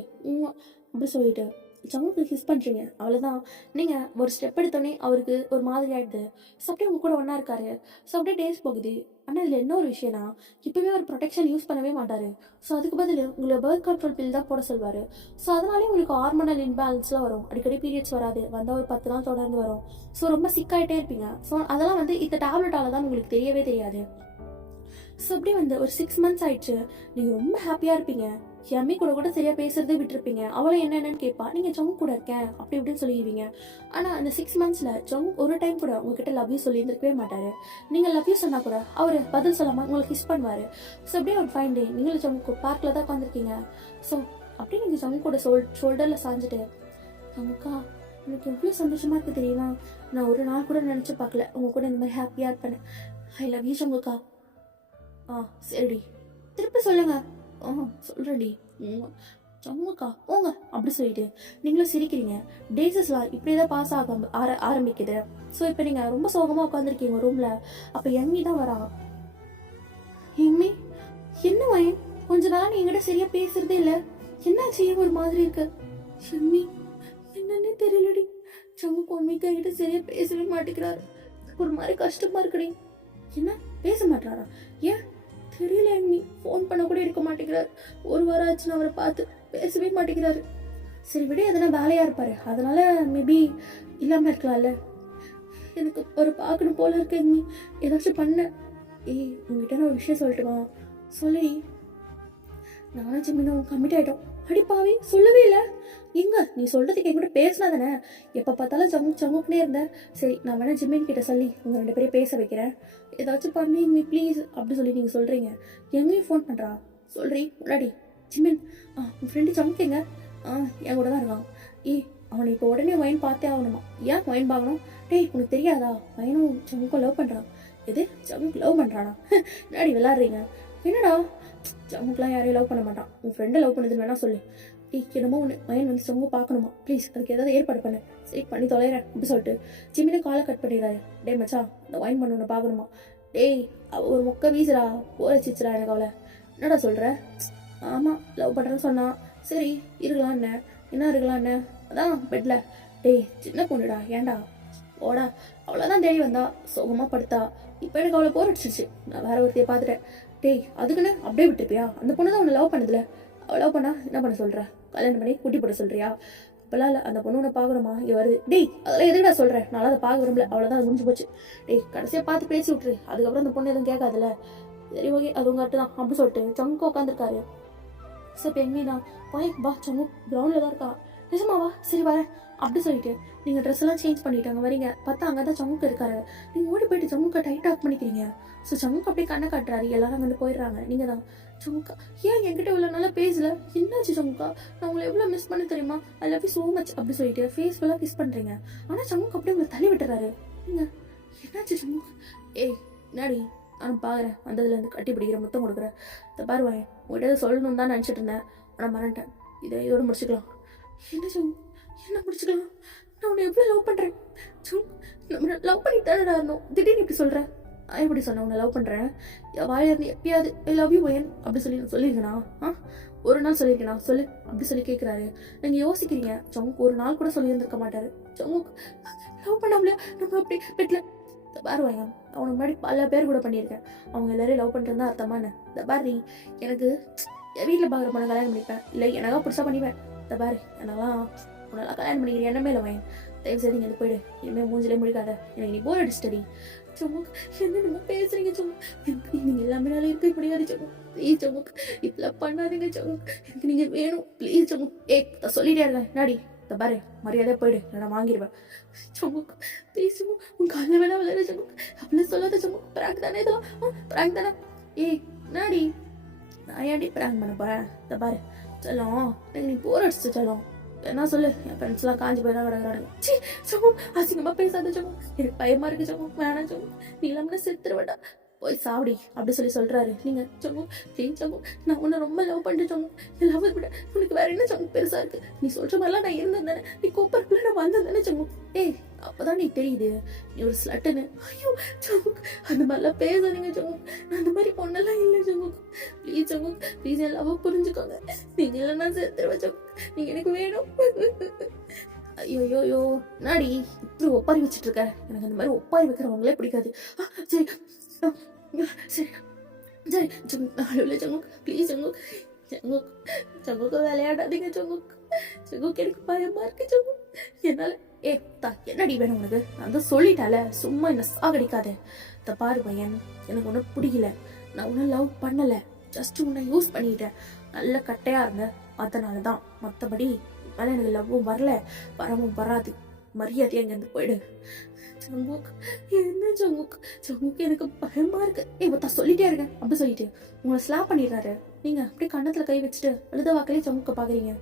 அப்படி சொல்லிட்டு சமுக்கு கிஸ் பண்ணுறீங்க, அவ்வளோதான். நீங்கள் ஒரு ஸ்டெப் எடுத்தோடனே அவருக்கு ஒரு மாதிரி ஆகிடுது. ஸோ அப்படியே உங்க கூட ஒன்றா இருக்காரு. ஸோ அப்படியே டேஸ் போகுது. ஆனால் இதில் என்ன ஒரு விஷயம்னா, இப்போவே ஒரு ப்ரொடெக்ஷன் யூஸ் பண்ணவே மாட்டார். ஸோ அதுக்கு பதில் உங்களை பர்த் கண்ட்ரோல் பில் தான் போட சொல்வார். ஸோ அதனாலே உங்களுக்கு ஹார்மோனல் இன்பேலன்ஸ்லாம் வரும். அடிக்கடி பீரியட்ஸ் வராது, வந்தால் ஒரு 10 நாள் தொடர்ந்து வரும். ஸோ ரொம்ப சிக்காயிட்டே இருப்பீங்க. ஸோ அதெல்லாம் வந்து இந்த டேப்லெட்டால தான் உங்களுக்கு தெரியவே தெரியாது. ஸோ அப்படியே வந்து ஒரு 6 months ஆயிடுச்சு. நீங்கள் ரொம்ப ஹாப்பியாக இருப்பீங்க. எம்மி கூட கூட சரியாக பேசுறதே விட்டுருப்பீங்க. அவளை என்னென்னு கேட்பா, நீங்கள் ஜங்கு கூட இருக்கேன் அப்படி இப்படின்னு சொல்லிடுவீங்க. ஆனால் அந்த 6 monthsல ஜங்கு ஒரு டைம் கூட உங்ககிட்ட லவ் யூ சொல்லியிருந்திருக்கவே மாட்டார். நீங்கள் லவ் யூ சொன்னால் கூட அவர் பதில் சொல்லாமல் உங்களை கிஸ் பண்ணுவார். ஸோ அப்படியே ஒரு ஃபைன் டே நீங்களும் ஜங்கு பார்க்கில் தான் உட்காந்துருக்கீங்க. ஸோ அப்படியே நீங்கள் ஜங்கு கூட ஷோல்டரில் சாஞ்சிட்டு, ஜங்குக்கா எனக்கு எவ்வளோ சந்தோஷமாக இருக்குது தெரியுமா? நான் ஒரு நாள் கூட நினச்சி பார்க்கல உங்கள் கூட இந்த மாதிரி ஹாப்பியாக இருப்பேன். ஐ லவ் யூ ஜங்குக்கா. சரிடி, திருப்பி சொல்லுங்க. சொல்கிறேன்டி. சம்முக்கா போங்க அப்படி சொல்லிட்டு நீங்களும் சிரிக்கிறீங்க. டேஸஸ்லாம் இப்படியே தான் பாஸ் ஆரம்பிக்குது. ஸோ இப்போ நீங்கள் ரொம்ப சோகமாக உட்காந்துருக்கீங்க ரூமில். அப்போ எம்மி தான் வரா. எம்மி, என்ன வயன் கொஞ்ச நாள் நீ என்கிட்ட சரியாக பேசுறதே இல்லை, என்னாச்சு ஒரு மாதிரி இருக்கு? எம்மி, என்னன்னே தெரியலடி. சம்முக்கு உண்மைக்கு என்கிட்ட சரியாக பேசவே மாட்டேங்கிறாரு. ஒரு மாதிரி கஷ்டமாக இருக்குடி. என்ன பேச மாட்டாரா? ஏன் தெரியல. எம்மி ஃபோன் பண்ண கூட இருக்க மாட்டேங்கிறாரு. ஒரு வாரம் ஆச்சுன்னு அவரை பார்த்து பேசவே மாட்டேங்கிறாரு. சரி விட, எதனா வேலையா இருப்பாரு, அதனால மேபி இல்லாம இருக்கலாம்ல. எனக்கு ஒரு பார்க்கணும் போல இருக்கு எம்மி, ஏதாச்சும் பண்ண. ஏய், உங்ககிட்ட நான் ஒரு விஷயம் சொல்லட்டுமா? சொல்லி. நானும் ஜிம்மினும் கமிட் ஆயிட்டோம். அடிப்பாவே சொல்லவே இல்லை. எங்க நீ சொல்றதுக்கு என்கிட்ட பேசினா தானே? எப்போ பார்த்தாலும் சமுக்குனே இருந்தேன். சரி, நான் வேணா ஜிம்மின் கிட்ட சொல்லி உங்கள் 2 பேரையும் பேச வைக்கிறேன். ஏதாச்சும் பண்ணி நீ ப்ளீஸ் அப்படி சொல்லி நீங்கள் சொல்கிறீங்க. எங்கேயும் ஃபோன் பண்ணுறா சொல்கிறீ முன்னாடி. ஜிம்மின், உன் ஃப்ரெண்டு சமுக்கேங்க என் கூட தான் இருக்கான். அவனை இப்போ உடனே வைன் பார்த்தே ஆகணுமா? ஏன் வைன் பார்க்கணும்? டேய், உனக்கு தெரியாதா? வைனும் சமுக்கும் லவ் பண்ணுறான். எது, சமுக்கு லவ் பண்ணுறானா? முன்னாடி விளாட்றீங்க என்னடா? சமுக்கெலாம் யாரையும் லவ் பண்ண மாட்டான். உன் ஃப்ரெண்டை லவ் பண்ணுதுன்னு வேணா சொல்லு. என்னமோ ஒன்று வயன் வந்து சமூக பார்க்கணுமா, ப்ளீஸ் அதுக்கு ஏதாவது ஏற்பாடு பண்ணு. சரி பண்ணி தொலைகிறேன் அப்படி சொல்லிட்டு ஜிம்மினே காலை கட் பண்ணிடுறாரு. டே மச்சா, இந்த வைன் பண்ண ஒன்று பார்க்கணுமா? டேய், ஒரு மொக்க வீசுறா, போரச்சிச்சுரா எனக்கு அவளை. என்னடா சொல்கிற? ஆமாம், லவ் பண்ணுறேன்னு சொன்னான். சரி இருக்கலான்னு. என்ன இருக்கலான்னு? அதான் பெட்டில். டேய், சின்ன பொண்ணுடா, ஏன்டா? ஓடா, அவ்வளோதான் தேடி வந்தா, சோகமாக படுத்தா. இப்போ எனக்கு அவளை போர் அடிச்சிருச்சு, நான் வேற ஒருத்தையை பார்த்துட்டேன். டேய், அதுக்குன்னு அப்படியே விட்டுருப்பியா? அந்த பொண்ணு தான் உன்னை லவ் பண்ணுதுல, அவள் லவ் பண்ணா என்ன பண்ண சொல்கிற? கல்யாணம் பண்ணி கூட்டி போட சொல்கிறியா? இப்போலாம் இல்லை, அந்த பொண்ணு உன்னை பார்க்கணுமா? இங்கே வருது. டேய், அதெல்லாம் எதுக்குடா சொல்கிறேன்? நான்லாம் அதை பார்க்க விரும்பல, அவ்வளோதான், அது முடிஞ்சு போச்சு. டேய், கடைசியாக பார்த்து பேசி விட்டுரு, அதுக்கப்புறம் அந்த பொண்ணு எதுவும் கேட்காதுல்ல. சரி ஓகே, அது உங்கள் தான் அப்படி சொல்லிட்டு சங்கு உட்காந்துருக்காரு. சரி இப்போ எங்கே தான் போய் வா, சங்கு கிரவுண்டில் தான் இருக்கா. நிஜமாவா? சரி வரேன் அப்படி சொல்லிட்டு நீங்கள் ட்ரெஸ் எல்லாம் சேஞ்ச் பண்ணிட்டாங்க வரீங்க. பார்த்தா அங்கே தான் சமுக்கு இருக்காரு. நீங்கள் ஓடி போயிட்டு சமுக்கை டைட் ஆஃப் பண்ணிக்கிறீங்க. ஸோ சமுக்கு அப்படியே கண்ணை காட்டுறாரு. எல்லாரும் அங்கே போயிடுறாங்க. நீங்கள் தான் சமுக்கா, ஏன் என்கிட்ட இவ்வளோ நல்லா பேசல? என்னாச்சு சமுக்கா? நான் உங்களை எவ்வளோ மிஸ் பண்ண தெரியுமா? ஐ லவ் யூ ஸோ மச் அப்படி சொல்லிட்டு ஃபேஸ் ஃபுல்லாக கிஸ் பண்ணுறீங்க. ஆனால் சமுக்கு அப்படியே உங்களை தள்ளி விட்டுறாரு. நீங்கள் என்னாச்சு சமுக்கு? ஏய் என்னாடி, நான் பார்க்குறேன் வந்ததுலேருந்து கட்டி பிடிக்கிற முத்தம் கொடுக்குறேன். இந்த பாருவேன், உங்கள்கிட்ட சொல்லணும்னு தான் நினச்சிட்டு இருந்தேன், ஆனால் மறந்துட்டேன். இதோட முடிச்சுக்கலாம். என்ன சமு, என்ன முடிச்சுக்கலாம்? நான் உன்னை எவ்வளோ லவ் பண்ணுறேன் சமு, நம்ம லவ் பண்ணிட்டு தானடா இருந்தோம், திடீர்னு இப்படி சொல்கிறேன். நான் எப்படி சொன்னேன் உன்னை லவ் பண்ணுறேன்? வாயில இருந்து எப்பயாவது ஐ லவ் யூ வயன் அப்படி சொல்லியிருக்கேனா? ஒரு நாள் சொல்லியிருக்கேனா சொல்லு அப்படி சொல்லி கேட்குறாரு. நீங்கள் யோசிக்கிறீங்க, சமுக்கு ஒரு நாள் கூட சொல்லியிருந்திருக்க மாட்டாரு. சமுக்கு லவ் பண்ணாமலையா நம்ம அப்படி பெட்டில். இந்த பாரு வயன், அவனுக்கு முன்னாடி பல பேர் கூட பண்ணியிருக்கேன், அவங்க எல்லாரையும் லவ் பண்ணுறது தான் அர்த்தமான. இந்த பாரு, எனக்கு என் வீட்டில் பார்க்குற பொண்ணை கல்யாணம் பண்ணிப்பேன், இல்லை எனக்கா புதுசாக பண்ணிப்பேன். இந்த பாரு, என்னெல்லாம் உன்னெல்லாம் கல்யாணம் பண்ணிக்கிற எண்ணமே இல்லை வயன். தயவு செய்து நீங்கள் போயிடு, இனிமேல் மூஞ்சிலே முடிக்காத, எனக்கு நீ போர் அடிச்சிட்டடி. சமுக், என்னென்னமோ பேசுறீங்க சமுக், எனக்கு நீங்கள் எல்லாமே நாளே இருக்க முடியாது சமுக். ப்ளீஸ் சமுக், இப்பெல்லாம் பண்ணாதீங்க சமுக், எனக்கு நீங்கள் வேணும் ப்ளீஸ் சமுக். சொல்லிட்டே இருக்கேன் நாடி. இந்த பாரு, மரியாதையாக போயிடு, நான் வாங்கிடுவேன். சமுக் ப்ளீஸ் சமுக், உன் காலில் வேணா விளையாட சமுக், அப்படிலாம் சொல்லாத சமுக். பிராங்க் தானே இதெல்லாம்? பிராங்க் தானே? நாடி, நான் ஏன்டி பிராங்க் பண்ண போகிறேன்? இந்த பாரு சொல்லும், எனக்கு நீ போர் அடிச்சு சொல்லும். என்ன சொல்லு, என் ஃப்ரெண்ட்ஸ்லாம் காஞ்சி போய் தான் கிடக்குறானுங்க. சி சமு, அசிங்கமாக பேசாத சமு, எனக்கு பயமாக இருக்கு சமு, வேணாம் சமு, நீ இல்லாமல் செத்துருவேடா. போய் சாவடி அப்படி சொல்றாரு. நீங்க சங்கு ப்ளீஸ் சங்கு, நான் உன்னை ரொம்ப லவ் பண்ணிட்டு சங்கு, லவ் விட உனக்கு வேற என்ன சங்கு பெருசா இருக்கு, நீ சொல்ற மாதிரிலாம் நான் இருந்தேன் தானே, நீ கூப்பிடக்குள்ள நான் வந்தேன் தானே சங்கு, ஏய் அப்பதான் நீ தெரியுது நீ ஒரு ஸ்லட்டுன்னு. ஐயோ சங்கு அந்த மாதிரிலாம் பேசாதீங்க சங்கு, நான் அந்த மாதிரி பொண்ணெல்லாம் இல்லை சங்கு, ப்ளீஸ் சங்கு ப்ளீஸ் என் லவ் புரிஞ்சுக்கோங்க, நீங்க இல்லைன்னா சேர்த்துருவேன் சங்கு, நீங்க எனக்கு வேணும். ஐயோயோயோ நாடி இப்படி ஒப்பாரி வச்சுட்டு இருக்க, எனக்கு அந்த மாதிரி ஒப்பாரி வைக்கிறவங்களே பிடிக்காது. சரி சரி சரி சங்கு, அழுவல சங்கு ப்ளீஸ் சங்கு, சங்கு சங்குக்கு விளையாடாதீங்க சங்கு, சங்குக்கு எனக்கு பயமா இருக்கு சங்கு, என்னால என்னடி வேணும் உனக்கு, நான் தான் சொல்லிட்டால, சும்மா என்ன சாகடிக்காத. இந்த பாரு பையன், எனக்கு ஒன்றும் பிடிக்கல, நான் ஒன்றும் லவ் பண்ணல, ஜஸ்ட் உன்னை யூஸ் பண்ணிட்டேன், நல்ல கட்டையா இருந்த அதனால தான், மற்றபடி மேலே எனக்கு லவ்வும் வரல, வரவும் வராது, மரியாதையா இங்கேருந்து போயிடு. சங்குக் என்ன சங்குக், சங்குக் எனக்கு பயமா இருக்கு. மொத்தம் சொல்லிட்டே இருக்கேன் அப்படி சொல்லிட்டு உங்களை ஸ்லாப் பண்ணிடுறாரு. நீங்க அப்படியே கண்ணத்துல கை வச்சுட்டு அழுத வாக்கிலே சங்குக்க பாக்குறீங்க.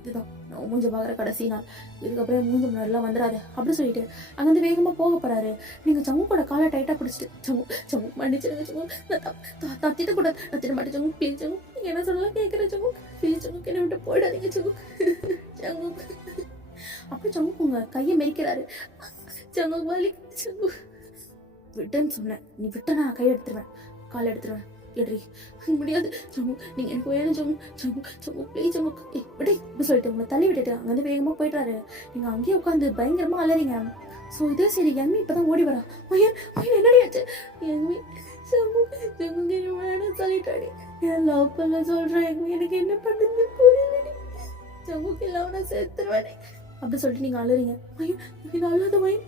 இதுதான் நான் மூஞ்ச பாக்குற கடைசி நாள், இதுக்கப்புறம் மூஞ்ச முன்னாடிலாம் வந்துடாது அப்படி சொல்லிட்டு அங்கிருந்து வேகமா போக போறாரு. நீங்க சங்குக்கோட காலை டைட்டா பிடிச்சிட்டு சங்கு சங்கு மன்னிச்சிருங்க சங்கு, நான் திட்டக்கூடாது, நான் திட்ட மாட்டேன் சங்கு ப்ளீஸ் சங்கு, நீங்க என்ன சொல்லலாம் கேட்குறேன் சங்கு ப்ளீஸ் சங்கு, என்னை விட்டு போயிடாதீங்க சங்கு சங்கு. அப்படி சங்கு உங்க கையை மெரிக்கிறாரு. சங்கு வலி சங்கு, விட்டுன்னு சொன்னேன், நீ விட்ட நான் கை எடுத்துருவேன், கால் எடுத்துருவேன், எட்ரி முடியாது சங்கு, நீங்க எனக்கு வேணும் சங்கு, சங்கு சங்கு ப்ளீஸ் சங்கு, விடு இப்படி சொல்லிட்டு உங்களை தள்ளி விட்டுட்டு அங்கே வந்து வேகமா போயிட்டாரு. நீங்க அங்கேயே உட்காந்து பயங்கரமா அலறீங்க. ஸோ இதே சரி எம்மி இப்பதான் ஓடி வரா. மயன் மயன் என்னடி ஆச்சு, எம்மி சங்கு சங்கு வேணும் சொல்லிட்டாடி, என் லவ் பண்ண சொல்றேன், எம்மி எனக்கு என்ன பண்ணுது புரியலடி, சங்குக்கு இல்லாம நான் சேர்த்துருவேனே அப்படி சொல்லிட்டு நீங்க அழுறீங்க. மயன் இது அல்லாத மயன்,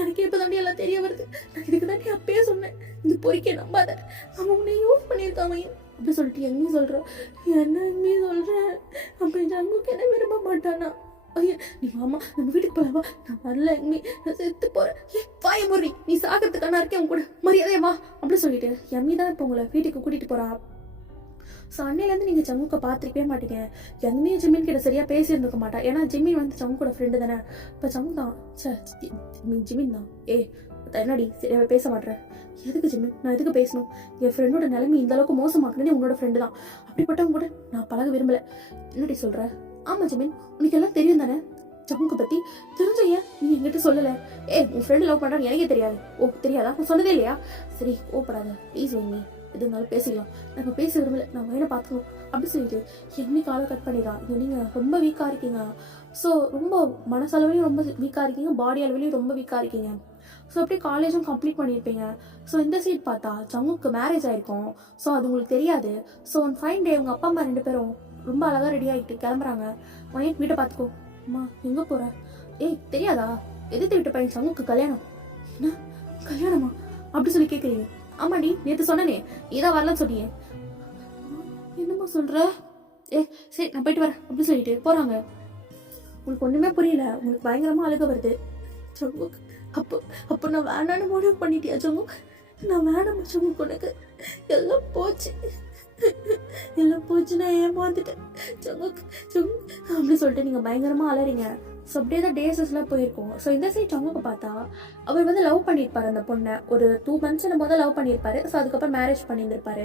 எனக்கு இப்பதாண்டி எல்லாம் தெரிய வருது, நான் இதுக்கு தாண்டி அப்பயே சொன்னேன், இந்த பொறிக்க நம்பாத, அவன் உன்னை யூஸ் பண்ணியிருக்கான் மயன் அப்படி சொல்லிட்டு எங்கேயும் சொல்ற, என்ன எங்கேயும் சொல்றேன், அப்படி சங்குக்கு என்ன விரும்ப மாட்டானா. ஐயா நீ மாமா நம்ம வீட்டுக்கு போலாவா, நான் வரல எங்கேயும், நான் செத்து போறேன், வாய முறி நீ சாகிறதுக்கான இருக்கேன் உன் கூட, மரியாதையா வா அப்படி சொல்லிட்டு எம்மி தான் இப்போ உங்களை வீட்டுக்கு கூட்டிட்டு போறா. ஸோ அன்னையிலேருந்து நீங்கள் சங்குக்க பார்த்துருக்கவே மாட்டீங்க. எங்கேயுமே ஜிம்மின் கிட்ட சரியாக பேசியிருந்துக்க மாட்டா, ஏன்னா ஜிம்மின் வந்து சங்குக்கோட ஃப்ரெண்டு தானே. இப்போ சங்கு தான் ஜிம்மின் தான் என்னடி சரியாவே பேச மாட்டேன், எதுக்கு ஜிம்மின் நான் எதுக்கு பேசணும், என் ஃப்ரெண்டோட நிலைமை இந்த அளவுக்கு மோசமாக்குனே உன்னோட ஃப்ரெண்டு தான், அப்படிப்பட்டவங்க கூட நான் பழக விரும்பல. என்னடி சொல்கிற? ஆமாம் ஜிம்மின் உனக்கு எல்லாம் தெரியும் தானே சங்குக்கு பற்றி, தெரிஞ்ச ஏன் நீ என்கிட்ட சொல்லலை? உன் ஃப்ரெண்டு லவ் பண்ணுறான்னு எனக்கே தெரியாது. ஓ தெரியாதா, நான் சொன்னதே இல்லையா? சரி ஓப்படாத ப்ளீஸ் வைங்க, எது இருந்தாலும் பேசிக்கலாம், நான் இப்போ பேச விரும்பல, நான் வேணை பார்த்துக்கணும் அப்படி சொல்லிட்டு எம்மி காலை கட் பண்ணிடுறான். நீங்கள் ரொம்ப வீக்காக இருக்கீங்க, ஸோ ரொம்ப மனசளவுலையும் ரொம்ப வீக்காக இருக்கீங்க, பாடி அளவுலையும் ரொம்ப வீக்காக இருக்கீங்க. ஸோ அப்படியே காலேஜும் கம்ப்ளீட் பண்ணியிருப்பீங்க. ஸோ இந்த சைட் பார்த்தா சங்குக்கு மேரேஜ் ஆயிருக்கும். ஸோ அது உங்களுக்கு தெரியாது. ஸோ ஒன் ஃபைன் டே உங்கள் அப்பா அம்மா 2 பேரும் ரொம்ப அழகாக ரெடி ஆகிட்டு கிளம்புறாங்க. உன் வீட்டை பார்த்துக்கோ. அம்மா எங்கே போகிற? தெரியாதா, எதிர்த்து விட்ட பையன் சங்குக்கு கல்யாணம். என்ன கல்யாணமா அப்படி சொல்லி கேட்குறீங்க? ஆமாடி நேற்று சொன்னனே, நீதான் வரலன்னு சொன்னியே. என்னம்மா சொல்ற? சரி நான் போயிட்டு வரேன் அப்படி சொல்லிட்டு போறாங்க. உங்களுக்கு ஒண்ணுமே புரியல, உங்களுக்கு பயங்கரமா அழுக வருது. சங்கு அப்போ அப்போ நான் வேணான்னு முடிவு பண்ணிட்டியா சங்கு? நான் வேணாம் சங்கு, உனக்கு எல்லாம் போச்சு, எல்லாம் போச்சு, நான் ஏமாந்துட்டேன் சங்கு சங்கு அப்படி சொல்லிட்டு நீங்க பயங்கரமா அலறீங்க. ஸோ அப்படியே தான் டேஸஸ்லாம் போயிருக்கோம். ஸோ இந்த சைட் சங்குக்கு பார்த்தா அவர் வந்து லவ் பண்ணியிருப்பார் அந்த பொண்ணை, ஒரு 2 months போது லவ் பண்ணியிருப்பாரு. ஸோ அதுக்கப்புறம் மேரேஜ் பண்ணியிருந்திருப்பாரு.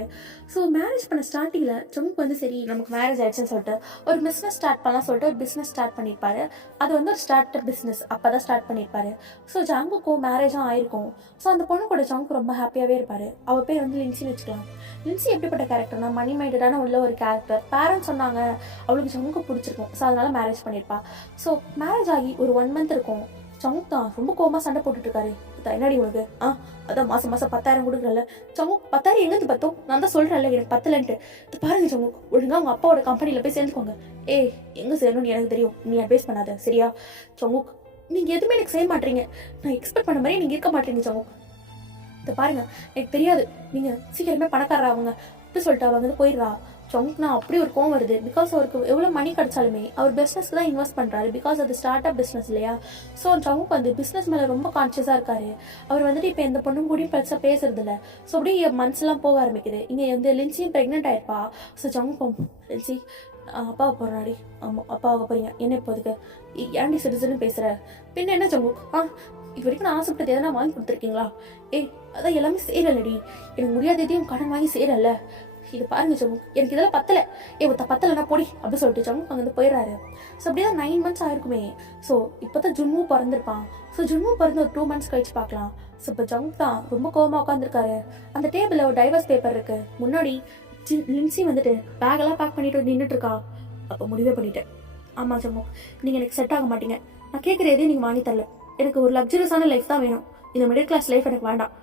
ஸோ மேரேஜ் பண்ண ஸ்டார்டிங்கில் சங்குக்கு வந்து சரி நமக்கு மேரேஜ் ஆயிடுச்சுன்னு சொல்லிட்டு ஒரு பிஸ்னஸ் ஸ்டார்ட் பண்ணலாம் சொல்லிட்டு ஒரு பிஸ்னஸ் ஸ்டார்ட் பண்ணியிருப்பாரு. அது வந்து ஒரு ஸ்டார்ட் அப் பிஸ்னஸ் அப்போ தான் ஸ்டார்ட் பண்ணியிருப்பாரு. ஸோ ஜங்குக்கும் மேரேஜும் ஆயிருக்கும். ஸோ அந்த பொண்ணு கூட ஜங்கு ரொம்ப ஹாப்பியாகவே இருப்பார். அவள் பேர் வந்து லின்சின்னு வச்சுக்கலாம். லின்சி எப்படிப்பட்ட கேரக்டர்னா மணி மைண்டடான உள்ள ஒரு கேரக்டர். பேரண்ட்ஸ் சொன்னாங்க அவளுக்கு ஜங்குக்கு பிடிச்சிருக்கும், ஸோ அதனால மேரேஜ் பண்ணியிருப்பா. ஸோ மேரேஜ் ஆகி ஒரு 1 month இருக்கும். சங்கு தான் ரொம்ப கோமா சண்டை போட்டுட்டு இருக்காரு. என்னடி உனக்கு அதான் மாசம் 10,000 கொடுக்குறல சங்கு, 10,000 எங்கேருந்து பத்தோம், நான் தான் சொல்றேன்ல எனக்கு பத்தலன்ட்டு. பாருங்க சங்கு, ஒழுங்கா உங்க அப்பாவோட கம்பெனில போய் சேர்ந்துக்கோங்க. எங்க சேரணும்னு எனக்கு தெரியும், நீ அட்வைஸ் பண்ணாத சரியா? சங்கு நீங்க எதுவுமே எனக்கு செய்ய மாட்டீங்க, நான் எக்ஸ்பெக்ட் பண்ண மாதிரி நீங்க இருக்க மாட்டீங்க சங்கு. பாருங்க எனக்கு தெரியாது, நீங்க சீக்கிரமே பணக்காரா அவங்க அப்படி சொல்லிட்டு அவங்க வந்து போயிடுறா. சங்குனா அப்படி ஒரு கோவம் வருது. பிகாஸ் அவருக்கு எவ்வளோ மணி கிடைச்சாலுமே அவர் பிஸ்னஸ்க்கு தான் இன்வெஸ்ட் பண்ணுறாரு. பிகாஸ் அது ஸ்டார்ட் அப் பிஸ்னஸ் இல்லையா? ஸோ சங்குக்கு வந்து பிஸ்னஸ் மேலே ரொம்ப கான்ஷியஸாக இருக்காரு. அவர் வந்துட்டு இப்போ எந்த பொண்ணும் கூடயும் பெருசாக பேசுறது இல்லை. ஸோ அப்படியே மந்த்ஸ்லாம் போக ஆரம்பிக்குது. இங்கே வந்து லின்சியும் ப்ரெக்னென்ட் ஆயிருப்பா. ஸோ சங்குக்கும் லின்சி அப்பாவை போகிறாடி, ஆமாம் அப்பாவை போகிறீங்க என்ன இப்போதுக்கு ஏன்டி சிட்டிசன்னு பேசுகிற? பின்ன என்ன சங்கு இது வரைக்கும் நான் ஆசைப்பட்டது எதனா வாங்கி கொடுத்துருக்கீங்களா? ஏய் அதான் எல்லாமே செய்யறல்லடி, எனக்கு முடியாததையும் கடன் வாங்கி செய்யறல்ல. இது பாருங்க ஜம்மு, எனக்கு இதெல்லாம் பத்தல. பத்தலைன்னா பொடி அப்படி சொல்லிட்டு ஜம்மு அங்கேருந்து போயிடுறாரு. ஸோ அப்படியே 9 months ஆயிருக்குமே. ஸோ இப்போதான் ஜுன்மு பிறந்திருப்பான். ஸோ ஜுன்மு பிறந்து ஒரு 2 months கழிச்சு பார்க்கலாம். ஸோ இப்போ ஜம்மு தான் ரொம்ப கோவமா உட்காந்துருக்காரு. அந்த டேபிளில் ஒரு டைவர்ஸ் பேப்பர் இருக்கு. முன்னாடி லின்சி வந்துட்டு பேக்கெல்லாம் பேக் பண்ணிட்டு நின்றுட்டு இருக்கா. அப்போ முடிவே பண்ணிட்டேன். ஆமா ஜம்மு, நீங்க எனக்கு செட் ஆக மாட்டீங்க. நான் கேட்குற எதையும் நீங்க வாங்கி தரல. எனக்கு ஒரு லக்ஸரியஸான லைஃப் தான் வேணும். இந்த மிடில் கிளாஸ் லைஃப் எனக்கு வேண்டாம்.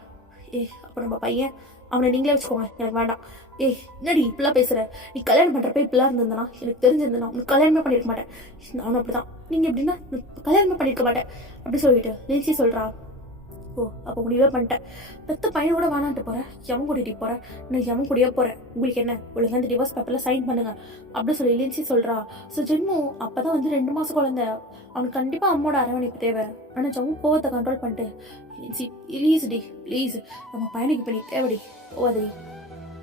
அப்போ நம்ம பையன் அவனை நீங்களே வச்சுக்கோங்க, எனக்கு வேண்டாம். என்னடி இப்படிலாம் பேசுற? நீ கல்யாணம் பண்றப்ப இப்படிலாம் இருந்திருந்தனா எனக்கு தெரிஞ்சிருந்தா உனக்கு கல்யாணமே பண்ணிருக்க மாட்டேன். நானும் அப்படிதான். நீங்க எப்படின்னா கல்யாணமே பண்ணிருக்க மாட்டேன் அப்படி சொல்லிட்டு லின்சி சொல்றா. அப்போ முடிவே பண்ணிட்டேன். பெத்த பையன் கூட வேணான்ட்டு போறேன். எவன் கூட்டிட்டு போறேன்? நான் எவன் கூடயே போறேன். உங்களுக்கு என்ன, ஒழுங்கா இந்த டிவோர்ஸ் பேப்பர்ல சைன் பண்ணுங்க அப்படி சொல்லி லின்சி சொல்றா. ஸோ ஜென்மு அப்பதான் 2 மாசம் குழந்தை, அவனுக்கு கண்டிப்பா அம்மோட அரவணைப்பு தேவை. ஆனா ஜம்மு கோவத்தை கண்ட்ரோல் பண்ணிட்டு, லின்சி ப்ளீஸ் டி ப்ளீஸ், நம்ம பையனுக்கு இப்ப நீ தேவைடி, போவாதடி.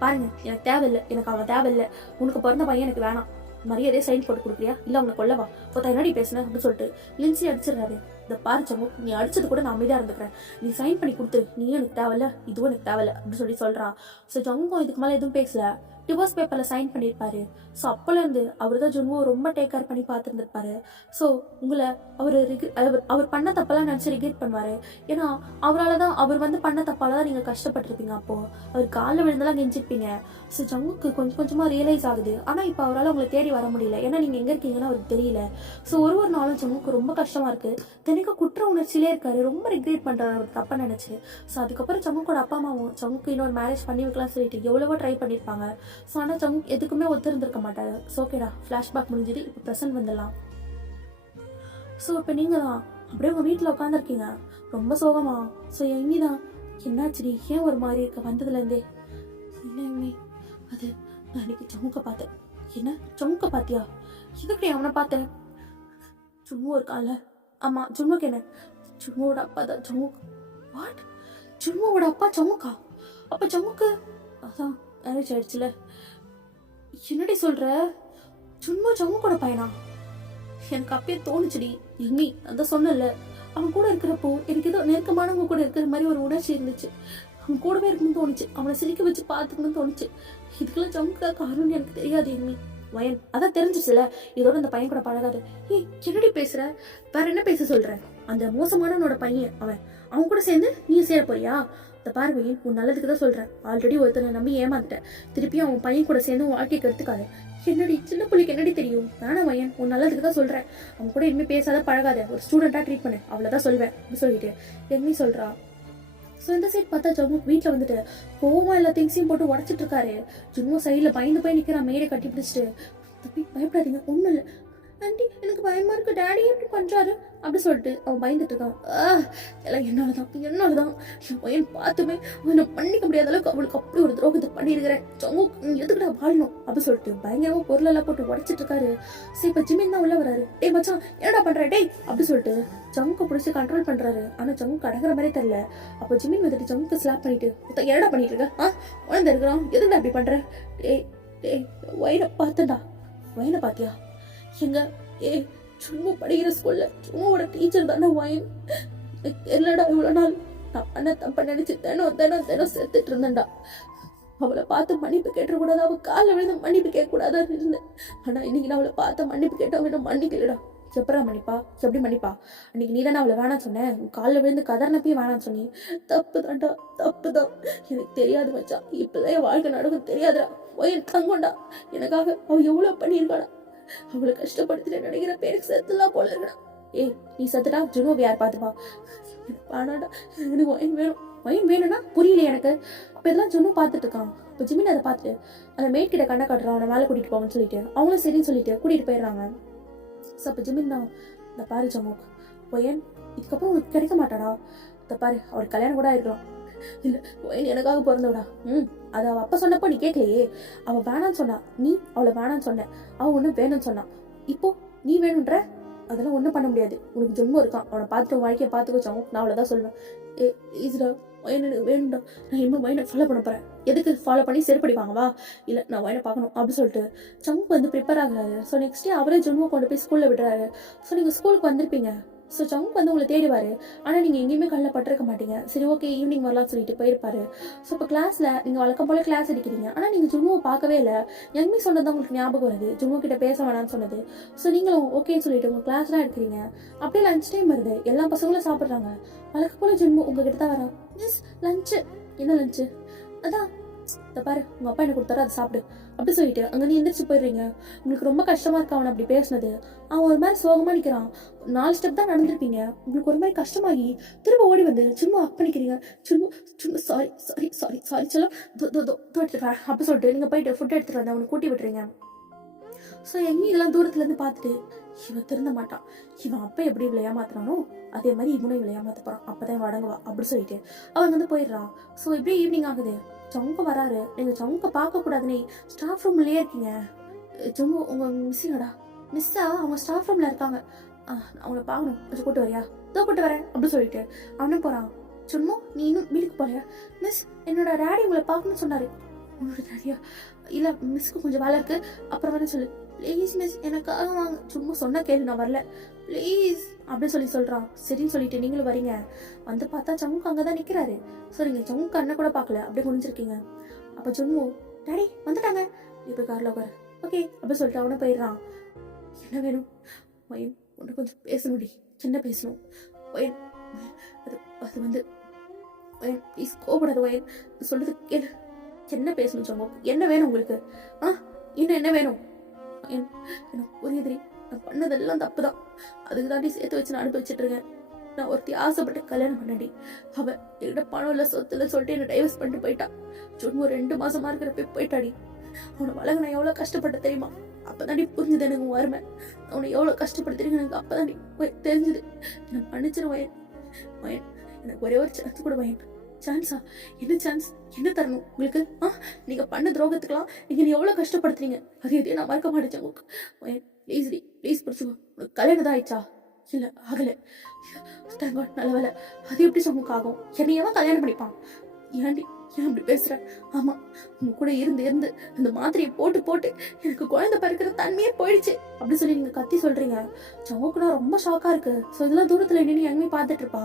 பாருங்க எனக்கு தேவையில்லை, எனக்கு அவன் தேவையில்லை. உனக்கு பிறந்த பையன் எனக்கு வேணாம். மரியாதையே சைன் போட்டு கொடுக்குறியா இல்ல அவனை கொல்லவா? என்னடி பேசுன அப்படின்னு சொல்லிட்டு லின்சி அடிச்சிடறாரு. இந்த பாரு ஜம்மு, நீ அடிச்சது கூட நான் அமைதியா இருந்துக்கிறேன். நீ சைன் பண்ணி கொடுத்துரு. நீயும் எனக்கு தேவையில்ல, இதுவும் எனக்கு தேவையில்ல அப்படின்னு சொல்றா. ஸோ ஜம்மு இதுக்கு மேலே எதுவும் பேசல. டிவோர்ஸ் பேப்பர்ல சைன் பண்ணியிருப்பாரு. ஸோ அப்போலேருந்து அவர் தான் ஜுன்முவை ரொம்ப டேக் கேர் பண்ணி பார்த்துருந்துருப்பாரு. ஸோ உங்களை அவர் பண்ண தப்பெல்லாம் நினச்சி ரிக்ரெட் பண்ணுவாரு. ஏன்னா அவரால் தான், அவர் பண்ண தப்பால தான் நீங்கள் கஷ்டப்பட்டுருப்பீங்க. அப்போ அவர் காலில் விழுந்தெல்லாம் கெஞ்சிருப்பீங்க. ஸோ ஜம்முக்கு கொஞ்சம் கொஞ்சமாக ரியலைஸ் ஆகுது. ஆனால் இப்போ அவரால் உங்களை தேடி வர முடியல. ஏன்னா நீங்கள் எங்கே இருக்கீங்கன்னு அவருக்கு தெரியல. ஸோ ஒரு நாளும் ஜம்முக்கு ரொம்ப கஷ்டமாக இருக்கு. தினைக்கும் குற்ற உணர்ச்சியிலே இருக்காரு. ரொம்ப ரிக்ரெட் பண்ணுறாரு அவர் தப்பை நினச்சி. ஸோ அதுக்கப்புறம் ஜம்முக்கோட அப்பா அம்மாவும் ஜம்முக்கு இன்னொரு மேரேஜ் பண்ணி வைக்கலாம் சொல்லிட்டு எவ்வளவோ ட்ரை பண்ணியிருப்பாங்க. ஸோ ஆனால் ஜம்மு எதுக்குமே ஒத்துருந்துருக்க மாட்டாரு. ஸோ ஓகேடா, ஃப்ளாஷ்பேக் முடிஞ்சுது, இப்போ ப்ரெசன்ட் வந்துடலாம். ஸோ இப்போ நீங்கள் தான் அப்படியே உங்கள் வீட்டில் உட்காந்துருக்கீங்க ரொம்ப சோகமா. ஸோ எம்மி தான், என்னாச்சுடி, ஏன் ஒரு மாதிரி இருக்க வந்ததுலேருந்தே? இல்லை எம்மி, அது நான் இன்னைக்கு ஜம்முக்க பார்த்தேன். என்ன ஜம்முக்க பார்த்தியா? எதுக்கு அவனை பார்த்தேன்? ஜும்மு இருக்கான்ல, ஆமாம் ஜும்முக்கு என்ன, ஜும்முவோட அப்பா தான் ஜம்மு. வாட்? ஜும்முவோட அப்பா ஜம்முக்கா? அப்போ ஜம்முக்கு அதான் மேரேஜ் ஆயிடுச்சுல. என்னடி சொல்ற? ஜும்மு ஜம்முக்கோட பையனா? எனக்கு அப்பயே தோணுச்சுடி எம்மி, அதான் சொன்னல, அவன் கூட இருக்கிறப்போ எனக்கு ஏதோ நெருக்கமானவங்க கூட இருக்கிற மாதிரி ஒரு உணர்ச்சி இருந்துச்சு. அவன் கூடவே இருக்கணும்னு தோணுச்சு, அவனை சிரிக்க வச்சு பார்த்துக்கணும்னு தோணுச்சு. இதுக்கெல்லாம் ஜம்முக்கா காரணம்னு எனக்கு தெரியாது எம்மி. வயன் அதான் தெரிஞ்சிச்சுல, இதோட இந்த பையன் கூட பழகாது. என்னடி பேசுற? வேற என்ன பேச சொல்ற? அந்த மோசமானவனோட பையன் அவன் கூட சேர்ந்து நீ சேர போறியா? இந்த பார்வையின் உன் நல்லதுக்கு தான் சொல்றேன். ஆல்ரெடி ஒருத்தனை நம்பி ஏமாந்துட்டேன். திருப்பியும் அவன் பையன் கூட சேர்ந்து உன் வாழ்க்கைக்கு எடுத்துக்காது. என்னடி சின்ன பிள்ளைக்கு என்னடி தெரியும்? வேணாம் வயன், உன் நல்லதுக்கு தான் சொல்றேன். அவன் கூட இனிமே பேசாத பழகாத, ஒரு ஸ்டூடெண்டா ட்ரீட் பண்ணு, அவ்வளவுதான் சொல்வேன் அப்படின்னு சொல்லிட்டு எம்மி சொல்றா. ஸோ இந்த சைட் பார்த்தா ஜம்மு வீட்டில் வந்துட்டு கோவமா எல்லா திங்ஸையும் போட்டு உடச்சிட்டு இருக்காரு. ஜும்மு சைடில் பயந்து போய் நிற்கிறான், மேடை கட்டி பிடிச்சிட்டு. தப்பி பயப்படாதீங்க, ஒன்றும் இல்லை ஆண்டி, எனக்கு பயமா இருக்கு, டேடி எப்படி பண்றாரு அப்படி சொல்லிட்டு அவன் பயந்துட்டு இருக்கான். எல்லாம் என்னாலதான் என் பையன் பார்த்துமே அவனை பண்ணிக்க முடியாத அளவுக்கு அவளுக்கு அப்படி ஒரு துரோகத்தை பண்ணிருக்கிறேன். ஜம்மு எதுக்குடா வாழணும் அப்படி சொல்லிட்டு பயங்கரமா பொருள் எல்லாம் போட்டு உடச்சிட்டு இருக்காரு. சரி இப்ப ஜிமின் தான் உள்ள வராரு. டேய் மச்சான் என்னடா பண்ற டேய் அப்படி சொல்லிட்டு ஜம்முக்கு பிடிச்சி கண்ட்ரோல் பண்றாரு. ஆனா ஜம்முக்கு அடங்குற மாதிரி தெரியல. அப்போ ஜிமின் வந்துட்டு ஜம்முக்கு ஸ்லாப் பண்ணிட்டு, என்னடா பண்ணிட்டு இருக்க? குழந்தை இருக்கிறான், எதுக்குடா அப்படி பண்ற? டேய் வயனை பார்த்தண்டா. வயனை பாத்தியா? எங்க சும்மா படிக்கிற ஸ்கூல்ல சும்மாவோட டீச்சர் தானே வயன். தெரியலடா, இவ்வளவு நாள் நான் பண்ண தப்ப நினைச்சு தினம் செத்துட்டு இருந்தேன்டா. அவளை பார்த்து மன்னிப்பு கேட்டக்கூடாது, அவள் காலை விழுந்து மன்னிப்பு கேட்கக்கூடாதான்னு இருந்தேன். ஆனா இன்னைக்கு நான் அவளை பார்த்து மன்னிப்பு கேட்டவங்க மன்னிக்கலடா. எப்படா மன்னிப்பா? எப்படி மன்னிப்பா? அன்னைக்கு நீ தானே அவளை வேணாம் சொன்னேன், காலில் விழுந்து கதர்னப்பையும் வேணாம் சொன்னி. தப்பு தான்டா, தப்பு தான். எனக்கு தெரியாது மச்சான், இப்பதான் என் வாழ்க்கை நடக்கும் தெரியாதுடா. வயன் தங்கோண்டா, எனக்காக அவ எவ்வளவு பண்ணியிருக்காடா. அவளை கஷ்டப்படுத்திட்டு நினைக்கிற பேருக்கு செத்துலாம் போல இருக்கா. நீ செத்துட்டா ஜுனோவை யார் பார்த்துப்பா? ஆனாடா எனக்கு வயன் வேணும்னா புரியல எனக்கு. அப்ப இதெல்லாம் ஜுனோ பார்த்துட்டு இருக்கான். இப்போ ஜிமின் அதை பார்த்துட்டு அந்த மேட் கிட்ட கண்ணை காட்டுறான், அவனை மேலே கூட்டிட்டு போவான்னு சொல்லிட்டு அவங்களும் சரின்னு சொல்லிட்டு கூட்டிட்டு போயிடுறாங்க. ஸோ அப்போ ஜிமின் தான், இந்த பாரு ஜமோக் வயன் இதுக்கப்புறம் உனக்கு கிடைக்க மாட்டாடா. இந்த பாரு அவளுக்கு கல்யாணம் கூட ஆயிருக்கலாம். இல்ல வயன் எனக்காக பிறந்தவடா. அது அவ அப்ப சொன்னப்போ நீ கேட்கலையே. அவ வேணான்னு சொன்னா, நீ அவளை வேணான்னு சொன்ன. அவ ஒண்ணு வேணும்னு சொன்னா, இப்போ நீ வேணும்ன்ற. அதெல்லாம் ஒண்ணும் பண்ண முடியாது. உனக்கு ஜென்மம் இருக்கான், அவனை பார்த்துட்டு வாழ்க்கையை பார்த்து வச்சாங்க. நான் அவ்வளவுதான் சொல்வேன். ஈஸிடா வயன் எனக்கு வேணும்டா. நான் இன்னும் வயனை ஃபாலோ பண்ண போறேன். எதுக்கு ஃபாலோ பண்ணி செருப்படி வாங்கவா? இல்லை நான் வயனை பார்க்கணும் அப்படின்னு சொல்லிட்டு சங்கு ப்ரிப்பேர் ஆகுறாரு. ஸோ நெக்ஸ்ட் டே அவரே ஜென்மம் கொண்டு போய் ஸ்கூல்ல விடுறாரு. ஸோ நீங்க ஸ்கூலுக்கு வந்திருப்பீங்க. ஸோ ஜங்க் வந்து உங்களை தேடுவார். ஆனால் நீங்கள் எங்கேயுமே கண்ணில் பட்டிருக்க மாட்டீங்க. சரி ஓகே ஈவினிங் வரலாம்னு சொல்லிட்டு போயிருப்பாரு. ஸோ இப்போ கிளாஸில் நீங்கள் வழக்கம் போல் கிளாஸ் எடுக்கிறீங்க. ஆனால் நீங்கள் ஜுன்முவை பார்க்கவே இல்லை. யங்மி சொன்னது தான் உங்களுக்கு ஞாபகம் வருது, ஜுன்மு கிட்ட பேச வேணாம்னு சொன்னது. ஸோ நீங்களும் ஓகேன்னு சொல்லிட்டு உங்கள் கிளாஸ்லாம் எடுக்கிறீங்க. அப்படியே லஞ்ச் டைம் வருது, எல்லா பசங்களும் சாப்பிட்றாங்க. வழக்கம் போல் ஜுன்மு உங்ககிட்ட தான் வரா. Miss lunch. என்ன லஞ்சு? அதான் இதை பாரு, உங்கள் அப்பா எனக்கு கொடுத்தாரு, அதை சாப்பிடு அப்படி சொல்லிட்டு அங்கே நீ எந்திரிச்சு போயிடுறீங்க. உங்களுக்கு ரொம்ப கஷ்டமா இருக்கு அவனை அப்படி பேசினது. அவன் ஒரு மாதிரி சோகமா நிற்கிறான். 4 ஸ்டெப் தான் நடந்திருப்பீங்க. உங்களுக்கு ஒரு மாதிரி கஷ்டமாகி திரும்ப ஓடி வந்து சும்மா அப் பண்ணிக்கிறீங்க. சும்மா சும்மா சாரி சாரி சாரி சாரி சொல்ல எடுத்துட்டு வரேன் அப்படி சொல்லிட்டு நீங்கள் போயிட்டு ஃபுட் எடுத்துட்டு வந்து அவனை கூட்டி விட்டுறீங்க. ஸோ எங்கேயும் இதெல்லாம் தூரத்துலேருந்து பார்த்துட்டு இவன் திருந்த மாட்டான், இவன் அப்போ எப்படி இவ்வளோ ஏமாத்துறானோ அதே மாதிரி இவனும் இவ்வளோ ஏமாத்த போகிறான், அப்போ தான் வடங்குவா அப்படி சொல்லிட்டு அவன் வந்து போயிடுறான். ஸோ இப்படியே ஈவினிங் ஆகுது. சவுங்க வராரு. நீங்கள் சவுங்க பார்க்கக்கூடாதுன்னே ஸ்டாஃப் ரூம்லேயே இருக்கீங்க. ஜம்மு உங்கள் மிஸ்ஸிங்கடா. மிஸ்ஸா அவங்க ஸ்டாஃப் ரூமில் இருக்காங்க, அவங்கள பார்க்கணும், கொஞ்சம் கூட்டு வரியா? இதோ கூட்டு வரேன் அப்படி சொல்லிட்டு அவனே போகிறான். சும்மா நீ இன்னும் வீட்டுக்கு போறியா? மிஸ் என்னோட டேடி உங்களை பார்க்கணும்னு சொன்னார். உன்னோட டேடியா? இல்லை மிஸ்க்கு கொஞ்சம் வேலை இருக்குது, அப்புறம் வேணா சொல்லு. ப்ளீஸ் மிஸ் எனக்காக வாங்க. சும்மா சொன்ன கேள்வி, நான் வரல ப்ளீஸ் அப்படின்னு சொல்கிறான். சரின்னு சொல்லிட்டு நீங்களும் வரீங்க. வந்து பார்த்தா சமுக்கு அங்கே தான் நிற்கிறாரு. ஸோ நீங்கள் சமுக்கு கண்ணை கூட பார்க்கல, அப்படியே குனிஞ்சிருக்கீங்க. அப்போ ஜுன்மு டாடி வந்துட்டாங்க, இப்போ காரில் உட்காரு ஓகே அப்படி சொல்லிட்டு அவனை போயிடுறான். என்ன வேணும் வயன்? ஒன்று கொஞ்சம் பேசணும்டி, என்ன பேசணும் வயன்? அது அது வந்து வயன் ப்ளீஸ் கோபப்படாத வயன், சொல்றது கேளு. என்ன பேசணும் சமு? என்ன வேணும் உங்களுக்கு? இன்னும் என்ன வேணும்? எனக்கு புரியுதுரி, நான் பண்ணதெல்லாம் தப்பு தான், அதுக்கு தாண்டி சேர்த்து வச்சு நான் அனுப்பி வச்சுட்டு இருக்கேன். நான் ஒருத்தி ஆசைப்பட்டு கல்யாணம் பண்ணடி, அவ என்கிட்ட பணம் இல்லை சொத்து இல்லை சொல்லிட்டு என்ன டைவர்ஸ் பண்ணிட்டு போயிட்டா. சும்மா 2 மாசமா இருக்கிறப்ப போயிட்டாடி. அவனை வளர்க நான் எவ்வளோ கஷ்டப்பட்ட தெரியுமா? அப்பதாண்டி புரிஞ்சுது எனக்கு உன் அருமை. அவனை எவ்வளோ கஷ்டப்படுத்துறீங்க எனக்கு அப்பதாண்டி தெரிஞ்சுது. என்னை மன்னிச்சிரு வயன். வயன் எனக்கு ஒரே ஒரு சான்ஸ் கூட வயன். சான்ஸா? என்ன சான்ஸ்? என்ன தரணும் உங்களுக்கு? நீங்க பண்ண துரோகத்துக்கெல்லாம் நீங்க எவ்வளவு கஷ்டப்படுத்துறீங்க, அது எதையும் நான் மறக்க மாட்டேன் உங்களுக்கு. ப்ளீஸ் டி ப்ளீஸ் பிடிச்சுக்கோ. உனக்கு கல்யாணம் தான் ஆயிடுச்சா? இல்ல ஆகல. நல்ல வேலை. அது எப்படி சமூக ஆகும்? என்னையவா கல்யாணம் பண்ணிப்பான்? ஏன்டி ஏன் அப்படி பேசுற? ஆமா உங்க கூட இருந்து இருந்து அந்த மாத்திரையை போட்டு போட்டு எனக்கு குழந்தை பிறக்கிற தன்மையே போயிடுச்சு அப்படி சொல்லி நீங்க கத்தி சொல்றீங்க. சமூக்குனா ரொம்ப ஷாக்கா இருக்கு. ஸோ இதெல்லாம் தூரத்துல நின்று எங்கேயும் பார்த்துட்டு இருப்பா.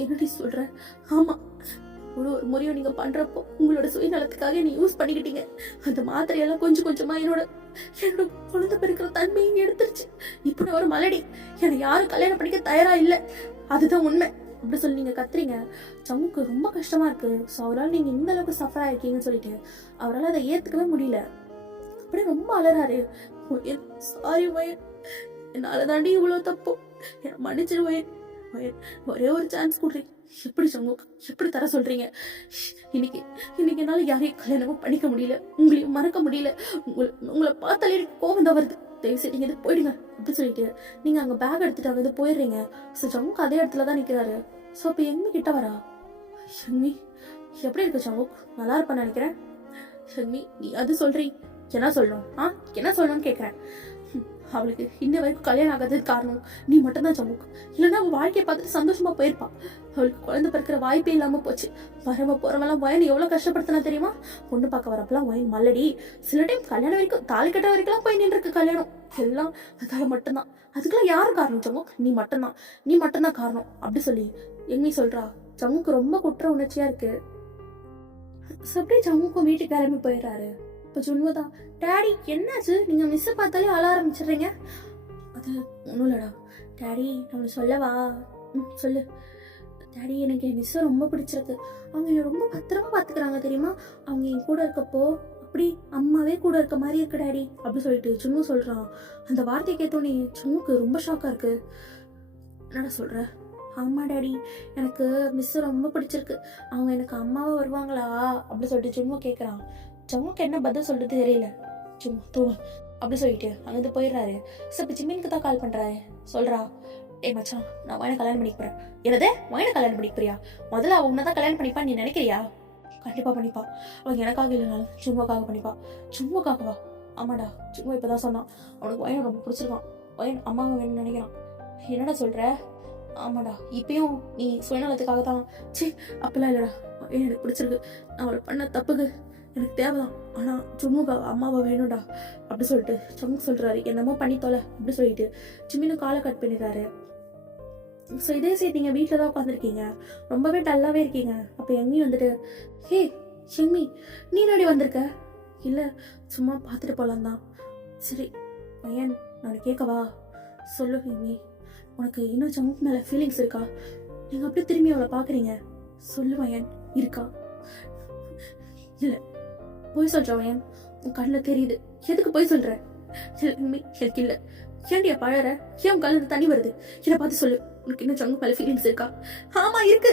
என்னடி சொல்ற? ஆமா ஒரு முறையும் நீங்க பண்றப்போ உங்களோட சுயநலத்துக்காக நீ யூஸ் பண்ணிக்கிட்டீங்க. அந்த மாத்திரையெல்லாம் கொஞ்சம் கொஞ்சமா என்னோட குழந்தை பிறக்கிற தன்மையை எடுத்துருச்சு. இப்ப நான் ஒரு மலடி, என்னை யாரும் கல்யாணம் பண்ணிக்க தயாரா இல்லை, அதுதான் உண்மை அப்படி சொல்லி நீங்க கத்துறீங்க. சமுக்கு ரொம்ப கஷ்டமா இருக்கு. ஸோ அவரால் நீங்க இந்த அளவுக்கு சஃபர் ஆயிருக்கீங்கன்னு சொல்லிட்டு அவரால் அதை ஏத்துக்கவே முடியல. அப்படியே ரொம்ப அலறாரு. சாரி வயன், என்னால தாண்டி இவ்வளவு தப்பு, மன்னிச்சிருவேன். ஒரே ஒரு சான்ஸ் கொடுறீங்க. எப்படி சமூக எப்படி தர சொல்றீங்க? இன்னைக்கு என்னால யாரையும் கல்யாணமும் பண்ணிக்க முடியல, உங்களையும் மறக்க முடியல. உங்களை பார்த்தாலே எனக்கு கோபம் தான் வருது. தயவு செய்து நீங்க போயிடுங்க அப்படி சொல்லிட்டு நீங்க அங்க பேக் எடுத்துட்டு அங்க போயிடுறீங்க. ஸோ சமுக் அதே இடத்துல தான் நிக்கிறாரு. ஸோ அப்ப எங்க கிட்ட வரா. ஷம்மி எப்படி இருக்கு சமுக்? நல்லா இருப்பான்னு நினைக்கிறேன். ஷம்மி நீ அது சொல்றீங்க, என்ன சொல்லணும்? என்ன சொல்லணும்னு கேட்கறேன். அவளுக்கு இன்ன வரைக்கும் கல்யாணம் ஆகாததுக்கு காரணம் நீ மட்டும்தான் சமூக். இல்லைன்னா அவள் வாழ்க்கையை பார்த்துட்டு சந்தோஷமா போயிருப்பான். அவளுக்கு குழந்தை பிறக்கிற வாய்ப்பே இல்லாம போச்சு. வரவ போறவெல்லாம் வயன் எவ்வளவு கஷ்டப்படுத்தினா தெரியுமா? பொண்ணு பார்க்க வரப்பெல்லாம் வயன் மல்லடி. சில டைம் கல்யாணம் வரைக்கும் தாலி கட்ட வரைக்கும் போய் நின்று இருக்கு கல்யாணம். எல்லாம் அதால மட்டும்தான். அதுக்கெல்லாம் யாரு காரணம் சமூக்? நீ மட்டும்தான் காரணம் அப்படி சொல்லி எங்க சொல்றா. சமூக்கு ரொம்ப குற்ற உணர்ச்சியா இருக்கு. அப்படியே சமூக்கும் வீட்டுக்கு கிளம்பி போயிடுறாரு. இப்போ ஜுன்முதான், டேடி என்னாச்சு? நீங்க மிஸ்ஸை பார்த்தாலே அழ ஆரம்பிச்சிடுறீங்க. அது ஒன்றும் இல்லடா டேடி, நம்மளை சொல்லவா? சொல்லு டேடி. எனக்கு என் மிஸ்ஸை ரொம்ப பிடிச்சிருக்கு. அவங்க என்னை ரொம்ப பத்திரமா பார்த்துக்கிறாங்க தெரியுமா? அவங்க என் கூட இருக்கப்போ அப்படி அம்மாவே கூட இருக்க மாதிரி இருக்கு டேடி அப்படி சொல்லிட்டு சுன்னு சொல்றான். அந்த வார்த்தையை கேட்டோன்னே சுன்னுக்கு ரொம்ப ஷாக்கா இருக்கு. என்னடா சொல்ற? ஆமா டேடி, எனக்கு மிஸ்ஸை ரொம்ப பிடிச்சிருக்கு. அவங்க எனக்கு அம்மாவா வருவாங்களா அப்படி சொல்லிட்டு சும்மா கேட்குறான். சமுக்கு என்ன பதில் சொல்றது தெரியல. சும்மா தூங்க அப்படி சொல்லிட்டு அங்கிருந்து போயிடுறாரு. இப்போ ஜிம்மினுக்கு தான் கால் பண்றாரு. சொல்றா, ஏய் மச்சான், நான் வயனை கல்யாணம் பண்ணிக்க போறேன். என்னதே வயனை கல்யாணம் பண்ணிக்க போறியா? முதல்ல அவ உன்னதான் கல்யாணம் பண்ணிப்பா நீ நினைக்கிறியா? கண்டிப்பா பண்ணிப்பா. அவங்க எனக்காக இல்லைனாலும் சும்மாக்காக பண்ணிப்பா. சும்மாக்காகவா? ஆமாடா, சும்மா இப்பதான் சொன்னான் அவனுக்கு வயனை ரொம்ப பிடிச்சிருக்கான். வயன் அம்மாவை வேணும்னு நினைக்கிறான். என்னடா சொல்ற? ஆமாடா, இப்பயும் நீ சுயநலத்துக்காக தான். சி அப்பெல்லாம் இல்லடா, எனக்கு பிடிச்சிருக்கு. நான் அவளை பண்ண தப்புக்கு எனக்கு தேவைதான், ஆனால் ஜும்முக்கு அம்மாவை வேணும்டா அப்படி சொல்லிட்டு சங்கு சொல்கிறாரு. என்னமோ பண்ணி தொலை அப்படி சொல்லிட்டு ஜிம்மின்னு காலை கட் பண்ணிடுறாரு. ஸோ இதே சரி நீங்கள் வீட்டில் தான் உட்காந்துருக்கீங்க, ரொம்பவே டல்லாகவே இருக்கீங்க. அப்போ எம்மி வந்துட்டு, ஹே ஷெங்மி நீ நாடி வந்திருக்க? இல்லை சும்மா பார்த்துட்டு போகலாம் தான். சரி பையன் நான் கேட்கவா? சொல்லு எம்மி, உனக்கு இன்னும் ஜங்கு மேலே ஃபீலிங்ஸ் இருக்கா? நீங்கள் அப்படியே திரும்பி அவளை பார்க்குறீங்க. சொல்லு பையன், இருக்கா? இல்லை போய் சொல்கிற பையன், உன் கண்ணில் தெரியுது. எதுக்கு போய் சொல்கிற? எனக்கு இல்லை. ஏண்டியா பழற? ஏன் கல்ல தண்ணி வருது? என்னை பார்த்து சொல்லு, உனக்கு இன்னும் ஜங்கு மேல ஃபீலிங்ஸ் இருக்கா? ஆமா இருக்கு,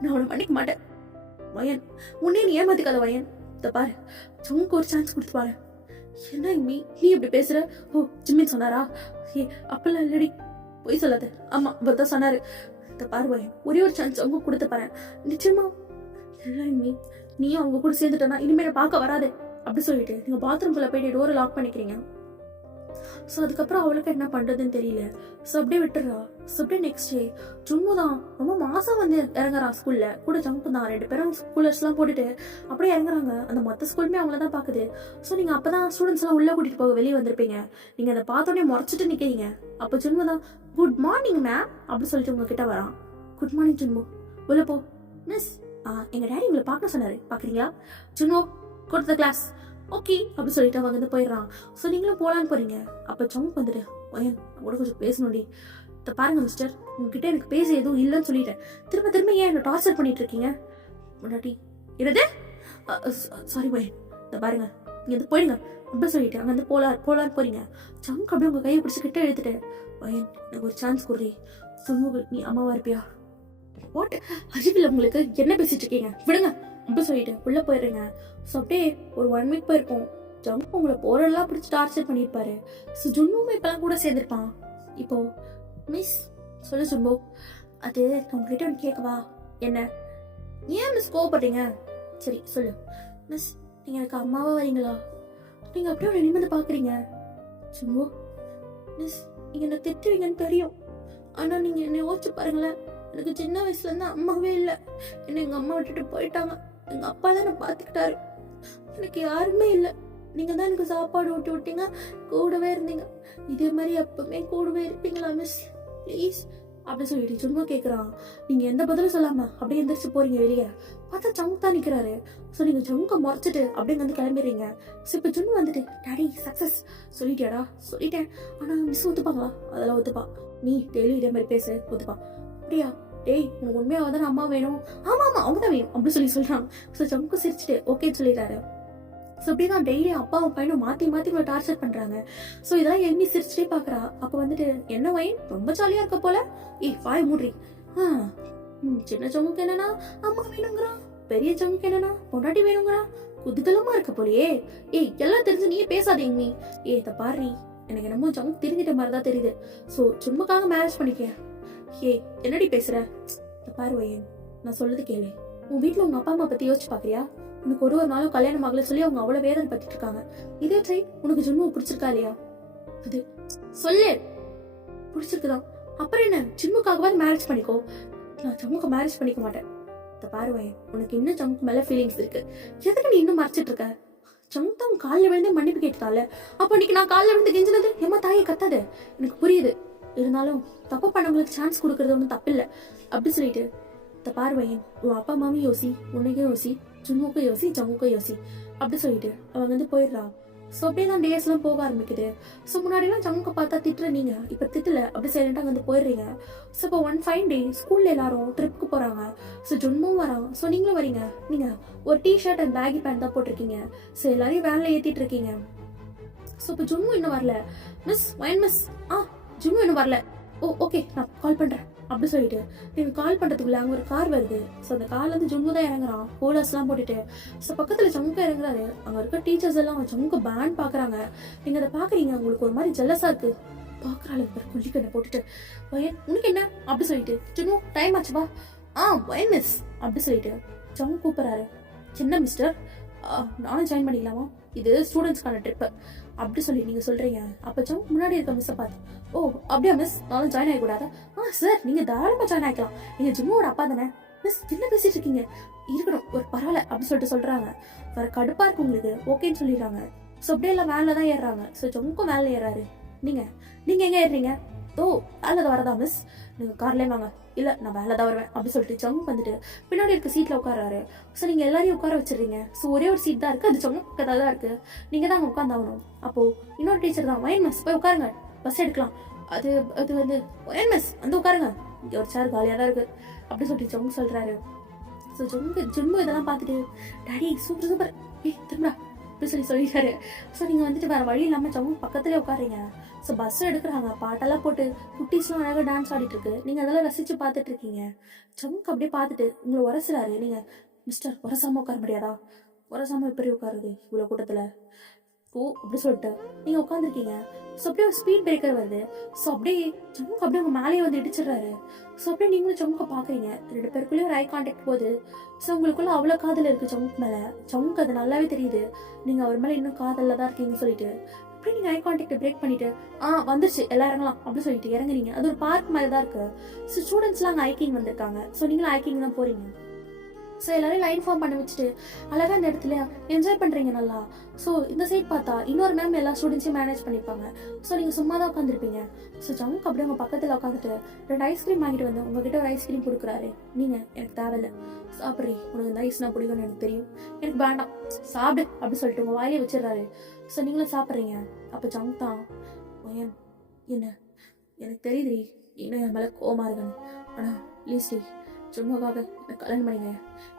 நான் உன்னை மன்னிக்க மாட்டேன் வயன். உன்னே நீ ஏமாத்திக்காத வயன். இத பாரு, ஜங்குக்கு ஒரு சான்ஸ் கொடுத்து பாரு. என்ன நீ இப்படி பேசுற? ஓ ஜிம்மின் சொன்னாரா? ஏ அப்பெல்லாம் இல்லடி, போய் சொல்லாத. ஆமா அவர் தான் சொன்னாரு. இத பாரு வயன், ஒரே ஒரு சான்ஸ் ஜங்கு கொடுத்து பாரு. நிச்சயமா இல்லை நீயும் அவங்க கூட சேர்ந்துட்டனா இனிமேல பார்க்க வராது அப்படி சொல்லிட்டு நீங்க பாத்ரூம்குள்ள போயிட்டு டோரை லாக் பண்ணிக்கிறீங்க. ஸோ அதுக்கப்புறம் அவளுக்கு என்ன பண்ணுறதுன்னு தெரியல. ஸோ அப்படியே விட்டுறா. ஸோ அப்படியே நெக்ஸ்ட் டே ஜும்மு தான் ரொம்ப மாதம் வந்து இறங்குறா ஸ்கூலில். கூட ஜங்கு தான் 2 பேரும் ஸ்கூலர்ஸ்லாம் போட்டுட்டு அப்படியே இறங்குறாங்க. அந்த மற்ற ஸ்கூலுமே அவங்கள தான் பார்க்குது. ஸோ நீங்கள் அப்போ தான் ஸ்டூடெண்ட்ஸ் எல்லாம் உள்ளே கூட்டிகிட்டு போக வெளியே வந்திருப்பீங்க. நீங்கள் அதை பார்த்தோன்னே முறைச்சிட்டு நிற்கிறீங்க. அப்போ ஜும்மு தான், குட் மார்னிங் மேம் அப்படி சொல்லிட்டு உங்ககிட்ட வரான். குட் மார்னிங் ஜும்மு, உள்ள போ. மிஸ் எங்கள் டேடி உங்களை பார்க்க சொன்னார், பார்க்குறீங்களா? ஜும்மு கொடுத்த கிளாஸ் ஓகே அப்படி சொல்லிட்டு அவங்க வந்து போயிடுறான். ஸோ நீங்களும் போகலான்னு போறீங்க. அப்போ ஜங்கு வந்துட்டு, ஒயன் கூட கொஞ்சம் பேசணும்டி. பாருங்க மிஸ்டர், உங்ககிட்ட எனக்கு பேச எதுவும் இல்லைன்னு சொல்லிட்டேன். திரும்ப திரும்ப ஏன் என்ன டார்ச்சர் பண்ணிட்டு இருக்கீங்க? முன்னாடி இருது சாரி ஒயன், இதை பாருங்க நீங்க வந்து போயிடுங்க அப்படி சொல்லிட்டு அங்கே வந்து போலான்னு போறீங்க. ஜங்கு அப்படியே உங்க கையை பிடிச்சி கிட்ட எடுத்துட்டு, ஒயன் எனக்கு ஒரு சான்ஸ் கொடுறி. சொல்லுங்க, நீ அம்மாவா இருப்பியா? வாட் அறிவில் உங்களுக்கு, என்ன பேசிட்டு இருக்கீங்க? விடுங்க அப்படி சொல்லிட்டு உள்ள போயிடுறீங்க. ஸோ அப்படியே ஒரு 1 வீக் போயிருக்கும். ஜங்கு உங்களை போரெல்லாம் பிடிச்சி டார்ச்சர் பண்ணியிருப்பாரு. ஸோ ஜும்மும் இப்பெல்லாம் கூட சேர்ந்துருப்பான். இப்போ மிஸ் சொல்லு ஜும்பு, அது உங்ககிட்ட ஒன்று கேட்கவா? என்ன? ஏன் மிஸ் கோவப்படுறீங்க? சரி சொல்லு மிஸ், நீங்கள் எனக்கு அம்மாவா வரீங்களா? நீங்கள் அப்படியே ஒரு நிமிர்ந்து பார்க்குறீங்க. ஜும்பு மிஸ், நீங்கள் என்ன திட்டுவீங்கன்னு தெரியும், ஆனால் நீங்கள் என்னை யோசிச்சு பாருங்களேன். எனக்கு சின்ன வயசுலேருந்து அம்மாவே இல்லை. என்னை எங்கள் அம்மா விட்டுட்டு போயிட்டாங்க. எங்கள் அப்பா தான் என்னை பார்த்துக்கிட்டாரு. எனக்கு யாருமே இல்லை. நீங்கள் தான் எனக்கு சாப்பாடு ஊட்டி விட்டீங்க, கூடவே இருந்தீங்க. இதே மாதிரி எப்பவுமே கூடவே இருப்பீங்களா மிஸ் ப்ளீஸ் அப்படி சொல்லிட்டு சும்மா கேட்குறான். நீங்கள் எந்த பதிலும் சொல்லாமல் அப்படியே எந்திரிச்சு போறீங்க வெளியே. பார்த்தா ஜங்கு தான் நிற்கிறாரு. ஸோ நீங்கள் ஜங்குக்க முறைச்சிட்டு அப்படியே வந்து கிளம்பிடுறீங்க. ஸோ இப்போ ஜுன்னு வந்துட்டு, டாடி சக்ஸஸ் சொல்லிட்டியாடா? சொல்லிட்டேன், ஆனால் மிஸ் ஒத்துப்பாங்களா? அதெல்லாம் ஒத்துப்பா. நீ டெய்லி இதே மாதிரி பேச ஒத்துப்பா. அப்படியா? டேய் உனக்கு உண்மையாக தான் அம்மா வேணும். ஆமா ஆமா அவங்க தான் வேணும் அப்படி சொல்றான். ஸோ ஜங்கு சிரிச்சுட்டு ஓகேன்னு சொல்லிடுறாரு. ஸோ அப்படிதான் டெய்லி அப்பாவும் பையனும் மாற்றி மாற்றி இவங்களை டார்ச்சர் பண்ணுறாங்க. ஸோ இதெல்லாம் எம்மி சிரிச்சுட்டே பார்க்குறா. அப்போ வந்துட்டு, என்ன வயன் ரொம்ப ஜாலியாக இருக்க போல, வாய் மூடுறி. சின்ன ஜங்குக்கு என்னன்னா அம்மா வேணுங்கிறான், பெரிய ஜங்குக்கு என்னன்னா பொண்டாட்டி வேணுங்கிறான். குதூகலமா இருக்க போலையே. எல்லாம் தெரிஞ்சு நீயே பேசாத எம்மி. இத பாரு, எனக்கு என்னமோ ஜங்கு தெரிஞ்சிட்ட மாதிரி தான் தெரியுது. ஸோ சும்மாக்காக மேரேஜ் பண்ணிக்க. என்னடி பேசுற? பாரு வயன், நான் சொல்லுது கேளு. உன் வீட்டில் உங்க அப்பா அம்மா பத்தி யோசிச்சு பாக்குறியா? உனக்கு ஒரு நாளும் கல்யாணம் ஆகல சொல்லி அவங்க அவ்வளவு வேதனை பட்டுட்டு இருக்காங்க. இதே ட்ரை உனக்கு ஜுன்னு பிடிச்சிருக்கா இல்லையா? அது சொல்லு. பிடிச்சிருக்குதான், அப்புறம் என்ன? ஜிம்முக்காகவே மேரேஜ் பண்ணிக்கோ. நான் ஜம்முக்கு மேரேஜ் பண்ணிக்க மாட்டேன். பாருவேன், உனக்கு இன்னும் ஜம்முக்கு மேல ஃபீலிங்ஸ் இருக்கு. எதுக்கு நீ இன்னும் மறைச்சிட்டு இருக்க? ஜம்மு தான் காலில் விழுந்து மன்னிப்பு கேட்டுட்டால. அப்போ இன்னைக்கு நான் காலில் விழுந்து கெஞ்சினது ஏமா தாயை கத்தாது. எனக்கு புரியுது, இருந்தாலும் தப்பு பண்ணவங்களுக்கு சான்ஸ் கொடுக்கறது ஒன்றும் தப்பில்லை அப்படி சொல்லிட்டு, பாருவேன் உன் அப்பா அம்மாவும் யோசி, உன்னைக்கும் யோசி, ஜும்முக்கும் யோசி, ஜம்முக்கும் யோசி அப்படி சொல்லிட்டு அவங்க வந்து போயிடுறான். ஸோ அப்படியே தான் டேஸ் எல்லாம் போக ஆரம்பிக்குது. ஸோ முன்னாடிலாம் ஜம்முக்கு பார்த்தா திட்டுற நீங்க இப்போ திட்டல, அப்படி சைலண்டாக வந்து போயிடுறீங்க. ஸோ இப்போ 1 fine day ஸ்கூல்ல எல்லாரும் ட்ரிப்புக்கு போறாங்க. ஸோ ஜும்மும் வரான். ஸோ நீங்களும் வரீங்க. நீங்க ஒரு டிஷர்ட் அண்ட் பேகி பேண்ட் தான் போட்டிருக்கீங்க. ஸோ எல்லாரையும் வேன்ல ஏத்திட்டு இருக்கீங்க. ஸோ இப்போ ஜும்மு இன்னும் வரல. மிஸ் வயன் மிஸ், ஜும்மு இன்னும் வரல. ஓகே நான் கால் பண்றேன் அப்படி சொல்லிட்டு நீங்க கால் பண்றதுக்குள்ள அங்க ஒரு கார் வருது. ஸோ அந்த கார்ல இருந்து ஜும்மு தான் இறங்குறான், கோலர்ஸ் எல்லாம் போட்டுட்டு. ஸோ பக்கத்துல ஜம்முக்கு இறங்குறாரு. அங்க இருக்க டீச்சர்ஸ் எல்லாம் ஜம்முக்கு பேண்ட் பாக்குறாங்க. நீங்க அதை பாக்குறீங்க, உங்களுக்கு ஒரு மாதிரி ஜெல்லஸா இருக்கு. பாக்குறாள் கொல்லிக்கண்ணை போட்டுட்டு, வயன் உனக்கு என்ன அப்படி சொல்லிட்டு, ஜும்மு டைம் ஆச்சுவா? வயன் மிஸ் அப்படி சொல்லிட்டு ஜம்மு கூப்பிடுறாரு. சின்ன மிஸ்டர், நானும் ஜாயின் பண்ணிக்கலாமா? இது ஸ்டூடெண்ட்ஸ்க்கான ட்ரிப்பு அப்படி சொல்லி நீங்க சொல்றீங்க. அப்ப ஜம்முக்கு முன்னாடி இருக்க மிஸ்ஸை பார்த்து, அப்படியா மிஸ், நானும் ஜாயின் ஆகக்கூடாதா? சார் நீங்க தாராளமா ஜாயின் ஆகிக்கலாம், நீங்க ஜிம்முவோட அப்பா தானே. மிஸ் என்ன பேசிட்டு இருக்கீங்க, இருக்கணும் ஒரு பரவாயில்ல அப்படின்னு சொல்லிட்டு சொல்றாங்க. வேற கடுப்பா இருக்கு உங்களுக்கு, ஓகேன்னு சொல்லிடுறாங்க. ஸோ அப்படியே எல்லாம் வேனில் தான் ஏறுறாங்க. ஸோ ஜொங்கும் வேனில் ஏறாரு. நீங்க நீங்க எங்க ஏறுறீங்க? ஓ வேலை வரதா மிஸ், நீங்க கார்லேயே வாங்க. இல்ல நான் வேலை தான் வருவேன் அப்படின்னு சொல்லிட்டு ஜங்க் வந்துட்டு பின்னாடி இருக்க சீட்ல உட்காராரு. ஸோ நீங்க எல்லாரையும் உட்கார வச்சிடுறீங்க. ஸோ ஒரே ஒரு சீட் தான் இருக்கு, அது ஜங்கு பக்கத்தில் தான் இருக்கு. நீங்க தான் அங்கே உட்காந்தாகணும். அப்போ இன்னொரு டீச்சர் தான், வயன் மிஸ் போய் உட்காருங்க, பஸ் எடுக்கலாம். அது அது வந்து வயன் மிஸ் வந்து உட்காருங்க, இங்கே ஒரு சேர் காலியாக தான் இருக்கு அப்படின்னு சொல்லிட்டு ஜங்கு சொல்றாரு. ஸோ ஜுன்பு இதெல்லாம் பார்த்துட்டு டாடி சூப்பர் சூப்பர் திரும்ப அப்படி சொல்லிட்டாரு. ஸோ நீங்கள் வந்துட்டு வேறு வழி இல்லாமல் ஜங்கு பக்கத்துலேயே உட்காருங்க. ஸோ பஸ் எடுக்கிறாங்க, பாட்டெல்லாம் போட்டு குட்டீஸ்லாம் அழகாக டான்ஸ் ஆடிட்டு இருக்கு. நீங்கள் அதெல்லாம் ரசித்து பார்த்துட்டு இருக்கீங்க. ஜங்கு அப்படியே பார்த்துட்டு உங்களை உரசுறாரு. நீங்கள் மிஸ்டர் உரசாமல் உட்கார முடியாதா? உரசாமல் எப்படி உட்காருது இவ்வளோ கூட்டத்தில்? ஓ அப்படி சொல்லிட்டு நீங்கள் உட்காந்துருக்கீங்க. ஸோ அப்படியே ஒரு ஸ்பீட் பிரேக்கர் வருது. ஸோ அப்படியே ஜங்கு அப்படியே உங்கள் மேலேயே வந்து இடிச்சிடுறாரு. ஸோ அப்படியே நீங்களும் ஜங்குக்கை பார்க்குறீங்க. 2 பேருக்குள்ளேயே ஒரு ஐ கான்டாக்ட் போகுது. ஸோ உங்களுக்குள்ள அவ்வளோ காதல் இருக்குது ஜங்கு மேலே. ஜங்குக்கு அது நல்லாவே தெரியுது நீங்கள் அவர் மேலே இன்னும் காதலில் தான் இருக்கீங்கன்னு சொல்லிட்டு. அப்படியே நீங்கள் ஐ கான்டாக்டை பிரேக் பண்ணிட்டு வந்துருச்சு எல்லாம் இறங்கலாம் அப்படின்னு சொல்லிட்டு இறங்குறீங்க. அது ஒரு பார்க் மாதிரி தான் இருக்குது. ஸோ ஸ்டூடெண்ட்ஸ்லாம் அங்கே ஐக்கிங் வந்திருக்காங்க. ஸோ நீங்களும் ஐக்கிங் தான் போகிறீங்க. ஸோ எல்லாரும் லைன் ஃபார்ம் பண்ண வச்சுட்டு அழகாக இந்த இடத்துல என்ஜாய் பண்ணுறீங்க நல்லா. ஸோ இந்த சைட் பார்த்தா இன்னொரு மேம் எல்லா ஸ்டூடெண்ட்ஸையும் மேனேஜ் பண்ணியிருப்பாங்க. ஸோ நீங்கள் சும்மா தான் உட்காந்துருப்பீங்க. ஸோ ஜங்க் அப்படியே உங்கள் பக்கத்தில் உட்காந்துட்டு 2 ஐஸ்கிரீம் வாங்கிட்டு வந்து உங்ககிட்ட ஒரு ஐஸ்கிரீம் கொடுக்குறாரு. நீங்கள் எனக்கு தேவையில்லை, சாப்பிட்றீ, உனக்கு இந்த ஐஸ்னா பிடிக்கும்னு எனக்கு தெரியும், எனக்கு வேண்டாம் சாப்பிடு அப்படின்னு சொல்லிட்டு உங்கள் வாயிலே வச்சிடுறாரு. ஸோ நீங்களும் சாப்பிட்றீங்க. அப்போ ஜங்க் தான் என்ன எனக்கு தெரியுதுரி இன்னும் என் மேலே கோவமாக இருக்குன்னு, ஆனால் ப்ளீஸ்டி சும்மாவாக எனக்கு கல்யாணம் பண்ணிங்க.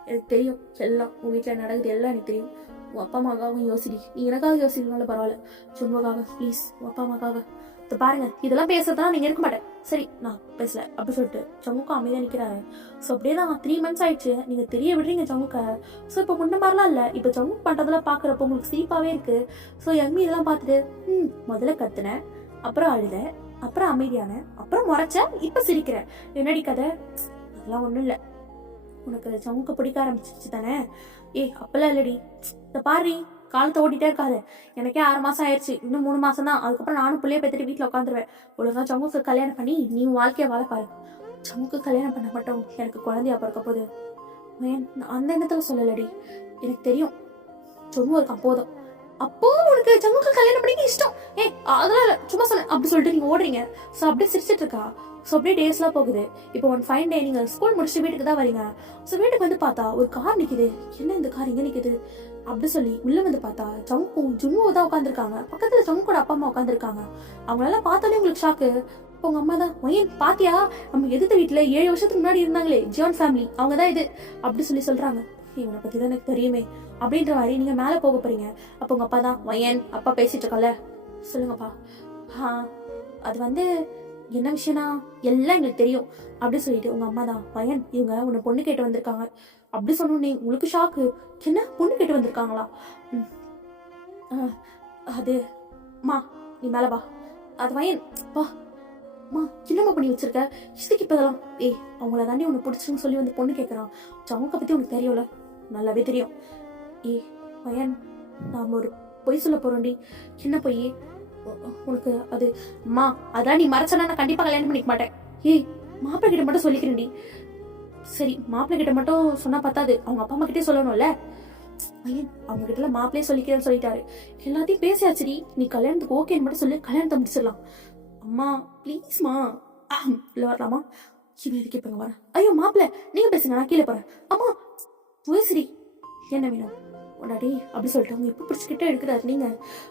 எனக்கு தெரியும் எல்லாம் உன் வீட்டில் நடக்குது, எல்லாம் எனக்கு தெரியும். உன் அப்பா அம்மாக்காகவும் யோசிடி, நீ எனக்காக யோசிக்கணும்னால பரவாயில்ல, சும்மாவாக ப்ளீஸ் உன் அப்பா அம்மாக்காக இப்போ பாருங்க இதெல்லாம் பேசுறதுனா நீங்கள் இருக்க மாட்டேன், சரி நான் பேசல அப்படி சொல்லிட்டு ஜங்குக்கு அமைதியாக நிற்கிறாரு. ஸோ அப்படியே தான் 3 months ஆயிடுச்சு, நீங்கள் தெரிய விடுறீங்க ஜங்குக்க. ஸோ இப்போ முன்ன மாதிரிலாம் இல்லை, இப்போ ஜங்கு பண்ணுறதெல்லாம் பார்க்குறப்போ உங்களுக்கு சிரிப்பாகவே இருக்குது. ஸோ எம்மி இதெல்லாம் பார்த்துட்டு முதல்ல கத்துனேன், அப்புறம் அழுத, அப்புறம் அமைதியான, அப்புறம் முறைச்ச, இப்போ சிரிக்கிறேன், என்னடி கதை? அதெல்லாம் ஒன்றும் இல்லை, உனக்கு ஜங்குக்க பிடிக்க ஆரம்பிச்சிச்சு தானே? அப்பெல்லாம் இல்லடி, இந்த பாரு காலத்தை ஓட்டிகிட்டே இருக்காது, எனக்கே 6 மாதம் ஆயிடுச்சு, இன்னும் 3 மாதம் தான், அதுக்கப்புறம் நானும் பிள்ளைய பேத்துட்டு வீட்டில் உட்காந்துருவேன். ஒழுங்கா ஜங்குக்கு கல்யாணம் பண்ணி நீ வாழ்க்கையை வாழப்பாரு. ஜங்குக்கு கல்யாணம் பண்ண மட்டும் எனக்கு குழந்தையா பிறக்க போகுது. அந்த எண்ணத்துல சொல்லலடி, எனக்கு தெரியும் ஜங்கு இருக்கான் போதும். அப்போ உனக்கு ஜங்குக்கு கல்யாணம் பண்ணிக்க இஷ்டம்? அதெல்லாம் சும்மா சொன்ன அப்படி சொல்லிட்டு நீங்க ஓடுறீங்க. ஸோ அப்படியே சிரிச்சிட்டு இருக்கா. ஸோ அப்படியே டேஸ்லாம் போகுது. இப்போ ஒன் ஃபைன் டே நீங்கள் ஸ்கூல் முடிச்சுட்டு வீட்டுக்கு தான் வரீங்க. ஸோ வீட்டுக்கு வந்து பார்த்தா ஒரு கார் நிற்குது. என்ன இந்த கார் இங்கே நிற்குது அப்படி சொல்லி உள்ளே வந்து பார்த்தா ஜங்கும் ஜுன்வோ தான் உட்காந்துருக்காங்க. பக்கத்தில் ஜங்கோட அப்பா அம்மா உட்காந்துருக்காங்க. அவங்களெல்லாம் பார்த்தோன்னே உங்களுக்கு ஷாக்கு. இப்போ உங்கள் அம்மா தான் பாத்தியா நம்ம எதிர்த்த வீட்டில் 7 வருஷத்துக்கு முன்னாடி இருந்தாங்களே ஜியான் ஃபேமிலி, அவங்க தான் இது அப்படி சொல்கிறாங்க. இவனை பற்றி தான் எனக்கு தெரியுமே அப்படின்ற மாதிரி நீங்கள் மேலே போக போகிறீங்க. அப்போ உங்கள் அப்பா தான் அப்பா பேசிட்டு இருக்கல, சொல்லுங்கப்பா. அது வந்து என்ன விஷயம்னா எல்லாம் எங்களுக்கு தெரியும் அப்படி சொல்லிட்டு உங்க அம்மா தான் இவங்க உன்னை பொண்ணு கேட்டு வந்திருக்காங்க அப்படி சொன்னோன்னே உங்களுக்கு ஷாக்கு. என்ன பொண்ணு கேட்டு வந்திருக்காங்களா? அது மா நீ மேலவா, அது பா மா என்னம்மா பண்ணி வச்சிருக்க இதுக்கு இப்பதெல்லாம்? அவங்கள தாண்டி உனக்கு பிடிச்சிருன்னு சொல்லி வந்து பொண்ணு கேட்கறான். ஜவுங்க பத்தி உனக்கு தெரியும்ல, நல்லாவே தெரியும். நாம ஒரு பொய் சொல்ல போறோம்டி. என்ன பொய் உனக்கு? அது அம்மா அதான் நீ மறைச்சனா நான் கண்டிப்பா கல்யாணம் பண்ணிக்க மாட்டேன். மாப்பிள்ளை கிட்ட மட்டும் சொல்லிக்கிறேன்டி. சரி மாப்பிள்ளை கிட்ட மட்டும் சொன்னா பத்தாது, அவங்க அப்பா அம்மா கிட்டே சொல்லணும்ல. அவங்க கிட்ட மாப்பிள்ளையே சொல்லிக்கிறேன்னு சொல்லிட்டாரு. எல்லாத்தையும் பேசியாச்சுடி, நீ கல்யாணத்துக்கு ஓகேன்னு மட்டும் சொல்லி கல்யாணத்தை முடிச்சிடலாம். அம்மா ப்ளீஸ்மா இல்லை வரலாமா? இவன் எதுக்கு இப்ப வரேன்? ஐயோ மாப்பிள்ளை நீங்க பேசுங்க, நான் கீழே போறேன். அம்மா சரி என்ன வேணும் உடாடி அப்படி சொல்லிட்டு அவங்க இப்ப பிடிச்சிக்கிட்டே எடுக்கிறாரு. நீங்க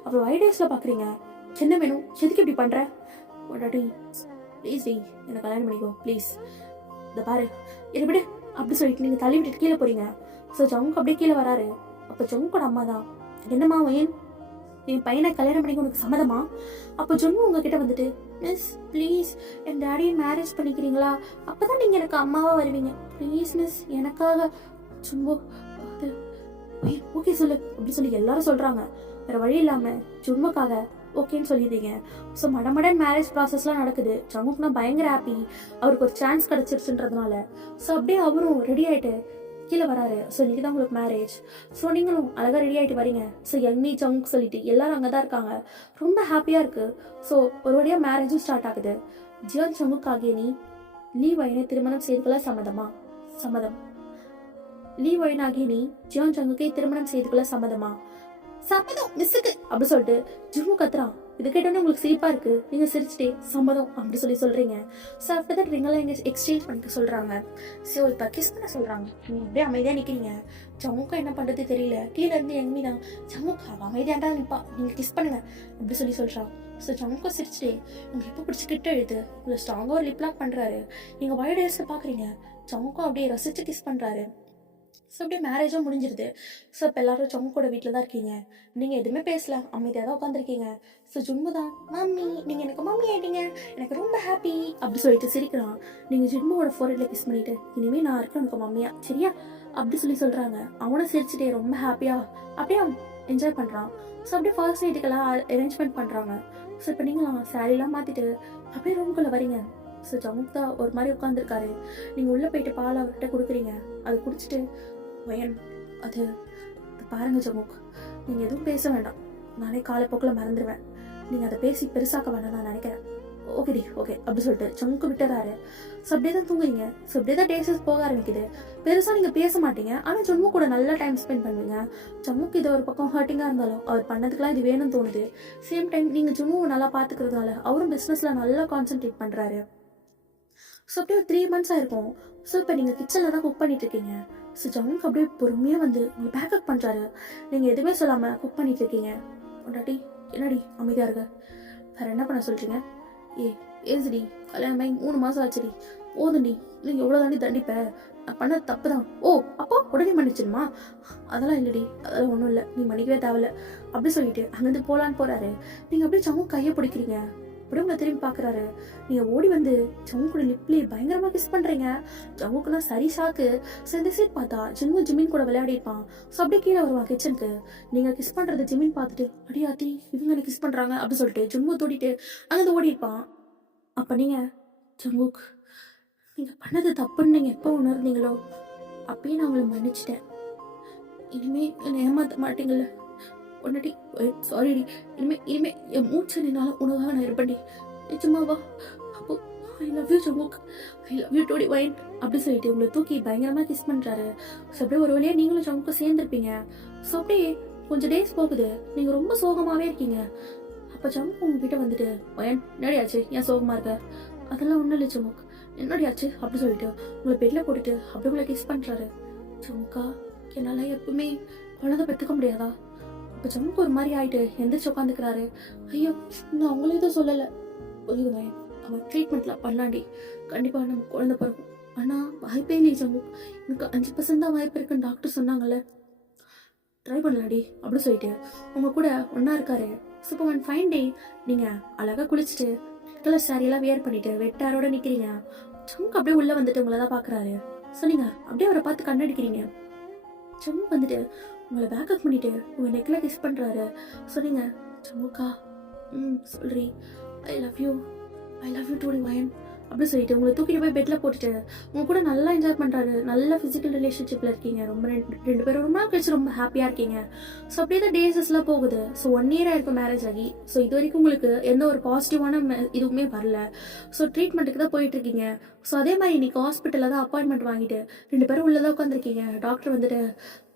அப்புறம் ஐடியாஸ்ல பாக்குறீங்க. என்ன வேணும், எதுக்கு இப்படி பண்ற? உடாடி ப்ளீஸ் டி என்ன கல்யாணம் பண்ணிக்கோ ப்ளீஸ். இந்த பாரு என்ன விடு அப்படி சொல்லிட்டு நீங்க தள்ளி விட்டுட்டு கீழே போறீங்க. ஸோ ஜங்கு அப்படியே கீழே வராரு. அப்ப ஜங்குட அம்மா தான், என்னம்மா என் பையனை கல்யாணம் பண்ணிக்க உனக்கு சம்மதமா? அப்போ ஜொன்னு உங்ககிட்ட வந்துட்டு மிஸ் ப்ளீஸ் என் டேடியை மேரேஜ் பண்ணிக்கிறீங்களா, அப்பதான் நீங்க எனக்கு அம்மாவா வருவீங்க ப்ளீஸ் மிஸ் எனக்காக. ஜுன்பு ஓகே சொல்லு அப்படி சொல்லி எல்லாரும் சொல்றாங்க. வேற வழி இல்லாம ஜுன்புக்காக ஓகேன்னு சொல்லிடுறீங்க. ஸோ மடமடன் மேரேஜ் ப்ராசஸ்லாம் நடக்குது. ஜங்குக்குனா பயங்கர ஹாப்பி, அவருக்கு ஒரு சான்ஸ் கிடைச்சிருச்சுன்றதுனால. ஸோ அப்படியே அவரும் ரெடி ஆயிட்டு கீழே வராரு. ஸோ இன்னைக்கு தான் உங்களுக்கு மேரேஜ். ஸோ நீங்களும் அழகாக ரெடி ஆகிட்டு வரீங்க. ஸோ யங்னி ஜங்க் சொல்லிட்டு எல்லாரும் அங்கே தான் இருக்காங்க. ரொம்ப ஹாப்பியாக இருக்குது. ஸோ ஒரு வழியாக மேரேஜும் ஸ்டார்ட் ஆகுது. ஜியான் ஜங்குக்காகிய நீ லீவ் வயனை திருமணம் செய்துக்கொள்ள சம்மதமா? சம்மதம். லீ ஒயினாகினி ஜியோன் சங்குக்கை திருமணம் செய்து கொள்ள சம்மதமா? சம்மதம் மிஸ்ஸுக்கு அப்படி சொல்லிட்டு ஜும்மு கத்துறான். இது கேட்டோன்னே உங்களுக்கு சிரிப்பா இருக்கு. நீங்க சிரிச்சுட்டே சம்மதம் அப்படி சொல்றீங்க. ஸோ ஆஃப்டர் தட் ரிங்கெல்லாம் எங்க எக்ஸ்சேஞ்ச் பண்ணிக்க சொல்றாங்க. ஸோ இப்போ கிஸ் பண்ண சொல்றாங்க. நீங்க அப்படியே அமைதியா நிக்கிறீங்க. ஜம்முக்கா என்ன பண்றது தெரியல. கீழே இருந்து எங்கமி தான் ஜம்முக்கா அமைதியாண்டா நிப்பா, நீங்க கிஸ் பண்ணுங்க அப்படி சொல்றான். ஸோ ஜம்முக்கா சிரிச்சுட்டே உங்களுக்கு எப்போ பிடிச்சி கிட்ட எழுது உங்களை ஸ்ட்ராங்கா ஒரு லிப்லாக் பண்றாரு. நீங்க வைட் ஏர்ஸ்ல பாக்குறீங்க. ஜம்முக்கா அப்படியே ரசிச்சு கிஸ் பண்றாரு. ஸோ அப்படியே மேரேஜும் முடிஞ்சிருது. ஸோ இப்போ எல்லாரும் ஜம்முக்கோட வீட்டில் தான் இருக்கீங்க. நீங்கள் எதுவுமே பேசல, அமைதியாக தான் உட்காந்துருக்கீங்க. ஸோ ஜும்மு தான் மம்மி நீங்கள் எனக்கு மம்மி ஆகிட்டீங்க, எனக்கு ரொம்ப ஹாப்பி அப்படி சொல்லிட்டு சிரிக்கிறான். நீங்கள் ஜும்முவோட ஃபோர்ஹெட்ல கிஸ் பண்ணிட்டு இனிமேல் நான் இருக்கேன் உனக்கு மம்மியா சரியா அப்படி சொல்கிறாங்க. அவனை சிரிச்சுட்டே ரொம்ப ஹாப்பியா அப்படியே அவன் என்ஜாய் பண்ணுறான். ஸோ அப்படியே ஃபர்ஸ்ட் நைட்டுக்கெல்லாம் அரேஞ்ச்மெண்ட் பண்ணுறாங்க. ஸோ இப்போ நீங்களாம் சாரீலாம் மாற்றிட்டு அப்படியே ரூம்குள்ளே வரீங்க. ஸோ ஜம்முக்கு தான் ஒரு மாதிரி உட்காந்துருக்காரு. நீங்கள் உள்ளே போயிட்டு பால் அவர்கிட்ட கொடுக்குறீங்க. அதை குடிச்சிட்டு வயன் அது பாருங்க ஜமுக், நீங்கள் எதுவும் பேச வேண்டாம், நானே காலப்போக்கில் மறந்துடுவேன். நீங்கள் அதை பேசி பெருசாக்க வேண்டாம் நான் நினைக்கிறேன். ஓகேடி ஓகே அப்படி சொல்லிட்டு ஜமுக்கு விட்டுறாரு. ஸோ அப்படியே தான் தூங்குறீங்க. ஸோ அப்படியே தான் டேஸஸ் போக ஆரம்பிக்குது. பெருசாக நீங்கள் பேச மாட்டீங்க, ஆனால் ஜம்மு கூட நல்லா டைம் ஸ்பெண்ட் பண்ணுவீங்க. ஜம்முக்கு இது ஒரு பக்கம் ஹர்ட்டிங்காக இருந்தாலும் அவர் பண்ணதுக்கெல்லாம் இது வேணும்னு தோணுது. சேம் டைம் நீங்கள் ஜம்முவை நல்லா பார்த்துக்கிறதுனால அவரும் பிஸ்னஸில் நல்லா கான்சென்ட்ரேட் பண்ணுறாரு. ஸோ அப்படியே 3 months ஆயிருக்கும். ஸோ இப்போ நீங்கள் கிச்சனில் தான் குக் பண்ணிட்டு இருக்கீங்க. ஸோ ஜம்முக்கு அப்படியே பொறுமையாக வந்து உங்களை பேக்கப் பண்ணுறாரு. நீங்கள் எதுவுமே சொல்லாமல் குக் பண்ணிட்டு இருக்கீங்க. ஒன்றாட்டி என்னடி அமைதியாக இருக்க, வேறு என்ன பண்ண சொல்கிறீங்க? ஏசுடி கல்யாணம் ஆகி 3 மாதம் ஆச்சுடி, போதுண்டி, நீங்கள் எவ்வளோ தாண்டி தண்டிப்ப, நான் பண்ண தப்பு தான். ஓ அப்போ உடனே மன்னிச்சிடுமா? அதெல்லாம் இல்லடி, அதெல்லாம் ஒன்றும் இல்லை, நீ மன்னிக்கவே தேவையில்ல அப்படி சொல்லிட்டு அங்கேருந்து போகலான்னு போகிறாரு. நீங்கள் அப்படியே ஜம்மு கையை பிடிக்கிறீங்க. அப்படியே உங்களை திரும்பி பாக்குறாரு. நீங்க ஓடி வந்து ஜம்மு கூட லிப்லி பயங்கரமா கிஸ் பண்றீங்க. ஜம்முக்குலாம் சரி ஷாக்கு. ஸோ இந்த சைட் பார்த்தா ஜிமின் கூட விளையாடி இருப்பான். ஸோ அப்படியே கீழே வருவான் கிச்சனுக்கு. நீங்க கிஸ் பண்றது ஜிமின் பார்த்துட்டு அடியாத்தி இவங்க கிஸ் பண்றாங்க அப்படி சொல்லிட்டு ஜம்மு தோடிட்டு அங்கிருந்து ஓடி இருப்பான். அப்ப நீங்க ஜம்முக் நீங்க பண்ணது தப்புன்னு நீங்க எப்போ உணர்ந்தீங்களோ அப்பயே நான் உங்களை மன்னிச்சிட்டேன். இனிமே என்னை ஏமாத்த மாட்டீங்கல்ல ஒன்னடி சாரிடி, இனிமே என் மூச்சு நின்னாலும் உணவாக நான் இருப்பேன்டி நிச்சயமாவா. அப்போ ஐ லவ் யூ ஜம்முக், ஐ லவ் யூ டோடி வைன் அப்படி சொல்லிட்டு உங்களை தூக்கி பயங்கரமாக கிஸ் பண்ணுறாரு. ஸோ அப்படியே ஒரு வழியாக நீங்களும் ஜம்முக்கு சேர்ந்துருப்பீங்க. ஸோ அப்படியே கொஞ்சம் டேஸ் போகுது. நீங்கள் ரொம்ப சோகமாகவே இருக்கீங்க. அப்போ ஜம்முக்கு உங்ககிட்ட வந்துட்டு வைன் என்னடி ஆச்சு, ஏன் சோகமாக இருக்க? அதெல்லாம் ஒன்றும் இல்லை ஜம்முக், என்னடி ஆச்சு அப்படி சொல்லிட்டு உங்களை பெட்டில் போட்டுட்டு அப்படி உங்களை கிஸ் பண்ணுறாரு. ஜம்முக்கா என்னால் எப்பவுமே குழந்தை பெற்றுக்க முடியாதா? இப்போ ஜம்முக்கு ஒரு மாதிரி ஆயிட்டு எந்திரிச்சு உட்காந்துக்கிறாரு. ஐயோ நான் அவங்களே தான் சொல்லலை, புரியுதுங்க, அவன் ட்ரீட்மெண்ட்ல பண்ணாண்டி கண்டிப்பாக நம்ம குழந்தை பிறக்கும். ஆனால் வாய்ப்பே இல்லை ஜம்மு, எனக்கு 5% தான் வாய்ப்பு இருக்குன்னு டாக்டர் சொன்னாங்கல்ல, ட்ரை பண்ணலாடி அப்படி சொல்லிட்டு உங்க கூட ஒன்னா இருக்காரு. சூப்பர் ஒன் ஃபைன் டே நீங்கள் அழகாக குளிச்சுட்டு கலர் சாரியெல்லாம் வியர் பண்ணிட்டு வெட்டாரோட நிற்கிறீங்க. ஜம்முக்கு அப்படியே உள்ளே வந்துட்டு உங்களை தான் பார்க்குறாரு. ஸோ நீங்கள் அப்படியே அவரை பார்த்து கண்ணடிக்கிறீங்க. ஜம்மு வந்துட்டு உங்களை பேக்கப் பண்ணிட்டு உங்க நெக்ல கிஸ் பண்றாரு. சொன்னீங்க ஜம்முக்கா சொல்றீ ஐ லவ் யூ டூடி வயன் அப்படி சொல்லிட்டு உங்களை தூக்கிட்டு போய் பெட்ல போட்டுட்டு உங்க கூட நல்லா என்ஜாய் பண்றாரு. நல்ல பிசிக்கல் ரிலேஷன்ஷிப்ல இருக்கீங்க. ரொம்ப ரெண்டு பேரும் ரொம்ப நாள் கழிச்சு ரொம்ப ஹாப்பியா இருக்கீங்க. ஸோ அப்படியே தான் டேஸஸ்லாம் போகுது. ஸோ 1 year ஆயிருக்கும் மேரேஜ் ஆகி. ஸோ இது வரைக்கும் உங்களுக்கு எந்த ஒரு பாசிட்டிவான இதுவுமே வரல. ஸோ ட்ரீட்மெண்ட்டுக்கு தான் போயிட்டு இருக்கீங்க. ஸோ அதே மாதிரி இன்னைக்கு ஹாஸ்பிட்டலில் தான் அப்பாயின்மெண்ட் வாங்கிட்டு 2 பேரும் உள்ளதான் உட்காந்துருக்கீங்க. டாக்டர் வந்துட்டு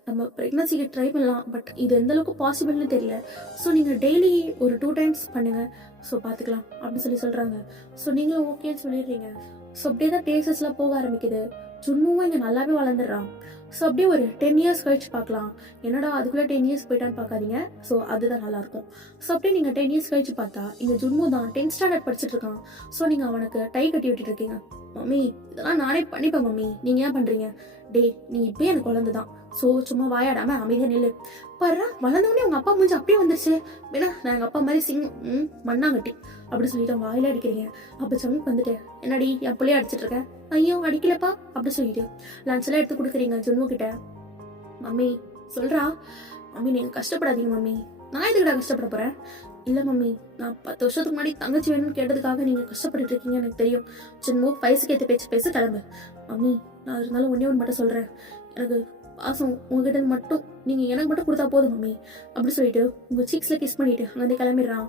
நம்ம ப்ரெக்னன்சிக்கு ட்ரை பண்ணலாம், பட் இது எந்த அளவுக்கு பாசிபிள்னு தெரியல. ஸோ நீங்கள் டெய்லி ஒரு 2 times பண்ணுங்க, ஸோ பார்த்துக்கலாம் அப்படின்னு சொல்கிறாங்க. ஸோ நீங்களும் ஓகேன்னு சொல்லிடுறீங்க. ஸோ அப்படியே தான் டேஸஸ்லாம் போக ஆரம்பிக்குது. ஜுன்னுவும் இங்கே நல்லாவே வளர்ந்துடுறான். ஸோ அப்படியே ஒரு 10 years கழிச்சு பார்க்கலாம். என்னடா அதுக்குள்ளே 10 years போயிட்டான்னு பார்க்காதீங்க. ஸோ அதுதான் நல்லாயிருக்கும். ஸோ அப்படியே நீங்கள் 10 years கழிச்சு பார்த்தா இங்கே ஜுன்மு தான் 10th standard படிச்சுட்டு இருக்கான். ஸோ நீங்கள் அவனுக்கு டை கட்டி விட்டுட்டு இருக்கீங்க. மம்மி இதெல்லாம் நானே பண்ணிப்பேன் மம்மி, நீங்கள் ஏன் பண்ணுறீங்க? டே நீ இப்பயே எனக்கு குழந்தை தான், ஸோ சும்மா வாயாடாம அமைதியாக நில்லு. பாரு வளர்ந்தவொடனே உங்க அப்பா மூஞ்சி அப்படியே வந்துருச்சு, வேணா நான் எங்கள் அப்பா மாதிரி மண்ணாங்கட்டி அப்படி சொல்லிட்டு அவங்க வாயில அடிக்கிறீங்க. அப்போ சமீப் வந்துட்டு என்னடி என் பிள்ளைய அடிச்சிட்டு இருக்கேன்? ஐயோ அடிக்கலப்பா அப்படி சொல்லிட்டு லஞ்ச் எல்லாம் எடுத்து கொடுக்குறீங்க ஜுன்மு கிட்ட. மம்மி சொல்றா, மம்மி நீங்க கஷ்டப்படாதீங்க மம்மி. நான் எதுக்கிட்ட கஷ்டப்பட போறேன்? இல்லை மம்மி, நான் 10 வருஷத்துக்கு முன்னாடி தங்கச்சி வேணும்னு கேட்டதுக்காக நீங்கள் கஷ்டப்பட்டு இருக்கீங்க எனக்கு தெரியும். ஜுன்மு வயசுக்கு ஏற்ற பேச்சு கிளம்பு. மம்மி நான் இருந்தாலும் ஒன்றே ஒன்று மட்டும் சொல்கிறேன், எனக்கு பாசம் உங்ககிட்ட மட்டும் நீங்கள் எனக்கு மட்டும் கொடுத்தா போதும் மம்மி அப்படி சொல்லிட்டு உங்கள் சீக்ஸில் கிஸ் பண்ணிட்டு அங்கே கிளம்பிடுறான்.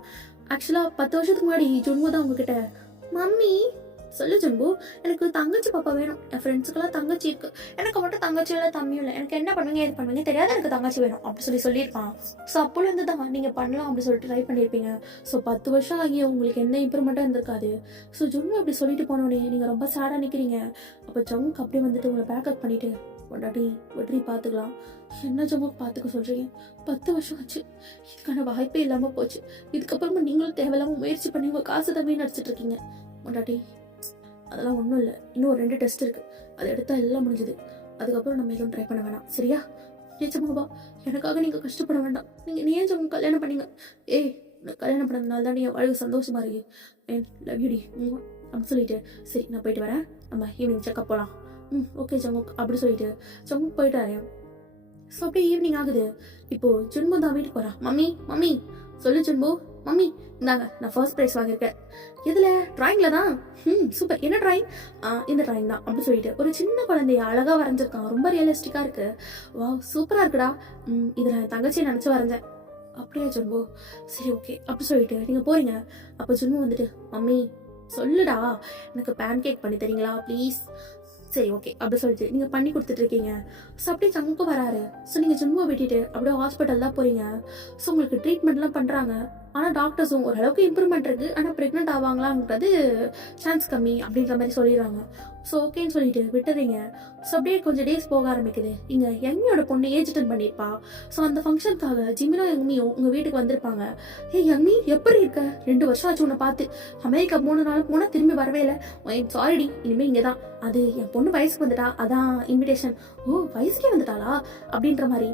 ஆக்சுவலாக 10 வருஷத்துக்கு முன்னாடி ஜுன்மு தான் உங்ககிட்ட மம்மி சொல்லு ஜம்பு, எனக்கு தங்கச்சி பாப்பா வேணும். என் ஃப்ரெண்ட்ஸுக்கெல்லாம் தங்கச்சி இருக்கு, எனக்கு மட்டும் தங்கச்சியும் இல்லை தம்பியும் இல்லை. எனக்கு என்ன பண்ணுவீங்க எது பண்ணுவீங்க தெரியாது, எனக்கு தங்கச்சி வேணும் அப்படி சொல்லியிருப்பான். ஸோ அப்போலேருந்து தான் நீங்கள் பண்ணலாம் அப்படி சொல்லிட்டு ட்ரை பண்ணியிருப்பீங்க. ஸோ 10 வருஷம் ஆகி உங்களுக்கு எந்த இம்ப்ரூவ்மெண்ட்டும் இருந்திருக்காது. ஸோ ஜுன்னு அப்படி சொல்லிட்டு போனோடனே நீங்கள் ரொம்ப சேடாக நிற்கிறீங்க. அப்போ ஜம்முக்கு அப்படியே வந்துட்டு உங்களை பேக்கப் பண்ணிவிட்டு பொண்டாட்டி வெற்றி பார்த்துக்கலாம். என்ன ஜம்முக்கு பார்த்துக்க சொல்கிறீங்க? 10 வருஷம் ஆச்சு, இதுக்கான வாய்ப்பே இல்லாமல் போச்சு. இதுக்கப்புறமா நீங்களும் தேவையில்லாமல் முயற்சி பண்ணி உங்கள் காசு தான் வீணடிச்சிட்டு இருக்கீங்க. பொண்டாட்டி அதெல்லாம் ஒன்றும் இல்லை, இன்னும் 2 டெஸ்ட் இருக்குது, அதை எடுத்தால் எல்லாம் முடிஞ்சுது. அதுக்கப்புறம் நம்ம எதுவும் ட்ரை பண்ண வேணாம் சரியா? நிஜமாவா? எனக்காக நீங்கள் கஷ்டப்பட வேண்டாம். நீ ஏன் ஜம்மு கல்யாணம் பண்ணீங்க? ஏய், கல்யாணம் பண்ணதுனால தான் என் வாழ்க்கை சந்தோஷமா இருக்கு. லவ் யூடி அப்படின்னு சொல்லிட்டு சரி நான் போயிட்டு வரேன், நம்ம ஈவினிங் செக்அப் போகலாம். ஓகே ஜம்முக் அப்படி சொல்லிட்டு ஜம்முக் போயிட்டாரு. ஸோ அப்படியே ஈவினிங் ஆகுது. இப்போ ஜுன்பு தான் வீட்டுக்கு போறா. மம்மி மம்மி சொல்லு ஜுன்பு. மம்மி இந்தாங்க, நான் ஃபர்ஸ்ட் ப்ரைஸ் வாங்கியிருக்கேன். எதுல? டிராயிங்ல தான். சூப்பர். என்ன டிராயிங்? இந்த டிராயிங் தான் அப்படி சொல்லிட்டு ஒரு சின்ன குழந்தைய அழகா வரைஞ்சிருக்கான். ரொம்ப ரியலிஸ்டிக்கா இருக்கு. வா சூப்பரா இருக்குடா. இதை நான் தங்கச்சியை நினைச்சு வரைஞ்சேன். அப்படியே ஜுன்பு சரி ஓகே அப்படி சொல்லிட்டு நீங்க போறீங்க. அப்போ ஜுன்பு வந்துட்டு மம்மி சொல்லுடா, எனக்கு பேன் கேக் பண்ணி தரீங்களா ப்ளீஸ்? சரி ஓகே அப்படி சொல்லிட்டு நீங்க பண்ணி கொடுத்துட்டு இருக்கீங்க. ஸோ அப்படியே ஜம்முக்கு வராரு. ஸோ நீங்க ஜுன்புவை விட்டுட்டு அப்படியே ஹாஸ்பிட்டல் தான் போறீங்க. ஸோ உங்களுக்கு ட்ரீட்மெண்ட்லாம் பண்றாங்க. ஆனால் டாக்டர்ஸும் ஓரளவுக்கு இம்ப்ரூவ்மெண்ட் இருக்கு, ஆனால் ப்ரெக்னென்ட் ஆவாங்களான்றது சான்ஸ் கம்மி அப்படின்ற மாதிரி சொல்லிடுறாங்க. ஸோ ஓகேன்னு சொல்லிட்டு விட்டுறீங்க. ஸோ அப்படியே கொஞ்சம் டேஸ் போக ஆரம்பிக்குது. இங்க யங்கியோட பொண்ணு ஏஜ் அட்டன் பண்ணியிருப்பா. ஸோ அந்த ஃபங்க்ஷனுக்காக ஜிமினோ யங்மியும் உங்க வீட்டுக்கு வந்திருப்பாங்க. யங்மி எப்படி இருக்க? 2 வருஷம் ஆச்சு உன்னை பார்த்து. அமெரிக்கா 3 நாள் போனா திரும்பி வரவே இல்லை. சாரிடி, இனிமே இங்கதான். அது என் பொண்ணு வயசுக்கு வந்துட்டா, அதான் இன்விடேஷன். ஓ வயசுக்கே வந்துட்டாளா அப்படின்ற மாதிரி.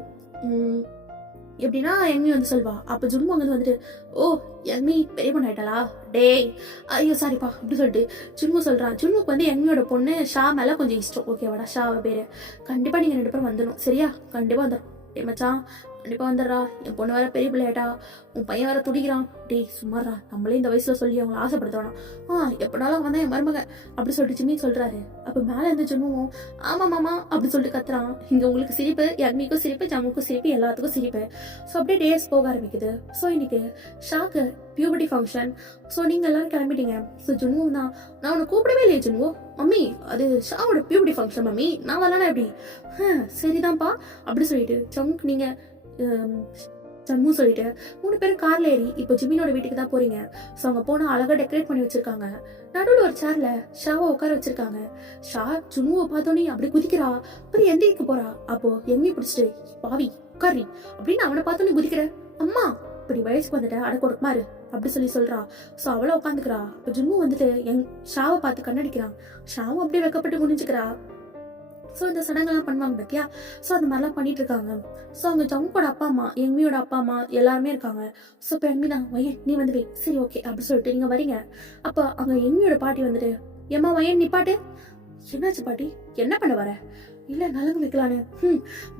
எப்படின்னா யங்மி வந்து சொல்வா. அப்ப ஜுன்பு அங்க வந்துட்டு ஓ யங்மி பெரிய பொண்ணு ஆயிட்டாளா? டேய் ஐயோ சாரிப்பா அப்படி சொல்லிட்டு ஜுன்பு சொல்றான். ஜுன்புக்கு வந்து யங்மியோட பொண்ணு ஷா மேல கொஞ்சம் இஷ்டம். ஓகேவாடா? ஷாவை பேரு. கண்டிப்பா நீங்க 2 பேரும் வந்துடணும் சரியா? கண்டிப்பா வந்துடும். டே மச்சான் கண்டிப்பா வந்துடுறா. என் பொண்ணு வேற பெரிய பிள்ளையாட்டா, உன் பையன் வேற துடிக்கிறான். டேய் சும்மாறா, நம்மளே இந்த வயசுல சொல்லி அவங்களை ஆசைப்படுத்த வேணாம். எப்படினாலும் வந்தா என் மருமக அப்படி சொல்லிட்டு ஜிம்மி சொல்றாரு. அப்ப மேல இருந்து ஜுன்புவும் ஆமா மாமா அப்படி சொல்லிட்டு கத்துறான். இங்க உங்களுக்கு சிரிப்பு, யக்மிக்கும் சிரிப்பு, ஜம்முக்கும் சிரிப்பு, எல்லாத்துக்கும் சிரிப்பு. ஸோ அப்படியே டேஸ் போக ஆரம்பிக்குது. ஸோ இன்னைக்கு ஷாக்கு பியூபர்ட்டி ஃபங்க்ஷன். ஸோ நீங்க எல்லாரும் கிளம்பிட்டீங்க. ஸோ ஜுன்பு தான் நான் உன்னை கூப்பிடவே இல்லையே ஜுன்பு. மம்மி அது ஷாவோட பியூபர்ட்டி ஃபங்க்ஷன் மம்மி, நான் வரலன்னா எப்படி? சரிதான்ப்பா அப்படி சொல்லிட்டு ஜம்முக்கு நீங்க ஜம்மு சொல்லிட்டு 3 பேரும் கார்ல ஏறி இப்போ ஜிமினோட வீட்டுக்கு தான் போறீங்க. ஸோ அவங்க போனா அழகா டெக்கரேட் பண்ணி வச்சிருக்காங்க. நடுவில் ஒரு சேர்ல ஷாவை உட்கார வச்சிருக்காங்க. ஷா ஜுன்னுவை பார்த்தோன்னே அப்படி குதிக்கிறா. அப்புறம் எந்திரிக்க போறா. அப்போ எம்மி பிடிச்சிட்டு பாவி உட்காரி அப்படின்னு அவனை பார்த்தோன்னே குதிக்கிற. அம்மா இப்படி வயசுக்கு வந்துட்ட அடக்கொடுக்குமாரு அப்படி சொல்றா. ஸோ அவளை உட்காந்துக்கிறா. இப்போ ஜுன்னு வந்துட்டு ஷாவை பார்த்து கண்ணடிக்கிறான். ஷாவும் அப்படியே வெக்கப்பட்டு முடிஞ்சுக்கிறா. ஸோ இந்த சடங்கெல்லாம் பண்ணுவாங்க பத்தியா? ஸோ அந்த மாதிரிலாம் பண்ணிட்டு இருக்காங்க. ஸோ அவங்க ஜம்முக்கோட அப்பா அம்மா, எங்மியோட அப்பா அம்மா எல்லாருமே இருக்காங்க. ஸோ இப்போ எங்கி தான் வயன் நீ வந்து சரி ஓகே அப்படி சொல்லிட்டு நீங்க வரீங்க. அப்போ அங்க எங்மியோட பாட்டி வந்துட்டு ஏம்மா வயன் நிப்பாட்டு. என்னாச்சு பாட்டி, என்ன பண்ண வர? இல்ல நலங்கு வைக்கலான்னு.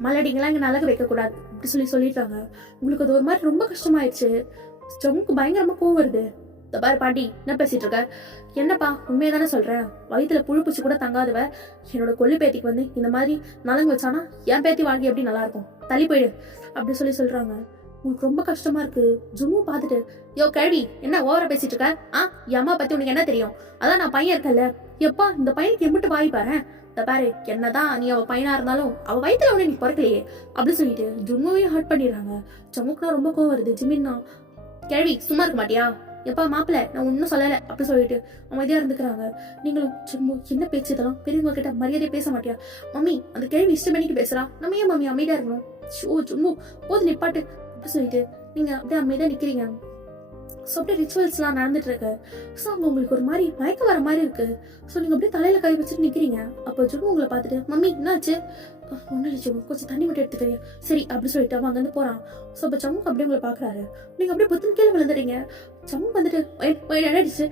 மலடிங்களாம் இங்க நலங்கு வைக்க கூடாது அப்படி சொல்லிட்டாங்க. உங்களுக்கு அது ஒரு மாதிரி ரொம்ப கஷ்டமாயிடுச்சு. ஜம்முக்கு பயங்கரமா கோவம் வருது. பாரு பாட்டி என்ன பேசிட்டு இருக்க? என்னப்பா உண்மையை தானே சொல்றேன். வயிற்றுல புழு பூச்சி கூட தங்காதவ என்னோட கொல்லி பேத்திக்கு வந்து இந்த மாதிரி நலங்கு வச்சானா என் பேத்தி வாழ்க்கை எப்படி நல்லா இருக்கும்? தள்ளி போயிடு அப்படி சொல்றாங்க. உங்களுக்கு ரொம்ப கஷ்டமா இருக்கு. ஜும்மு பார்த்துட்டு யோ கேள்வி என்ன ஓவரா பேசிட்டு இருக்க? என் அம்மா பத்தி உனக்கு என்ன தெரியும்? அதான் நான் பையன் இருக்கல. எப்பா இந்த பையனுக்கு எம்பிட்டு வாய் பாரு. பாரு என்னதான் நீ அவ பையனா இருந்தாலும் அவ வயிற்றுல உடனே நீ பிறக்கலையே அப்படி சொல்லிட்டு ஜும்முவையும் ஹர்ட் பண்ணிடுறாங்க. ஜம்முக்குனா ரொம்ப கோவம் வருது. ஜிமின்னா கேள்வி சும்மா இருக்க மாட்டியா? எப்பா மாப்பிள்ள நான் ஒன்னும் சொல்லலை அப்படி சொல்லிட்டு அமைதியா இருந்துக்கிறாங்க. நீங்களும் சும்மா என்ன பேச்சு இதெல்லாம், பெரியவங்க கிட்ட மரியாதையை பேச மாட்டியா? மம்மி அந்த கேள்வி இஷ்டம் பண்ணிட்டு பேசுறா, நம்ம ஏன் மம்மி அமைதியா இருக்கணும்? ஷோ சும்மா போது நிப்பாட்டு அப்படி சொல்லிட்டு நீங்க அப்படியே அமைதியா நிக்கிறீங்க. ஸோ அப்படியே ரிச்சுவல்ஸ்லாம் நடந்துட்டு இருக்கு. ஸோ அங்கே உங்களுக்கு ஒரு மாதிரி மயக்க வர மாதிரி இருக்கு. ஸோ நீங்க அப்படியே தலையில கை வச்சுட்டு நிக்கிறீங்க. அப்போ ஜுன்னு உங்களை பார்த்துட்டு மம்மி என்னாச்சு? ஒன்னும் இல்லை ஜுன்னு கொஞ்சம் தண்ணி மட்டும் எடுத்துக்கிறீங்க சரி அப்படி சொல்லிட்டு அவன் அங்கேருந்து போறான். ஸோ அப்போ ஜம்முக்கு அப்படியே உங்களை பாக்குறாரு. நீங்க அப்படியே புத்துன்னு கீழே விழுந்துறீங்க. ஜம்மு வந்துட்டு என்னாச்சு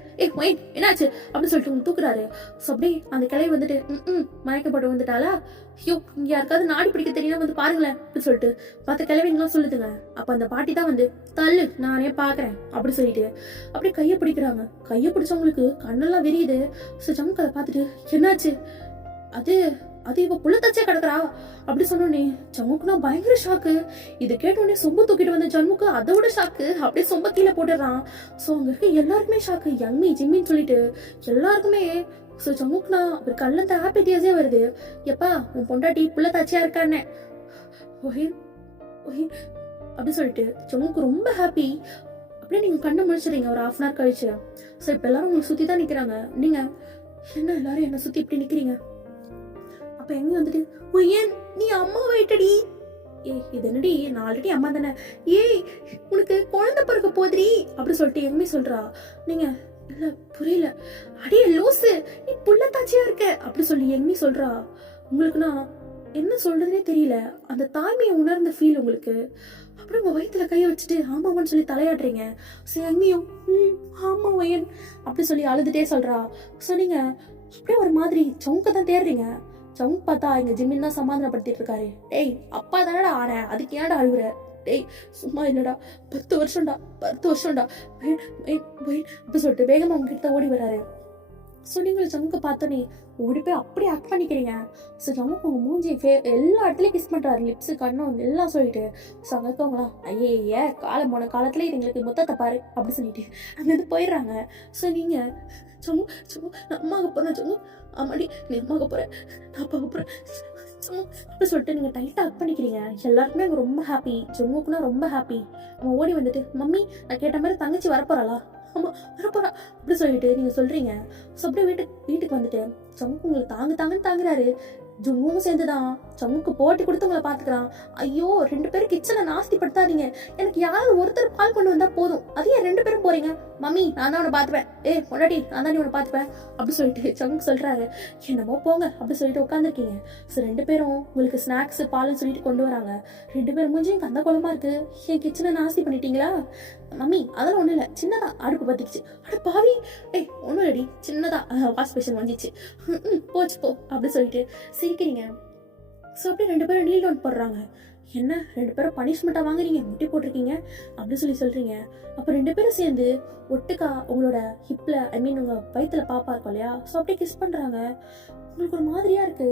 என்னாச்சு அப்படின்னு சொல்லிட்டு உங்க தூக்குறாரு. ஸோ அப்படியே அந்த கிளை வந்துட்டு மயக்கப்பட்டு வந்துட்டாளா? ஐயோ இங்க யாருக்காவது நாடி பிடிக்க தெரியும் வந்து பாருங்களேன் அப்படின்னு சொல்லிட்டு மற்ற கிளவிங்களாம் சொல்லுதுங்க. அப்ப அந்த பாட்டி தான் வந்து தள்ளு நானே பாக்குறேன் அப்படி சொல்லிட்டு அப்படியே கையை பிடிக்கிறாங்க. கையை பிடிச்சவங்களுக்கு கண்ணெல்லாம் விரியுது. ஸோ ஜம்முக்கு அதை பார்த்துட்டு என்னாச்சு? அது அது இவ புள்ள தச்சே கிடக்குறா அப்படி சொன்னோடனே ஜம்முக்குனா பயங்கர ஷாக்கு. இதை கேட்டோடனே சொம்ப தூக்கிட்டு வந்த ஜம்முக்கு அதை விட ஷாக்கு. அப்படியே சொம்ப கீழே போட்டுடுறான். ஸோ அங்க இருக்க எல்லாருக்குமே ஷாக்கு, யம்மி ஜிம்மின்னு சொல்லிட்டு எல்லாருக்குமே. ஸோ ஜம்முக்குனா ஒரு கல்லந்த ஹாப்பி டேஸே வருது. எப்பா உன் பொண்டாட்டி புள்ள தாச்சியா இருக்கானே ஒஹின் ஒஹின் அப்படி சொல்லிட்டு ஜம்முக்கு ரொம்ப ஹாப்பி. அப்படியே நீங்க கண்ணை முடிச்சிடுறீங்க ஒரு ஹாஃப் அன் ஹவர் கழிச்சு. ஸோ இப்போ எல்லாரும் உங்களை சுத்தி தான் நிக்கிறாங்க. நீங்க என்ன எல்லாரும் என்ன சுத்தி இப்படி நிக்கிறீங்க? அப்ப எங்க வந்துட்டு ஏன் நீ அம்மா வைட்டடி. இது என்னடி, நான் ஆல்ரெடி அம்மா தானே. ஏய் உனக்கு குழந்தை பிறக்க போதுரி அப்படி சொல்லிட்டு எங்க சொல்றா. நீங்க இல்ல புரியல. அடியே லூசு, நீ புள்ளத்தாச்சியா இருக்க அப்படி சொல்லி எங்க சொல்றா. உங்களுக்குன்னா என்ன சொல்றதுனே தெரியல. அந்த தாய்மையை உணர்ந்த ஃபீல் உங்களுக்கு. அப்புறம் உங்க வயிற்றுல கையை வச்சுட்டு ஆமாவான்னு சொல்லி தலையாடுறீங்க. சரி எங்கேயும் ஆமா வயன் அப்படி சொல்லி அழுதுட்டே சொல்றா. சொன்னீங்க அப்படியே ஒரு மாதிரி சவுக்க தான் தேடுறீங்க. சவுக் பார்த்தா எங்க ஜிம்மின் தான் சமாதானப்படுத்திட்டு இருக்காரு. டேய் அப்பா தானடா ஆன, அதுக்கு ஏன்டா அழுகுற? டேய் சும்மா இல்லடா, 10 வருஷம்டா அப்படி சொல்லிட்டு வேகமா உங்ககிட்ட ஓடி வராரு. ஸோ நீங்களும் ஜம்முக்கு பார்த்தோன்னே ஓடி போய் அப்படியே ஆக்ட் பண்ணிக்கிறீங்க. ஸோ ஜம்முக்கு உங்க மூஞ்சி எல்லா இடத்துலையும் கிஸ் பண்றாரு, லிப்ஸு கண்ணும் எல்லாம் சொல்லிட்டு. ஸோ அங்கே இருக்கவங்களா ஐயே காலம் போன காலத்துல எங்களுக்கு மொத்தத்தை பாரு அப்படி சொல்லிட்டு அங்கேருந்து போயிடுறாங்க. ஸோ நீங்க ஜம்மு ஜம்மு நான் அம்மாவுக்கு போறேன், ஜம்மு ஆமாடி நீ அம்மாவுக்கு போறேன், நான் அப்பாவுக்கு போறேன் ஜம்மு அப்படி சொல்லிட்டு நீங்க டைட்டா ஆக்ட் பண்ணிக்கிறீங்க. எல்லாருக்குமே அங்கே ரொம்ப ஹாப்பி, ஜம்முக்குன்னா ரொம்ப ஹாப்பி. அவன் ஓடி வந்துட்டு மம்மி நான் கேட்ட மாதிரி தங்கச்சி வரப்போறாளா, ஆமா வரப்போறா அப்படி சொல்லிட்டு நீங்க சொல்றீங்க. ஸோ அப்படியே வீட்டுக்கு வந்துட்டு சமுக்கு உங்களுக்கு தாங்கன்னு தாங்குறாரு. ஜும்முவும் சேர்ந்துதான் சமுக்கு போட்டி கொடுத்து உங்களை பாத்துக்கிறான். ஐயோ 2 பேரும் கிச்சனை நாஸ்தி படுத்தாதீங்க, எனக்கு யாராவது ஒருத்தர் பால் கொண்டு வந்தா போதும், அதையே 2 பேரும் போறீங்க. மம்மி நான் தான் உன்னை பாத்துப்பேன், பொண்டாட்டி நான் தான் உன்னை பாத்துப்பேன் அப்படி சொல்லிட்டு சமுக்கு சொல்றாரு. என்னமோ போங்க அப்படி சொல்லிட்டு உட்காந்துருக்கீங்க. ஸோ 2 பேரும் உங்களுக்கு ஸ்நாக்ஸ் பால்னு சொல்லிட்டு கொண்டு வராங்க. 2 பேரும் மூஞ்சும் கந்த குளமா இருக்கு. என் கிச்சனை நாஸ்தி பண்ணிட்டீங்களா? மம்மி அதெல்லாம் ஒண்ணும் இல்ல, சின்னதா அடுப்பு பத்திக்கிச்சு. அட பாவி, ஒண்ணும் இல்லடி சின்னதா வாஷ் பேஷன் வந்துச்சு, போச்சு போ அப்படி சொல்லிட்டு சிரிக்கிறீங்க. ஸோ அப்படியே 2 பேரும் நீல் டவுன் போடுறாங்க. என்ன 2 பேரும் பனிஷ்மெண்டா வாங்குறீங்க, முட்டி போட்டிருக்கீங்க அப்படி சொல்றீங்க. அப்ப 2 பேரும் சேர்ந்து ஒட்டுக்கா உங்களோட ஹிப்ல உங்க வயிற்றுல பாப்பா இருக்கும் இல்லையா, ஸோ அப்படியே கிஸ் பண்றாங்க. உங்களுக்கு ஒரு மாதிரியா இருக்கு.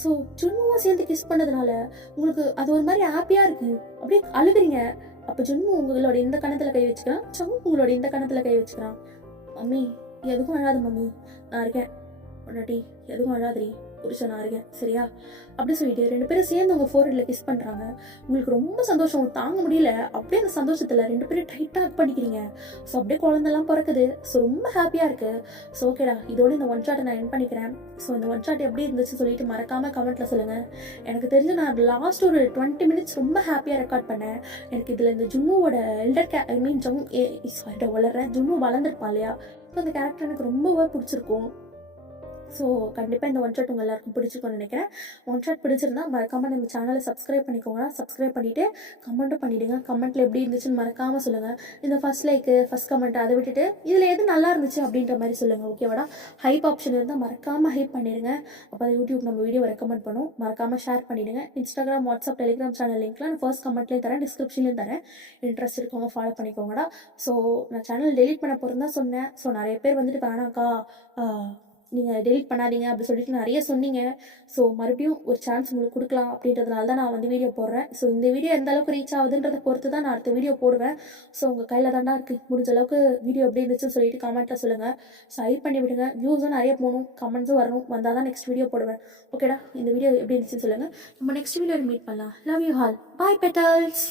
ஸோ ஜுன்முவா சேர்ந்து கிஸ் பண்ணதுனால உங்களுக்கு அது ஒரு மாதிரி ஹாப்பியா இருக்கு. அப்படியே அழுகுறீங்க. அப்ப ஜுன்மு உங்களோட இந்த கணத்துல கை வச்சுக்கிறான், சமு உங்களோட இந்த கணத்துல கை வச்சுக்கிறான். மம்மி எதுக்கும் அழாது மம்மி, நான் இருக்கேன். பொண்டாட்டி எதுவும் அழாதீ, புருஷன் நான் இருக்கேன் சரியா அப்படி சொல்லிட்டு 2 பேரும் சேர்ந்து உங்க ஃபோர்ஹெட்ல கிஸ் பண்றாங்க. உங்களுக்கு ரொம்ப சந்தோஷம் தாங்க முடியல. அப்படியே அந்த சந்தோஷத்துல 2 பேரும் டைட்டா ஹக் பண்ணிக்கிறீங்க. ஸோ அப்படியே குழந்தெல்லாம் பிறக்குது. ஸோ ரொம்ப ஹாப்பியா இருக்கு. ஸோ ஓகேடா, இதோட இந்த ஒன் ஷாட்டை நான் என் பண்ணிக்கிறேன். ஸோ இந்த ஒன் ஷாட் எப்படி இருந்துச்சு சொல்லிட்டு மறக்காம கமெண்ட்ல சொல்லுங்க. எனக்கு தெரிஞ்சு நான் லாஸ்ட் ஒரு 20 மினிட்ஸ் ரொம்ப ஹாப்பியா ரெக்கார்ட் பண்ணேன். எனக்கு இதுல இந்த ஜும்முவோட ஜும்மு வளர்ந்துருப்பா இல்லையா, ஸோ அந்த கேரக்டர் எனக்கு ரொம்பவே பிடிச்சிருக்கும். ஸோ கண்டிப்பாக இந்த ஒன் ஷாட் உங்கள் எல்லாருக்கும் பிடிச்சிருக்கும்னு நினைக்கிறேன். ஒன் ஷாட் பிடிச்சிருந்தா மறக்காமல் நம்ம சேனலை சப்ஸ்கிரைப் பண்ணிக்கோங்க. சப்ஸ்கிரைப் பண்ணிவிட்டு கமெண்ட்டும் பண்ணிவிடுங்க. கமெண்ட்டில் எப்படி இருந்துச்சுன்னு மறக்காமல் சொல்லுங்கள். இந்த ஃபர்ஸ்ட் லைக்கு ஃபர்ஸ்ட் கமெண்ட் அதை விட்டுட்டு இதில் எது நல்லா இருந்துச்சு அப்படின்ற மாதிரி சொல்லுங்கள். ஓகேவாடா, ஹைப் ஆப்ஷன் இருந்தால் மறக்காமல் ஹைப் பண்ணிடுங்க. அப்போ தான் யூடியூப் நம்ம வீடியோ ரெக்கமெண்ட் பண்ணும். மறக்காமல் ஷேர் பண்ணிவிடுங்க. இன்ஸ்டாகிராம், வாட்ஸ்அப், டெலிகிராம் சேனல் லிங்க்லாம் நான் ஃபர்ஸ்ட் கமெண்ட்லேயும் தரேன், டிஸ்கிரிப்ஷன்லேயும் தரேன். இன்ட்ரெஸ்ட் இருக்கவங்க ஃபாலோ பண்ணிக்கோங்கடா. ஸோ நான் சேனல் டெலிட் பண்ண போகிறேன் தான் சொன்னேன். ஸோ நிறைய பேர் வந்துட்டு வேணாக்கா நீங்கள் டெலிட் பண்ணாதீங்க அப்படி சொல்லிட்டு நிறைய சொன்னீங்க. ஸோ மறுபடியும் ஒரு சான்ஸ் உங்களுக்கு கொடுக்கலாம் அப்படின்றதுனால தான் நான் வந்து வீடியோ போடுறேன். ஸோ இந்த வீடியோ எந்த அளவுக்கு ரீச் ஆகுதுன்றதை பொறுத்து தான் நான் அடுத்த வீடியோ போடுவேன். ஸோ உங்கள் கையில் தாண்டா இருக்குது. முடிஞ்ச அளவுக்கு வீடியோ எப்படி இருந்துச்சுன்னு சொல்லிட்டு கமெண்ட்டில் சொல்லுங்கள். ஸோ ஹைப் பண்ணி விடுங்க. வியூஸும் நிறைய போகணும், கமெண்ட்ஸும் வரணும். வந்தால் தான் நெக்ஸ்ட் வீடியோ போடுவேன். ஓகேடா, இந்த வீடியோ எப்படி இருந்துச்சுன்னு சொல்லுங்கள். நம்ம நெக்ஸ்ட் வீடியோவில் மீட் பண்ணலாம். Love you all. Bye petals.